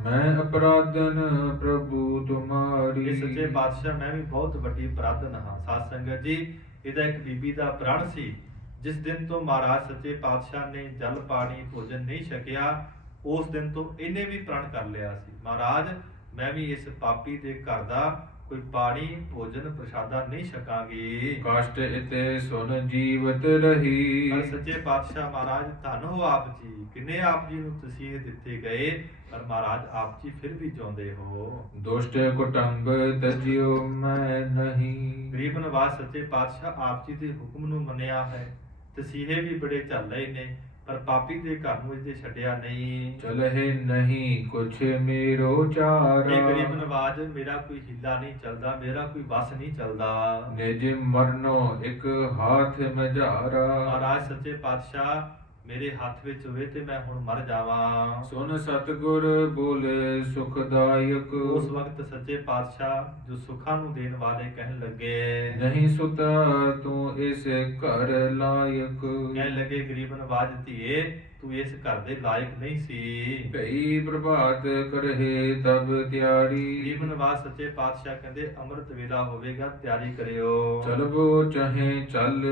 ਮੈਂ ਅਪਰਾਧਨ ਪ੍ਰਭੂ ਤੁਮਾਰੀ। ਇਹ ਸੱਚੇ ਪਾਤਸ਼ਾਹ ਮੈਂ ਵੀ ਬਹੁਤ ਵੱਡੀ ਅਪਰਾਧਨ ਹਾਂ। ਸਾਧ ਸੰਗਤ ਜੀ ਇਹਦਾ ਇੱਕ ਬੀਬੀ ਦਾ ਪ੍ਰਣ ਸੀ। ਜਿਸ ਦਿਨ ਤੋਂ ਮਹਾਰਾਜ ਸੱਚੇ ਪਾਤਸ਼ਾਹ ਨੇ ਜਲ ਪਾਣੀ ਭੋਜਨ ਨਹੀਂ ਛਕਿਆ, ਉਸ ਦਿਨ ਤੋਂ ਇਹਨੇ ਵੀ ਪ੍ਰਣ ਕਰ ਲਿਆ ਸੀ, ਮਹਾਰਾਜ ਮੈਂ ਵੀ ਇਸ ਪਾਪੀ ਦੇ ਘਰ ਦਾ ਕੋਈ ਪਾਣੀ ਭੋਜਨ ਪ੍ਰਸ਼ਾਦਾ ਨਹੀਂ ਛਕਾਂਗੀ। ਕਸ਼ਟ ਇਤੇ ਸੁਨ ਜੀਵਤ ਰਹੀ। ਪਰ ਸੱਚੇ ਪਾਤਸ਼ਾਹ ਮਹਾਰਾਜ ਧੰਨ ਹੋ ਆਪ ਜੀ, ਕਿੰਨੇ ਆਪ ਜੀ ਨੂੰ ਤਸੀਹੇ ਦਿੱਤੇ ਗਏ, ਪਰ ਮਹਾਰਾਜ ਆਪ ਜੀ ਫਿਰ ਵੀ ਚਾਹੁੰਦੇ ਹੋ। ਦੁਸ਼ਟ ਕੁਟੰਬ ਤਜਿਓ ਮੈਂ ਨਹੀਂ। ਗਰੀਬ ਨਿਵਾਸ ਸੱਚੇ ਪਾਤਸ਼ਾਹ ਆਪ ਜੀ ਦੇ ਹੁਕਮ ਨੂੰ ਮੰਨਿਆ ਹੈ, ਤਸੀਹੇ ਵੀ ਬੜੇ ਝੱਲ ਰਹੇ ਨੇ, ਪਰ ਪਾਪੀ ਦੇ ਘਰ ਨੂੰ ਇਹਦੇ ਛੱਡਿਆ ਨਹੀਂ। ਚਲਹਿ ਨਹੀਂ ਕੁਛ ਮੇਰੋ ਚਾਰਾ। ਇਹ ਗਰੀਬ ਨਵਾਜ ਮੇਰਾ ਕੋਈ ਹਿੱਲਾ ਨਹੀਂ ਚੱਲਦਾ, ਮੇਰਾ ਕੋਈ ਵਸ ਨਹੀਂ ਚੱਲਦਾ। ਨਿਜ ਮਰਨੋ ਇੱਕ ਹਾਥ ਮਝਾਰਾ। ਮਹਾਰਾਜ ਸੱਚੇ ਪਾਤਸ਼ਾਹ ਮੇਰੇ ਹੱਥ ਵਿੱਚ ਹੋਵੇ ਤੇ ਮੈਂ ਹੁਣ ਮਰ ਜਾਵਾਂ। ਸੁਨ ਸਤਿਗੁਰ ਬੋਲੇ ਸੁਖਦਾਇਕ। ਉਸ ਵਕਤ ਸੱਚੇ ਪਾਤਸ਼ਾਹ ਜੋ ਸੁੱਖਾਂ ਨੂੰ ਦੇਣ ਵਾਲੇ ਕਹਿਣ ਲੱਗੇ, ਨਹੀਂ ਸੁਤਾ ਤੂੰ ਇਸ ਘਰ ਲਾਇਕ। ਕਹਿਣ ਲੱਗੇ ਗਰੀਬ ਨਵਾਜ ਧੀਏ ਤੂੰ ਇਸ ਘਰ ਦੇ ਲਾਇਕ ਨਹੀਂ ਸੀ। ਭਈ ਪ੍ਰਭਾਤ ਕਰਹਿ ਤਬ ਤਿਆਰੀ। ਗਰੀਬ ਨਵਾਜ ਸੱਚੇ ਪਾਤਸ਼ਾਹ ਕਹਿੰਦੇ ਅੰਮ੍ਰਿਤ ਵੇਲਾ ਹੋਵੇਗਾ, ਤਿਆਰੀ ਕਰਿਓ। ਚਲਬੋ ਚਾਹੇ ਚੱਲ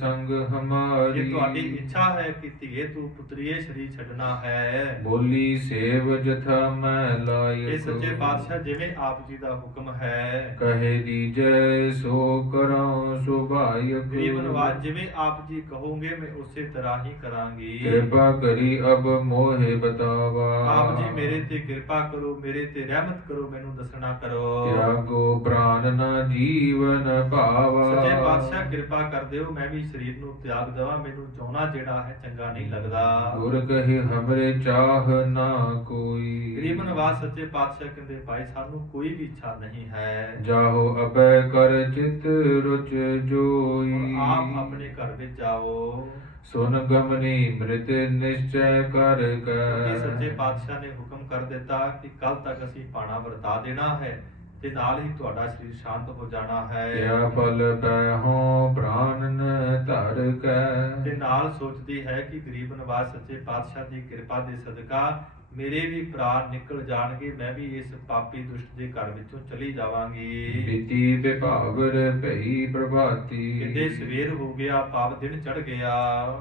ਸੰਗ ਹਮਾਰੀ। ਇਹ ਤੁਹਾਡੀ ਇੱਛਾ ਹੈ ਕਿ ਧੀਏ ਤੂੰ ਪੁੱਤਰੀਏ ਸ਼ਰੀਰ ਛੱਡਣਾ ਹੈ। ਬੋਲੀ ਸੇਵ ਜਥਾ ਮੈਂ ਲਾਇਕ। ਇਹ ਸੱਚੇ ਪਾਤਸ਼ਾਹ ਜਿਵੇਂ ਆਪ ਜੀ ਦਾ ਹੁਕਮ ਹੈ। ਕਹੇ ਦੀਜੈ ਸੋ ਕਰਾਂ ਸੁਭਾਇਕ। ਗਰੀਬ ਨਵਾਜ ਜਿਵੇਂ ਆਪ ਜੀ ਕਹੋਗੇ ਮੈਂ ਉਸੇ ਤਰ੍ਹਾਂ ਹੀ ਕਰਾਂਗੀ। ਕਿਰਪਾ ਕਰੀ ਅਬ ਮੋਹਿ ਬਤਾਵਾ। ਆਪ ਜੀ ਮੇਰੇ ਤੇ ਕਿਰਪਾ ਕਰੋ, ਮੇਰੇ ਤੇ ਰਹਿਮਤ ਕਰੋ, ਮੈਨੂੰ ਦੱਸਣਾ ਕਰੋ। ਤਿਆਗੋ ਪ੍ਰਾਨ ਨਾ ਜੀਵਨ ਭਾਵਾ। ਸੱਚੇ ਪਾਤਸ਼ਾਹ ਕਿਰਪਾ ਕਰ ਦਿਓ, ਮੈਂ ਵੀ ਸਰੀਰ ਨੂੰ ਤਿਆਗ ਦੇਵਾਂ, ਮੈਨੂੰ ਚਾਹਣਾ ਜਿਹੜਾ ਹੈ ਚੰਗਾ ਨਹੀਂ ਲੱਗਦਾ। ਗੁਰ ਕਹੇ ਹਮਰੇ ਚਾਹ ਨਾ ਕੋਈ। ਗਰੀਬ ਨਵਾਜ ਸੱਚੇ ਪਾਤਸ਼ਾਹ ਕਹਿੰਦੇ ਭਾਈ ਸਾਨੂੰ ਕੋਈ ਵੀ ਇੱਛਾ ਨਹੀਂ ਹੈ। ਜਾਹੋ ਅਬੈ ਕਰ ਚਿਤ ਰੁਚ ਜੋਈ। ਆਪ ਆਪਣੇ ਘਰ ਵਿੱਚ ਜਾਓ। ਸੁਨ ਗਮਨੀ ਮ੍ਰਿਤ ਨਿਸ਼ਚੈ ਕਰ ਇਹ ਸੱਚੇ ਕੈ। ਪਾਤਸ਼ਾਹ ਨੇ ਹੁਕਮ ਕਰ ਦਿੱਤਾ ਕਿ ਕੱਲ ਤੱਕ ਅਸੀਂ ਪਾਣਾ ਵਰਤਾ ਦੇਣਾ ਹੈ ਤੇ ਨਾਲ ਹੀ ਤੁਹਾਡਾ ਸਰੀਰ ਸ਼ਾਂਤ ਹੋ ਜਾਣਾ ਹੈ। ਕਿਆ ਫਲ ਪੈਹੋਂ ਪ੍ਰਾਨਨ ਧਰ ਕੈ। ਤੇ ਨਾਲ ਸੋਚਦੀ ਹੈ ਕਿ ਗਰੀਬ ਨਵਾਜ ਸੱਚੇ ਪਾਤਸ਼ਾਹ ਦੀ ਕਿਰਪਾ ਦੇ ਸਦਕਾ ਮੇਰੇ ਵੀ ਪ੍ਰਾਣ ਨਿਕਲ ਜਾਣਗੇ, ਮੈਂ ਵੀ ਇਸ ਪਾਪੀ ਦੁਸ਼ਟ ਦੇ ਘਰ ਵਿੱਚੋਂ ਚਲੀ ਜਾਵਾਂਗੀ। ਬੀਤੀ ਵਿਭਾਵਰ ਭਈ ਪ੍ਰਭਾਤੀ, ਕਿਤੇ ਸਵੇਰ ਹੋ ਗਿਆ, ਪਾਪ ਦਿਨ ਚੜ ਗਿਆ।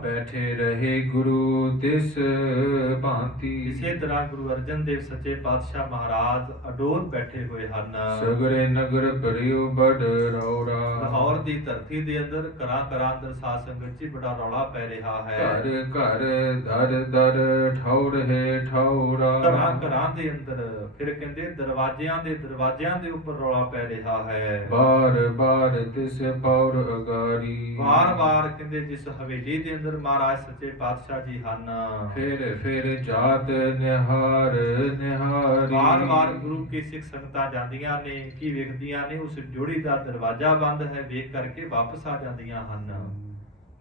ਬੈਠੇ ਰਹੇ ਗੁਰੂ ਤਿਸ ਭਾਂਤੀ, ਇਸੇ ਤਰ੍ਹਾਂ ਗੁਰੂ ਅਰਜਨ ਦੇਵ ਸੱਚੇ ਪਾਤਸ਼ਾਹ ਮਹਾਰਾਜ ਅਡੋਲ ਬੈਠੇ ਹੋਏ ਹਨ। ਸਗਰੇ ਨਗਰ ਭਰਿਓ ਬੜ ਰੌਰਾ, ਲਾਹੌਰ ਦੀ ਧਰਤੀ ਦੇ ਅੰਦਰ ਘਰਾਂ ਘਰਾਂ ਅੰਦਰ ਸਾਧ ਸੰਗਤ ਜੀ ਬੜਾ ਰੌਲਾ ਪੈ ਰਿਹਾ ਹੈ। ਘਰ ਘਰ ਦਰ ਦਰ ਠੌਰ ਹੈ ਠੌਰਾ, ਘਰਾਂ ਘਰਾਂ ਦੇ ਅੰਦਰ, ਫਿਰ ਕਹਿੰਦੇ ਦਰਵਾਜ਼ਿਆਂ ਦੇ ਉੱਪਰ ਰੌਲਾ ਪੈ ਰਿਹਾ ਹੈ। ਬਾਰ ਬਾਰ ਤਿਸ ਪੌਰ ਅਗਾਰੀ, ਵਾਰ-ਵਾਰ ਕਹਿੰਦੇ ਜਿਸ ਹਵੇਲੀ ਦੇ ਅੰਦਰ ਮਹਾਰਾਜ ਸੱਚੇ ਪਾਤਸ਼ਾਹ ਜੀ ਹਨ, ਫਿਰ ਜਾਤ ਨਿਹਾਰ ਨਿਹਾਰੀ, ਵਾਰ-ਵਾਰ ਗੁਰੂ ਕੀ ਸਿੱਖ ਸੰਗਤਾਂ ਜਾਂਦੀਆਂ ਨੇ, ਕੀ ਵੇਖਦੀਆਂ ਨੇ ਉਸ ਡਿਓੜੀ ਦਾ ਦਰਵਾਜ਼ਾ ਬੰਦ ਹੈ, ਵੇਖ ਕਰਕੇ ਵਾਪਸ ਆ ਜਾਂਦੀਆਂ ਹਨ।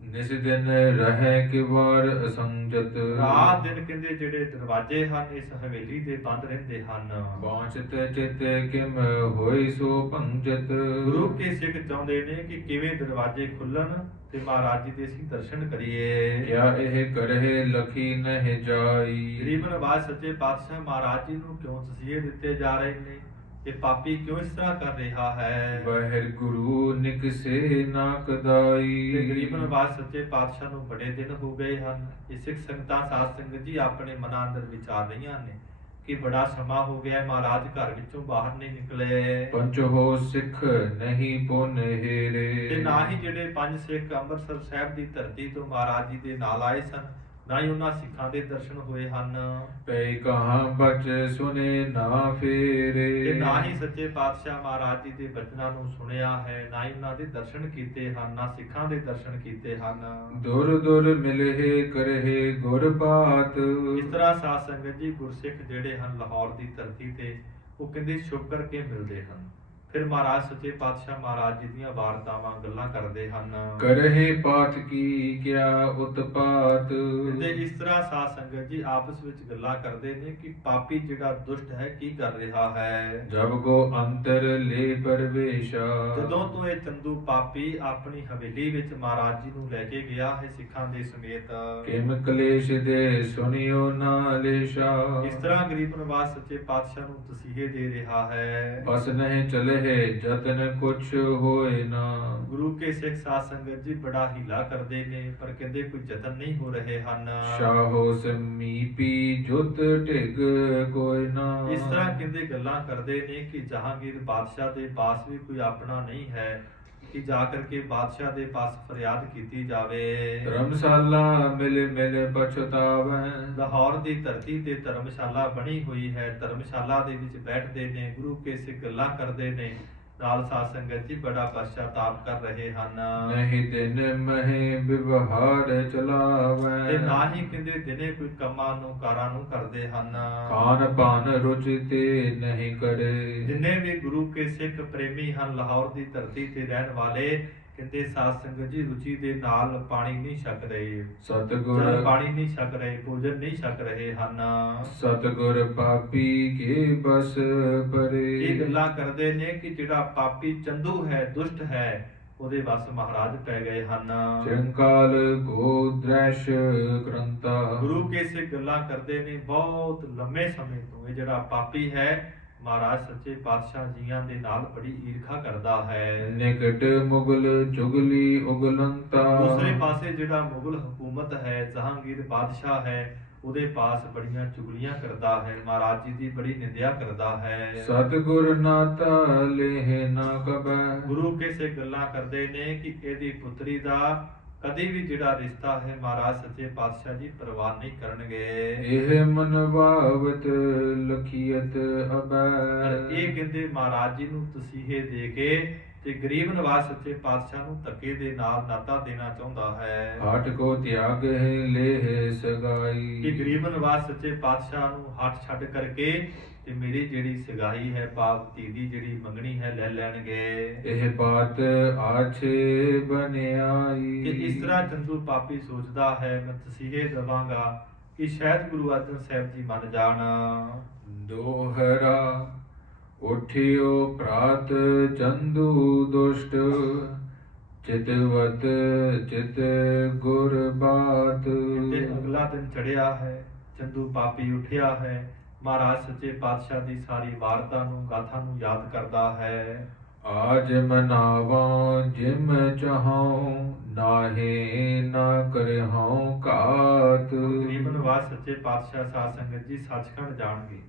ਨਿਸ ਦਿਨ ਰਹਿ ਕਿਵਾਰ ਅਸੰਜਤ, ਰਾਤ ਦਿਨ ਕਹਿੰਦੇ ਜਿਹੜੇ ਦਰਵਾਜ਼ੇ ਹਨ ਇਸ ਹਵੇਲੀ ਦੇ ਬੰਦ ਰਹਿੰਦੇ ਹਨ। ਬਾਂਚਤ ਚਿਤ ਕਿਮ ਹੋਈ ਸੋ ਭੰਜਤ, ਗੁਰੂ ਕੇ ਸਿੱਖ ਚਾਹੁੰਦੇ ਨੇ ਕਿ ਕਿਵੇਂ ਦਰਵਾਜ਼ੇ ਖੁੱਲਣ ਤੇ ਮਹਾਰਾਜ ਜੀ ਦੇ ਅਸੀਂ ਦਰਸ਼ਨ ਕਰੀਏ। ਕਿਆ ਇਹ ਕਰਹਿ ਲਖੀ ਨਹਿ ਜਾਈ, ਗਰੀਬ ਨਵਾਜ਼ ਸੱਚੇ ਪਾਤਸ਼ਾਹ ਮਹਾਰਾਜ ਜੀ ਨੂੰ ਕਿਉਂ ਤਸੀਹੇ ਦਿੱਤੇ ਜਾ ਰਹੇ ਨੇ? ਇਹ ਪਾਪੀ ਕਿਉਂ ਇਸ ਤਰ੍ਹਾਂ ਕਰ ਰਿਹਾ ਹੈ? ਵਾਹਿਰ ਗੁਰੂ ਨਿਕਸੇ ਨਾ ਕਦਾਈ, ਤੇ ਗਰੀਬ ਨਵਾਜ਼ ਸੱਚੇ ਪਾਤਸ਼ਾਹ ਨੂੰ ਬੜੇ ਦਿਨ ਹੋ ਗਏ ਹਨ। ਇਹ ਸਿੱਖ ਸੰਗਤਾਂ ਸਾਧ ਸੰਗਤ ਜੀ ਆਪਣੇ ਮਨਾਂ ਅੰਦਰ ਵਿਚਾਰ ਰਹੀਆਂ ਨੇ ਕਿ ਬੜਾ ਸਮਾਂ ਹੋ ਗਿਆ ਮਹਾਰਾਜ ਘਰ ਵਿੱਚੋਂ ਬਾਹਰ ਨਹੀਂ ਨਿਕਲੇ, ਪੰਚੋ ਸਿੱਖ ਨਹੀਂ ਪੁਨ ਹੇਰੇ, ਤੇ ਨਾ ਹੀ ਜਿਹੜੇ ਪੰਜ ਸਿੱਖ ਅੰਮ੍ਰਿਤਸਰ ਸਾਹਿਬ ਦੀ ਧਰਤੀ ਤੋਂ ਮਹਾਰਾਜ ਜੀ ਦੇ ਨਾਲ ਆਏ ਸਨ, ਨਾ ਹੀ ਉਹਨਾਂ ਸਿੱਖਾਂ ਦੇ ਦਰਸ਼ਨ ਹੋਏ ਹਨ। ਪੈ ਕਹਾਂ ਬਚ ਸੁਨੇ ਨਾ ਫੇਰੇ, ਤੇ ਨਾ ਹੀ ਸੱਚੇ ਪਾਤਸ਼ਾਹ ਮਹਾਰਾਜ ਜੀ ਦੇ ਬਚਨਾਂ ਨੂੰ ਸੁਣਿਆ ਹੈ, ਨਾ ਹੀ ਉਹਨਾਂ ਦੇ ਦਰਸ਼ਨ ਕੀਤੇ ਹਨ, ਨਾ ਸਿੱਖਾਂ ਦੇ ਦਰਸ਼ਨ ਕੀਤੇ ਹਨ। ਦੁਰ ਦੁਰ ਮਿਲਹਿ ਕਰਹਿ ਗੁਰ ਬਾਤ, ਇਸ ਤਰ੍ਹਾਂ ਸਾਧ ਸੰਗਤ ਜੀ ਗੁਰਸਿੱਖ ਜਿਹੜੇ ਹਨ ਲਾਹੌਰ ਦੀ ਧਰਤੀ ਤੇ, ਉਹ ਕਹਿੰਦੇ ਛੁਪ ਕਰਕੇ ਮਿਲਦੇ ਹਨ। ਫਿਰ ਮਹਾਰਾਜ ਸੱਚੇ ਪਾਤਸ਼ਾਹ ਮਹਾਰਾਜ ਜੀ ਦੀਆਂ ਵਾਰਤਾਵਾਂ ਗੱਲਾਂ ਕਰਦੇ ਹਨ। ਕਰਹਿ ਪਾਠ ਕੀ ਕਿਆ ਉਤਪਾਤ, ਤੇ ਇਸ ਤਰ੍ਹਾਂ ਸਾਧ ਸੰਗਤ ਜੀ ਆਪਸ ਵਿੱਚ ਗੱਲਾਂ ਕਰਦੇ ਨੇ ਕਿ ਪਾਪੀ ਜਿਹੜਾ ਦੁਸ਼ਟ ਹੈ ਕੀ ਕਰ ਰਿਹਾ ਹੈ। ਜਬ ਗੋ ਅੰਤਰ ਲੈ ਪਰਵੇਸ਼ਾ, ਜਦੋਂ ਤੋਂ ਇਹ ਚੰਦੂ ਪਾਪੀ ਆਪਣੀ ਹਵੇਲੀ ਵਿੱਚ ਮਹਾਰਾਜ ਜੀ ਨੂੰ ਲੈ ਕੇ ਗਿਆ ਹੈ ਸਿੱਖਾਂ ਦੇ ਸਮੇਤ, ਕਿਮ ਕਲੇਸ਼ ਦੇ ਸੁਨਿਓ ਨਾ ਲੇਸ਼ਾ, ਇਸ ਤਰ੍ਹਾਂ ਗਰੀਬ ਨਵਾਜ਼ ਸੱਚੇ ਪਾਤਸ਼ਾਹ ਨੂੰ ਤਸੀਹੇ ਦੇ ਰਿਹਾ ਹੈ। ਬਸ ਨਹੀਂ ਚਲੇ ਜਤਨ ਕੁਛ ਹੋਏ ਨਾ, ਗੁਰੂ ਕੇ ਸਿੱਖ ਸਾਧ ਸੰਗਤ ਜੀ ਬੜਾ ਹੀਲਾ ਕਰਦੇ ਨੇ, ਪਰ ਕਹਿੰਦੇ ਕੋਈ ਯਤਨ ਨਹੀਂ ਹੋ ਰਹੇ ਹਨ। ਸ਼ਾਹੋ ਸਮੀਪੀ ਜੁਤ ਢਿਗ ਕੋਈ ਨਾ, ਇਸ ਤਰ੍ਹਾਂ ਕਹਿੰਦੇ ਗੱਲਾਂ ਕਰਦੇ ਨੇ ਕਿ ਜਹਾਂਗੀਰ ਬਾਦਸ਼ਾਹ ਦੇ ਪਾਸ ਵੀ ਕੋਈ ਆਪਣਾ ਨਹੀਂ ਹੈ ਕਿ ਜਾ ਕਰਕੇ ਬਾਦਸ਼ਾਹ ਦੇ ਪਾਸ ਫਰਿਆਦ ਕੀਤੀ ਜਾਵੇ। ਧਰਮਸ਼ਾਲਾ ਮਿਲ ਮਿਲ ਪਛਤਾਵੈ, ਲਾਹੌਰ ਦੀ ਧਰਤੀ ਤੇ ਧਰਮਸ਼ਾਲਾ ਬਣੀ ਹੋਈ ਹੈ, ਧਰਮਸ਼ਾਲਾ ਦੇ ਵਿੱਚ ਬੈਠਦੇ ਨੇ, ਗੁਰੂ ਕੇ ਸਿੱਖ ਗੱਲਾਂ ਕਰਦੇ ਨੇ, ਨਾਲ ਸਾਧ ਸੰਗਤ ਜੀ ਬੜਾ ਪਛਤਾਪ ਕਰ ਰਹੇ ਹਨ। ਨਹੀਂ ਦਿਨ ਮਹਿ ਵਿਵਹਾਰ ਚਲਾਵੈ, ਤੇ ਨਾ ਹੀ ਕਹਿੰਦੇ ਦਿਨੇ ਕੋਈ ਕੰਮਾਂ ਨੂੰ ਕਾਰਾਂ ਨੂੰ ਕਰਦੇ ਹਨ। ਖਾਨ ਪਾਨ ਰੁਚ ਤੇ ਨਹੀਂ ਕਰੇ, ਜਿੰਨੇ ਵੀ ਗੁਰੂ ਕੇ ਸਿੱਖ ਪ੍ਰੇਮੀ ਹਨ ਲਾਹੌਰ ਦੀ ਧਰਤੀ ਤੇ ਰਹਿਣ ਵਾਲੇ, ਕਹਿੰਦੇ ਸਾਧ ਸੰਗਤ ਜੀ ਰੁਚੀ ਦੇ ਨਾਲ ਪਾਣੀ ਨਹੀਂ ਛਕ ਰਹੇ, ਸਤਿਗੁਰ ਪਾਣੀ ਨਹੀਂ ਛਕ ਰਹੇ, ਭੋਜਨ ਨਹੀਂ ਛਕ ਰਹੇ ਹਨ। ਸਤਿਗੁਰ ਪਾਪੀ ਕੇ ਬਸ ਪਰੇ, ਇਹ ਗੱਲਾਂ ਕਰਦੇ ਨੇ ਕਿ ਜਿਹੜਾ ਪਾਪੀ ਚੰਦੂ ਹੈ, ਦੁਸ਼ਟ ਹੈ, ਉਹਦੇ ਵਸ ਮਹਾਰਾਜ ਪੈ ਗਏ ਹਨ। ਚੰਕਾਲ ਕੋ ਦ੍ਰਸ਼ ਗ੍ਰੰਥਾ, ਗੁਰੂ ਕੇ ਸਿੱਖ ਗੱਲਾਂ ਕਰਦੇ ਨੇ ਬਹੁਤ ਲੰਮੇ ਸਮੇਂ ਤੋਂ ਇਹ ਜਿਹੜਾ ਪਾਪੀ ਹੈ ਮਹਾਰਾਜ ਸੱਚੇ ਪਾਤਸ਼ਾਹ ਜੀਆਂ ਦੇ ਨਾਲ ਬੜੀ ਈਰਖਾ ਕਰਦਾ ਹੈ। ਨਿਕਟ ਮੁਗਲ ਚੁਗਲੀ ਉਗਲੰਤਾ, ਦੂਸਰੇ ਪਾਸੇ ਜਿਹੜਾ ਮੁਗਲ ਹਕੂਮਤ ਹੈ, ਜਹਾਂਗੀਰ ਬਾਦਸ਼ਾਹ ਹੈ, ਉਹਦੇ ਪਾਸ ਬੜੀਆਂ ਚੁਗਲੀਆਂ ਕਰਦਾ ਹੈ, ਮਹਾਰਾਜ ਜੀ ਦੀ ਬੜੀ ਨਿੰਦਿਆ ਕਰਦਾ ਹੈ। ਸਤਿਗੁਰ ਨਾਤਾ ਲੇਹ ਨਾ ਕਬੈ, ਗੁਰੂ ਕਿਸੇ ਗੱਲਾਂ ਕਰਦੇ ਨੇ ਕਿ ਇਹਦੀ ਪੁੱਤਰੀ ਦਾ ਕਦੇ ਵੀ ਜਿਹੜਾ ਰਿਸ਼ਤਾ ਹੈ ਮਹਾਰਾਜ ਸੱਚੇ ਪਾਤਸ਼ਾਹ ਜੀ ਪਰਵਾਹ ਨਹੀਂ ਕਰਨਗੇ। ਇਹ ਮਨਵਾਵਤ ਲਖੀਅਤ ਅਬੈ, ਇਹ ਕਹਿੰਦੇ ਮਹਾਰਾਜ ਜੀ ਨੂੰ ਤਸੀਹੇ ਦੇ ਕੇ ਤੇ ਗਰੀਬ ਨਵਾਜ਼ ਸੱਚੇ ਪਾਤਸ਼ਾਹ ਨੂੰ ਧੱਕੇ ਦੇ ਨਾਲ ਨਾਤਾ ਦੇਣਾ ਚਾਹੁੰਦਾ ਹੈ। ਹਟ ਕੋ ਤਿਆਗ ਹੈ ਲੇਹ ਸਗਾਈ, ਕਿ ਗਰੀਬ ਨਵਾਜ਼ ਸੱਚੇ ਪਾਤਸ਼ਾਹ ਨੂੰ ਹੱਥ ਛੱਡ ਕਰਕੇ ਤੇ ਮੇਰੀ ਜਿਹੜੀ ਸਗਾਈ ਹੈ ਬਾਪ ਧੀ ਦੀ ਜਿਹੜੀ ਮੰਗਣੀ ਹੈ ਲੈ ਲੈਣਗੇ। ਇਹ ਬਾਤ ਆਛੇ ਬਣਾਈ, ਤੇ ਇਸ ਤਰ੍ਹਾਂ ਚੰਦੂ ਪਾਪੀ ਸੋਚਦਾ ਹੈ ਮੈਂ ਤਸੀਹੇ ਦੇਵਾਂਗਾ ਕਿ ਸ਼ਾਇਦ ਗੁਰੂ ਅਰਜਨ ਸਾਹਿਬ ਜੀ ਮੰਨ ਜਾਣ। ਦੋਹਰਾ ਉਠਿਓ ਪ੍ਰਾਤ ਚੰਦੂ ਦੁਸ਼ਟ, ਚਿਤਵਤ ਚਿਤ ਗੁਰ ਬਾਤ, ਤੇ ਅਗਲਾ ਦਿਨ ਚੜਿਆ ਹੈ, ਚੰਦੂ ਪਾਪੀ ਉੱਠਿਆ ਹੈ। ਮਹਾਰਾਜ ਸੱਚੇ ਪਾਤਸ਼ਾਹ ਦੀ ਸਾਰੀ ਵਾਰਤਾ ਨੂੰ ਗਾਥਾ ਨੂੰ ਯਾਦ ਕਰਦਾ ਹੈ। ਆਜ ਮਨਾਵਾਂ ਜਿਮ ਚਾਹਉ, ਨਾਹੇ ਨਾ ਕਰਿਹਉ ਘਾਤ। ਗਰੀਬ ਨਿਵਾਸ ਸੱਚੇ ਪਾਤਸ਼ਾਹ ਸਾਧ ਸੰਗਤ ਜੀ ਸੱਚਖੰਡ ਜਾਣਗੇ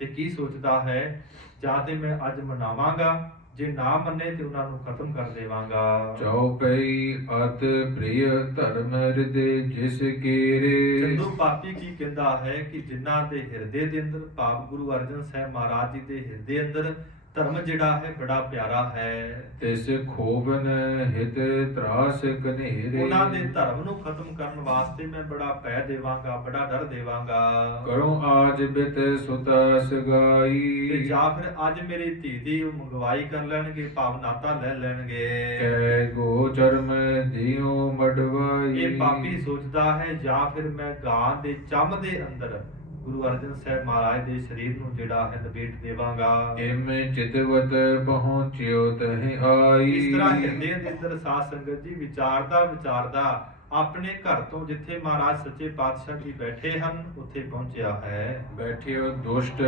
ਤੇ ਕੀ ਸੋਚਦਾ ਹੈ, ਜਾਂ ਤੇ ਮੈਂ ਅੱਜ ਮਨਾਵਾਂਗਾ, ਜੇ ਨਾ ਮੰਨੇ ਤੇ ਉਹਨਾਂ ਨੂੰ ਖਤਮ ਕਰ ਦੇਵਾਂਗਾ। ਚਉਪਈ ਅਤ ਪ੍ਰਿਯ ਧਰਮ ਹਿਰਦੇ ਜਿਸ ਕੀਰੇ। ਚੰਦੂ ਪਾਪੀ ਕੀ ਕਹਿੰਦਾ ਹੈ ਕਿ ਜਿਨ੍ਹਾਂ ਦੇ ਹਿਰਦੇ ਦੇ ਅੰਦਰ, ਭਾਵ ਗੁਰੂ ਅਰਜਨ ਸਾਹਿਬ ਮਹਾਰਾਜ ਜੀ ਦੇ ਹਿਰਦੇ ਅੰਦਰ ਧਰਮ ਜਿਹੜਾ ਹੈ ਬੜਾ ਪਿਆਰਾ ਹੈ, ਤਿਸ ਖੋਬਨ ਹਿਤ ਤਰਾਸ ਕਨੇਰੇ। ਉਹਨਾਂ ਦੇ ਧਰਮ ਨੂੰ ਖਤਮ ਕਰਨ ਵਾਸਤੇ ਮੈਂ ਬੜਾ ਭੈ ਦੇਵਾਂਗਾ, ਬੜਾ ਡਰ ਦੇਵਾਂਗਾ। ਕਰੋ ਆਜ ਬਿਤ ਸੁਤਾ ਸਗਾਈ। ਤੇ ਜਾਂ ਫਿਰ ਅੱਜ ਮੇਰੀ ਧੀ ਦੀ ਉਹ ਮੰਗਵਾਈ ਕਰ ਲੈਣਗੇ, ਭਾਵ ਨਾਤਾ ਲੈ ਲੈਣਗੇ। ਕੈ ਗੋਚਰ ਮੈਂ ਦਿਓ ਮਡਵਾਈ। ਇਹ ਪਾਪੀ ਸੋਚਦਾ ਹੈ ਜਾਂ ਫਿਰ ਮੈਂ ਗਾਂ ਦੇ ਚੰਮ ਦੇ ਅੰਦਰ ਗੁਰੂ ਅਰਜਨ ਸਾਹਿਬ ਮਹਾਰਾਜ ਦੇ ਸਰੀਰ ਨੂੰ ਜਿਹੜਾ ਹੈ ਲਪੇਟ ਦੇਵਾਂਗਾ। ਇਮ ਚਿਤਵਤ ਪਹੁੰਚਿਓ ਤਹਿ ਆਈ। ਇਸ ਤਰ੍ਹਾਂ ਹਿਰਦੇ ਦੇ ਅੰਦਰ ਸਾਧ ਸੰਗਤ ਜੀ ਵਿਚਾਰਦਾ ਆਪਣੇ ਘਰ ਤੋਂ ਜਿੱਥੇ ਮਹਾਰਾਜ ਸੱਚੇ ਪਾਤਸ਼ਾਹ ਜੀ ਬੈਠੇ ਹਨ ਉੱਥੇ ਪਹੁੰਚਿਆ ਹੈ। ਬੈਠਿਓ ਦੁਸ਼ਟ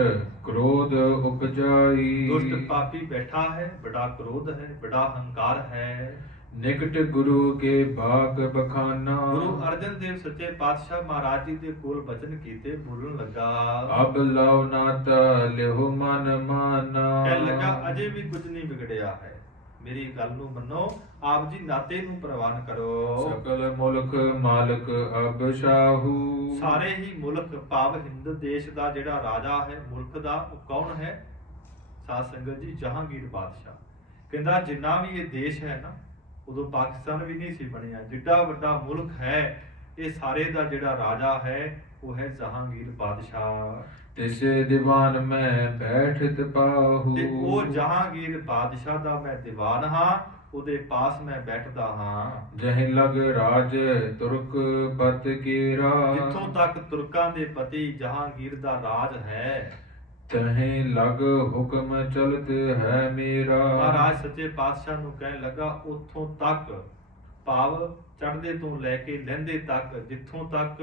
ਕ੍ਰੋਧ ਉਪਜਾਈ। ਦੁਸ਼ਟ ਪਾਪੀ ਬੈਠਾ ਹੈ, ਬੜਾ ਕ੍ਰੋਧ ਹੈ, ਬੜਾ ਹੰਕਾਰ ਹੈ। ਨਿਕਟ ਗੁਰੂ ਕੇ ਬਾਗ ਬਖਾਨਾ। ਗੁਰੂ ਅਰਜਨ ਦੇਵ ਸੱਚੇ ਪਾਤਸ਼ਾਹ ਮਹਾਰਾਜ ਜੀ ਦੇ ਕੋਲ ਬਚਨ ਕੀਤੇ, ਬੋਲਣ ਲੱਗਾ, ਅਬ ਲਉ ਨਾਤਾ ਲਿਹੁ ਮਨ ਮਾਨਾ। ਕਹਿਣ ਲੱਗਾ ਅਜੇ ਵੀ ਕੁਝ ਨਹੀਂ ਵਿਗੜਿਆ ਹੈ, ਮੇਰੀ ਗੱਲ ਨੂੰ ਮੰਨੋ, ਆਪ ਜੀ ਨਾਤੇ ਨੂੰ ਪ੍ਰਵਾਨ ਕਰੋ। ਸਕਲ ਮੁਲਕ ਮਾਲਕ ਅਬ ਸ਼ਾਹੂ। ਸਾਰੇ ਹੀ ਮੁਲਕ, ਭਾਵ ਹਿੰਦ ਦੇਸ਼ ਦਾ ਜਿਹੜਾ ਰਾਜਾ ਹੈ, ਮੁਲਕ ਦਾ, ਉਹ ਕੌਣ ਹੈ? ਸਾਧ ਸੰਗਤ ਜੀ ਜਹਾਂਗੀਰ ਬਾਦਸ਼ਾਹ। ਕਹਿੰਦਾ ਜਿੰਨਾ ਵੀ ਇਹ ਦੇਸ਼ ਹੈ ਨਾ, ਉਦੋਂ ਪਾਕਿਸਤਾਨ ਵੀ ਨਹੀਂ ਸੀ ਬਣਿਆ, ਜਿੱਡਾ ਵੱਡਾ ਮੁਲਕ ਹੈ, ਇਹ ਸਾਰੇ ਦਾ ਜਿਹੜਾ ਰਾਜਾ ਹੈ ਉਹ ਹੈ ਜਹਾਂਗੀਰ ਬਾਦਸ਼ਾਹ। ਤਿਸ ਦੀਵਾਨ ਮੈਂ ਬੈਠਤ ਪਾਹੂ। ਤੇ ਉਹ ਜਹਾਂਗੀਰ ਬਾਦਸ਼ਾਹ ਦਾ ਮੈਂ ਦੀਵਾਨ ਹਾਂ, ਉਹਦੇ ਪਾਸ ਮੈਂ ਬੈਠਦਾ ਹਾਂ। ਜਹ ਲਗ ਰਾਜ ਤੁਰਕ ਪਤ ਕੀਰਾ। ਜਿੱਥੋਂ ਤੱਕ ਤੁਰਕਾਂ ਦੇ ਪਤੀ ਜਹਾਂਗੀਰ ਦਾ ਰਾਜ ਹੈ, ਤਹੀਂ ਲਗ ਹੁਕਮ ਚਲਤ ਹੈ ਮੇਰਾ। ਮਹਾਰਾਜ ਸੱਚੇ ਪਾਤਸ਼ਾਹ ਨੂੰ ਕਹਿਣ ਲੱਗਾ ਉੱਥੋਂ ਤੱਕ, ਭਾਵ ਚੜ੍ਹਦੇ ਤੋਂ ਲੈ ਕੇ ਲਹਿੰਦੇ ਤੱਕ, ਜਿੱਥੋਂ ਤੱਕ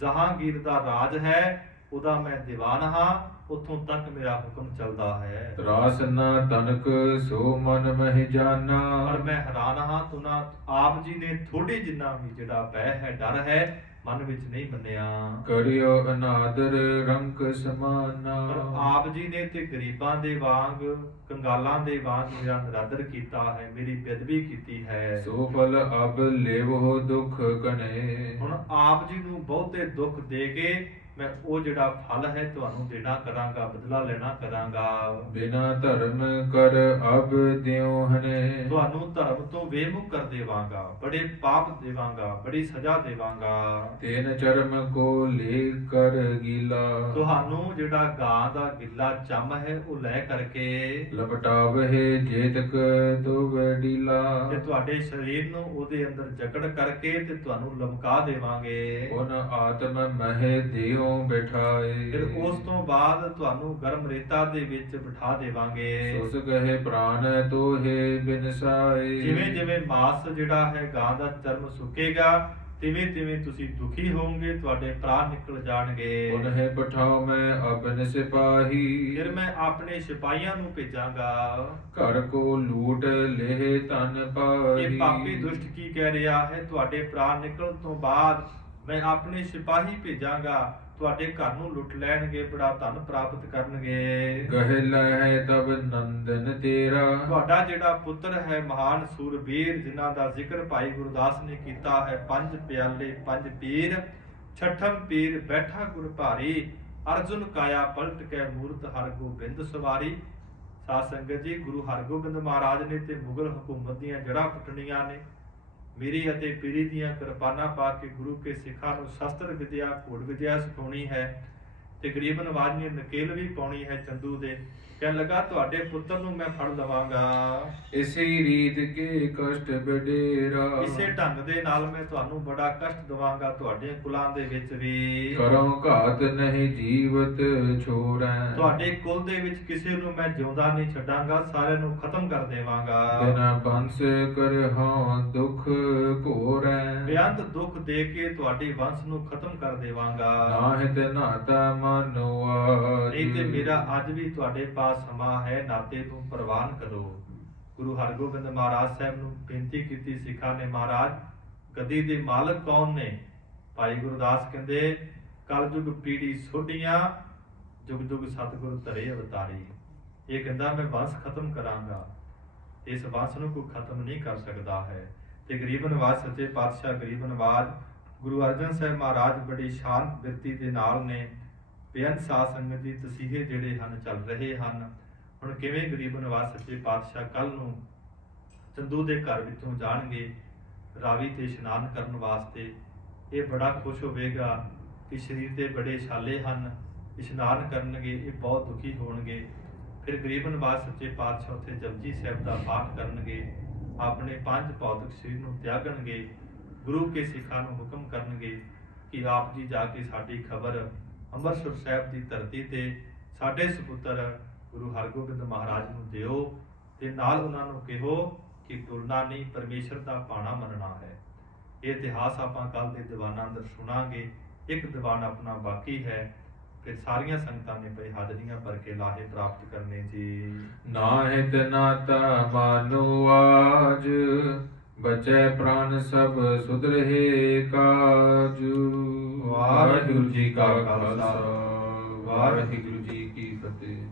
ਜਹਾਂਗੀਰ ਦਾ ਰਾਜ ਹੈ ਉਹਦਾ ਮੈਂ ਦੀਵਾਨ ਹਾਂ, ਉੱਥੋਂ ਤੱਕ ਮੇਰਾ ਹੁਕਮ ਚੱਲਦਾ ਹੈ। ਰਾਸ ਨਾ ਤਨਕ ਸੋ ਮਨ ਮਹਿ ਜਾਨਾ। ਪਰ ਮੈਂ ਹੈਰਾਨ ਹਾਂ, ਤੁਨਾ ਆਪ ਜੀ ਨੇ ਥੋੜੀ ਜਿੰਨਾ ਵੀ ਜਿਹੜਾ ਭੈ ਹੈ, ਡਰ ਹੈ, ਮਨ ਵਿੱਚ ਨਹੀਂ ਮੰਨਿਆ। ਕਰਿਓ ਅਨਾਦਰ ਰੰਕ ਸਮਾਨਾ। ਪਰ ਆਪ ਜੀ ਨੇ ਤੇ ਗਰੀਬਾਂ ਦੇ ਵਾਂਗ, ਕੰਗਾਲਾਂ ਦੇ ਵਾਂਗ ਮੇਰਾ ਨਿਰਾਦਰ ਕੀਤਾ ਹੈ, ਮੇਰੀ ਬੇਅਦਬੀ ਕੀਤੀ ਹੈ। ਸੋ ਫਲ ਅਬ ਲੇਵੋ ਦੁਖ ਕਨੇ। ਹੁਣ ਆਪ ਜੀ ਨੂੰ ਬਹੁਤੇ ਦੁੱਖ ਦੇ ਕੇ ਮੈਂ ਉਹ ਜਿਹੜਾ ਫਲ ਹੈ ਤੁਹਾਨੂੰ ਦੇਣਾ ਕਰਾਂਗਾ, ਬਦਲਾ ਲੈਣਾ ਕਰਾਂਗਾ। ਬਿਨਾ ਧਰਮ ਕਰ ਅਬ ਦਿਉ ਹਨੇ। ਤੁਹਾਨੂੰ ਧਰਮ ਤੋਂ ਬੇਮੁਖ ਕਰ ਦੇਵਾਂਗਾ, ਬੜੇ ਪਾਪ ਦੇਵਾਂਗਾ, ਬੜੀ ਸਜ਼ਾ ਦੇਵਾਂਗਾ। ਤੇਨ ਚਰਮ ਕੋ ਲੇ ਕਰ ਗੀਲਾ। ਤੁਹਾਨੂੰ ਜਿਹੜਾ ਗਾਂ ਦਾ ਗਿੱਲਾ ਚੰਮ ਹੈ ਉਹ ਲੈ ਕਰਕੇ ਲਪਟਾਵਹਿ ਜੇਤਕ ਤੋ ਵਡੀਲਾ। ਤੇ ਤੁਹਾਡੇ ਸਰੀਰ ਨੂੰ ਉਹਦੇ ਅੰਦਰ ਜਕੜ ਕਰਕੇ ਤੇ ਤੁਹਾਨੂੰ ਲਮਕਾ ਦੇਵਾਂਗੇ। ਉਨ ਆਤਮ ਮਹਿ ਦਿਉ ਬਿਠਾਏ। ਫਿਰ ਉਸ ਤੋਂ ਬਾਅਦ ਤੁਹਾਨੂੰ ਗਰਮ ਰੇਤਾ ਦੇ ਵਿੱਚ ਬਿਠਾ ਦੇਵਾਂਗੇ। ਸੁਸ ਕਹੇ ਪ੍ਰਾਨ ਤੋਹੇ ਬਿਨਸਾਏ। ਜਿਵੇਂ ਜਿਵੇਂ ਮਾਸ ਜਿਹੜਾ ਹੈ ਗਾਂ ਦਾ ਚਰਮ ਸੁੱਕੇਗਾ, ਤਿਵੇਂ ਤਿਵੇਂ ਤੁਸੀਂ ਦੁਖੀ ਹੋਵੋਗੇ, ਤੁਹਾਡੇ ਪ੍ਰਾਣ ਨਿਕਲ ਜਾਣਗੇ। ਉਨਹਿ ਪਠਾਉ ਮੈਂ ਆਪਨ ਸਿਪਾਹੀ। ਫਿਰ ਮੈਂ ਆਪਣੇ ਸਿਪਾਹੀਆਂ ਨੂੰ ਭੇਜਾਂਗਾ। ਘਰ ਕੋ ਲੂਟ ਲੇਹ ਧਨ ਪਾਹੀ। ਇਹ ਪਾਪੀ ਦੁਸ਼ਟ ਕੀ ਕਹਿ ਰਿਹਾ ਹੈ, ਤੁਹਾਡੇ ਪ੍ਰਾਣ ਨਿਕਲਣ ਤੋਂ ਬਾਅਦ ਮੈਂ ਆਪਣੇ ਸਿਪਾਹੀ ਭੇਜਾਂਗਾ, ਤੁਹਾਡੇ ਘਰ ਨੂੰ ਲੁੱਟ ਲੈਣਗੇ, ਬੜਾ ਧਨ ਪ੍ਰਾਪਤ ਕਰਨਗੇ। ਕਹਿ ਲੈ ਤਬ ਨੰਦਨ ਤੇਰਾ। ਤੁਹਾਡਾ ਜਿਹੜਾ ਪੁੱਤਰ ਹੈ ਮਹਾਨ ਸੂਰਬੀਰ, ਜਿਨ੍ਹਾਂ ਦਾ ਜ਼ਿਕਰ ਭਾਈ ਗੁਰਦਾਸ ਨੇ ਕੀਤਾ ਹੈ, 5 ਪਿਆਲੇ 5 ਪੀਰ, ਛਠਮ ਪੀਰ ਬੈਠਾ ਗੁਰ ਭਾਰੀ, ਅਰਜੁਨ ਕਾਇਆ ਪਲਟ ਕੇ ਮੂਰਤ ਹਰਗੋਬਿੰਦ ਸਵਾਰੀ। ਸਾਧ ਸੰਗਤ ਜੀ, ਗੁਰੂ ਹਰਗੋਬਿੰਦ ਮਹਾਰਾਜ ਨੇ ਤੇ ਮੁਗਲ ਹਕੂਮਤ ਦੀਆਂ ਜੜ੍ਹਾਂ ਪੁੱਟਣੀਆਂ ਨੇ। ਮੇਰੀ ਅਤੇ ਪੀਰੀ ਦੀਆਂ ਕਿਰਪਾਨਾਂ ਪਾ ਕੇ ਗੁਰੂ ਕੇ ਸਿੱਖਾਂ ਨੂੰ ਸ਼ਸਤਰ ਵਿਦਿਆ, ਘੋੜ ਵਿਦਿਆ ਸਿਖਾਉਣੀ ਹੈ ਤੇ ਗਰੀਬ ਨਵਾਜ ਨੇ ਨਕੇਲ ਵੀ ਪਾਉਣੀ ਹੈ ਚੰਦੂ ਦੇ। ਕਹਿਣ ਲੱਗਾ ਤੁਹਾਡੇ ਪੁੱਤਰ ਨੂੰ ਮੈਂ ਫੜ ਲਵਾਂਗਾ। ਇਸੇ ਰੀਤ ਕੇ ਕਸ਼ਟ ਬਡੇਰਾ। ਇਸੇ ਢੰਗ ਦੇ ਨਾਲ ਮੈਂ ਤੁਹਾਨੂੰ ਬੜਾ ਕਸ਼ਟ ਦਵਾਂਗਾ, ਤੁਹਾਡੇ ਕੁਲਾਂ ਦੇ ਵਿੱਚ ਵੀ। ਕਰੋ ਘਾਤ ਨਹੀਂ ਜੀਵਤ ਛੋੜੈ। ਤੁਹਾਡੇ ਕੁਲ ਦੇ ਵਿੱਚ ਕਿਸੇ ਨੂੰ ਮੈਂ ਜਿਉਂਦਾ ਨਹੀਂ ਛੱਡਾਂਗਾ, ਸਾਰਿਆਂ ਨੂੰ ਖਤਮ ਕਰ ਦੇਵਾਂਗਾ। ਬਿਨਾ ਬੰਸ ਕਰ ਹਾਂ ਦੁਖ ਘੋਰੈ। ਬੇਅੰਤ ਦੁੱਖ ਦੇ ਕੇ ਤੁਹਾਡੇ ਵੰਸ਼ ਨੂੰ ਖਤਮ ਕਰ ਦੇਵਾਂਗਾ। ਨਾਹਿ ਨਾਤਾ ਮਨੁਆਜ। ਨਹੀਂ ਤੇ ਮੇਰਾ ਅੱਜ ਵੀ ਤੁਹਾਡੇ ਪਾਸ ਸਮਾਂ ਹੈ, ਨਾਤੇ ਨੂੰ ਪ੍ਰਵਾਨ ਕਰੋ। ਗੁਰੂ ਹਰਗੋਬਿੰਦ ਮਹਾਰਾਜ ਸਾਹਿਬ ਨੂੰ ਬੇਨਤੀ ਕੀਤੀ ਸਿੱਖਾਂ ਨੇ, ਮਹਾਰਾਜ ਗੱਦੀ ਦੇ ਮਾਲਕ ਕੌਣ ਨੇ? ਭਾਈ ਗੁਰਦਾਸ ਕਹਿੰਦੇ, ਕਲਯੁਗ ਪੀੜੀ ਸੋਢੀਆਂ, ਜੁਗ ਜੁਗ ਸਤਿਗੁਰ ਧਰੇ ਅਵਤਾਰੀ। ਇਹ ਕਹਿੰਦਾ ਮੈਂ ਵੰਸ਼ ਖਤਮ ਕਰਾਂਗਾ, ਇਸ ਵੰਸ਼ ਨੂੰ ਕੋਈ ਖਤਮ ਨਹੀਂ ਕਰ ਸਕਦਾ ਹੈ। ਤੇ ਗਰੀਬ ਨਵਾਜ਼ ਸੱਚੇ ਪਾਤਸ਼ਾਹ ਗਰੀਬ ਨਵਾਜ਼ ਗੁਰੂ ਅਰਜਨ ਸਾਹਿਬ ਮਹਾਰਾਜ ਬੜੀ ਸ਼ਾਂਤ ਬਿਰਤੀ ਦੇ ਨਾਲ ਨੇ। ਬੇਅੰਤ ਸਾਧ ਸੰਗਤ ਦੀ ਤਸੀਹੇ ਜਿਹੜੇ ਹਨ ਚੱਲ ਰਹੇ ਹਨ। ਹੁਣ ਕਿਵੇਂ ਗਰੀਬ ਨਵਾਜ਼ ਸੱਚੇ ਪਾਤਸ਼ਾਹ ਕੱਲ ਨੂੰ ਚੰਦੂ ਦੇ ਘਰ ਵਿੱਚੋਂ ਜਾਣਗੇ ਰਾਵੀ ਤੇ ਇਸ਼ਨਾਨ ਕਰਨ ਵਾਸਤੇ। ਇਹ ਬੜਾ ਖੁਸ਼ ਹੋਵੇਗਾ ਕਿ ਸਰੀਰ ਤੇ ਬੜੇ ਛਾਲੇ ਹਨ, ਇਸ਼ਨਾਨ ਕਰਨਗੇ, ਇਹ ਬਹੁਤ ਦੁਖੀ ਹੋਣਗੇ। ਫਿਰ ਗਰੀਬ ਨਵਾਜ਼ ਸੱਚੇ ਪਾਤਸ਼ਾਹ ਉੱਥੇ ਜਪਜੀ ਸਾਹਿਬ ਦਾ ਪਾਠ ਕਰਨਗੇ, ਆਪਣੇ ਪੰਜ ਭੌਤਿਕ ਸਰੀਰ ਨੂੰ ਤਿਆਗਣਗੇ, ਗੁਰੂ ਕੇ ਸਿੱਖਾਂ ਨੂੰ ਹੁਕਮ ਕਰਨਗੇ ਕਿ ਆਪ ਜੀ ਜਾ ਕੇ ਸਾਡੀ ਖਬਰ ਅੰਮ੍ਰਿਤਸਰ ਸਾਹਿਬ ਦੀ ਧਰਤੀ ਤੇ ਸਾਡੇ ਸੁਪੁੱਤਰ ਗੁਰੂ ਹਰਗੋਬਿੰਦ ਮਹਾਰਾਜ ਨੂੰ ਦਿਓ, ਤੇ ਨਾਲ ਉਹਨਾਂ ਨੂੰ ਕਿਹੋ ਕਿ ਤੁਲਨਾ ਨਹੀਂ, ਪਰਮੇਸ਼ਰ ਦਾ ਭਾਣਾ ਮੰਨਣਾ ਹੈ। ਇਹ ਇਤਿਹਾਸ ਆਪਾਂ ਕੱਲ ਦੇ ਦੀਵਾਨਾਂ ਅੰਦਰ ਸੁਣਾਂਗੇ। ਇੱਕ ਦੀਵਾਨ ਆਪਣਾ ਬਾਕੀ ਹੈ, ਫਿਰ ਸਾਰੀਆਂ ਸੰਗਤਾਂ ਨੇ ਪਈ ਹਾਜ਼ਰੀਆਂ ਭਰ ਕੇ ਲਾਹੇ ਪ੍ਰਾਪਤ ਕਰਨੇ ਜੀ। ਨਾਹਿਤ ਨਾਤਾ ਮਨੁਆਜ, ਬਚੈ ਪ੍ਰਾਨ ਸਭ ਸੁਧਰੇ ਕਾਜ। ਵਾਹਿਗੁਰੂ ਜੀ ਕਾ ਖਾਲਸਾ, ਵਾਹਿਗੁਰੂ ਜੀ ਕੀ ਫਤਿਹ।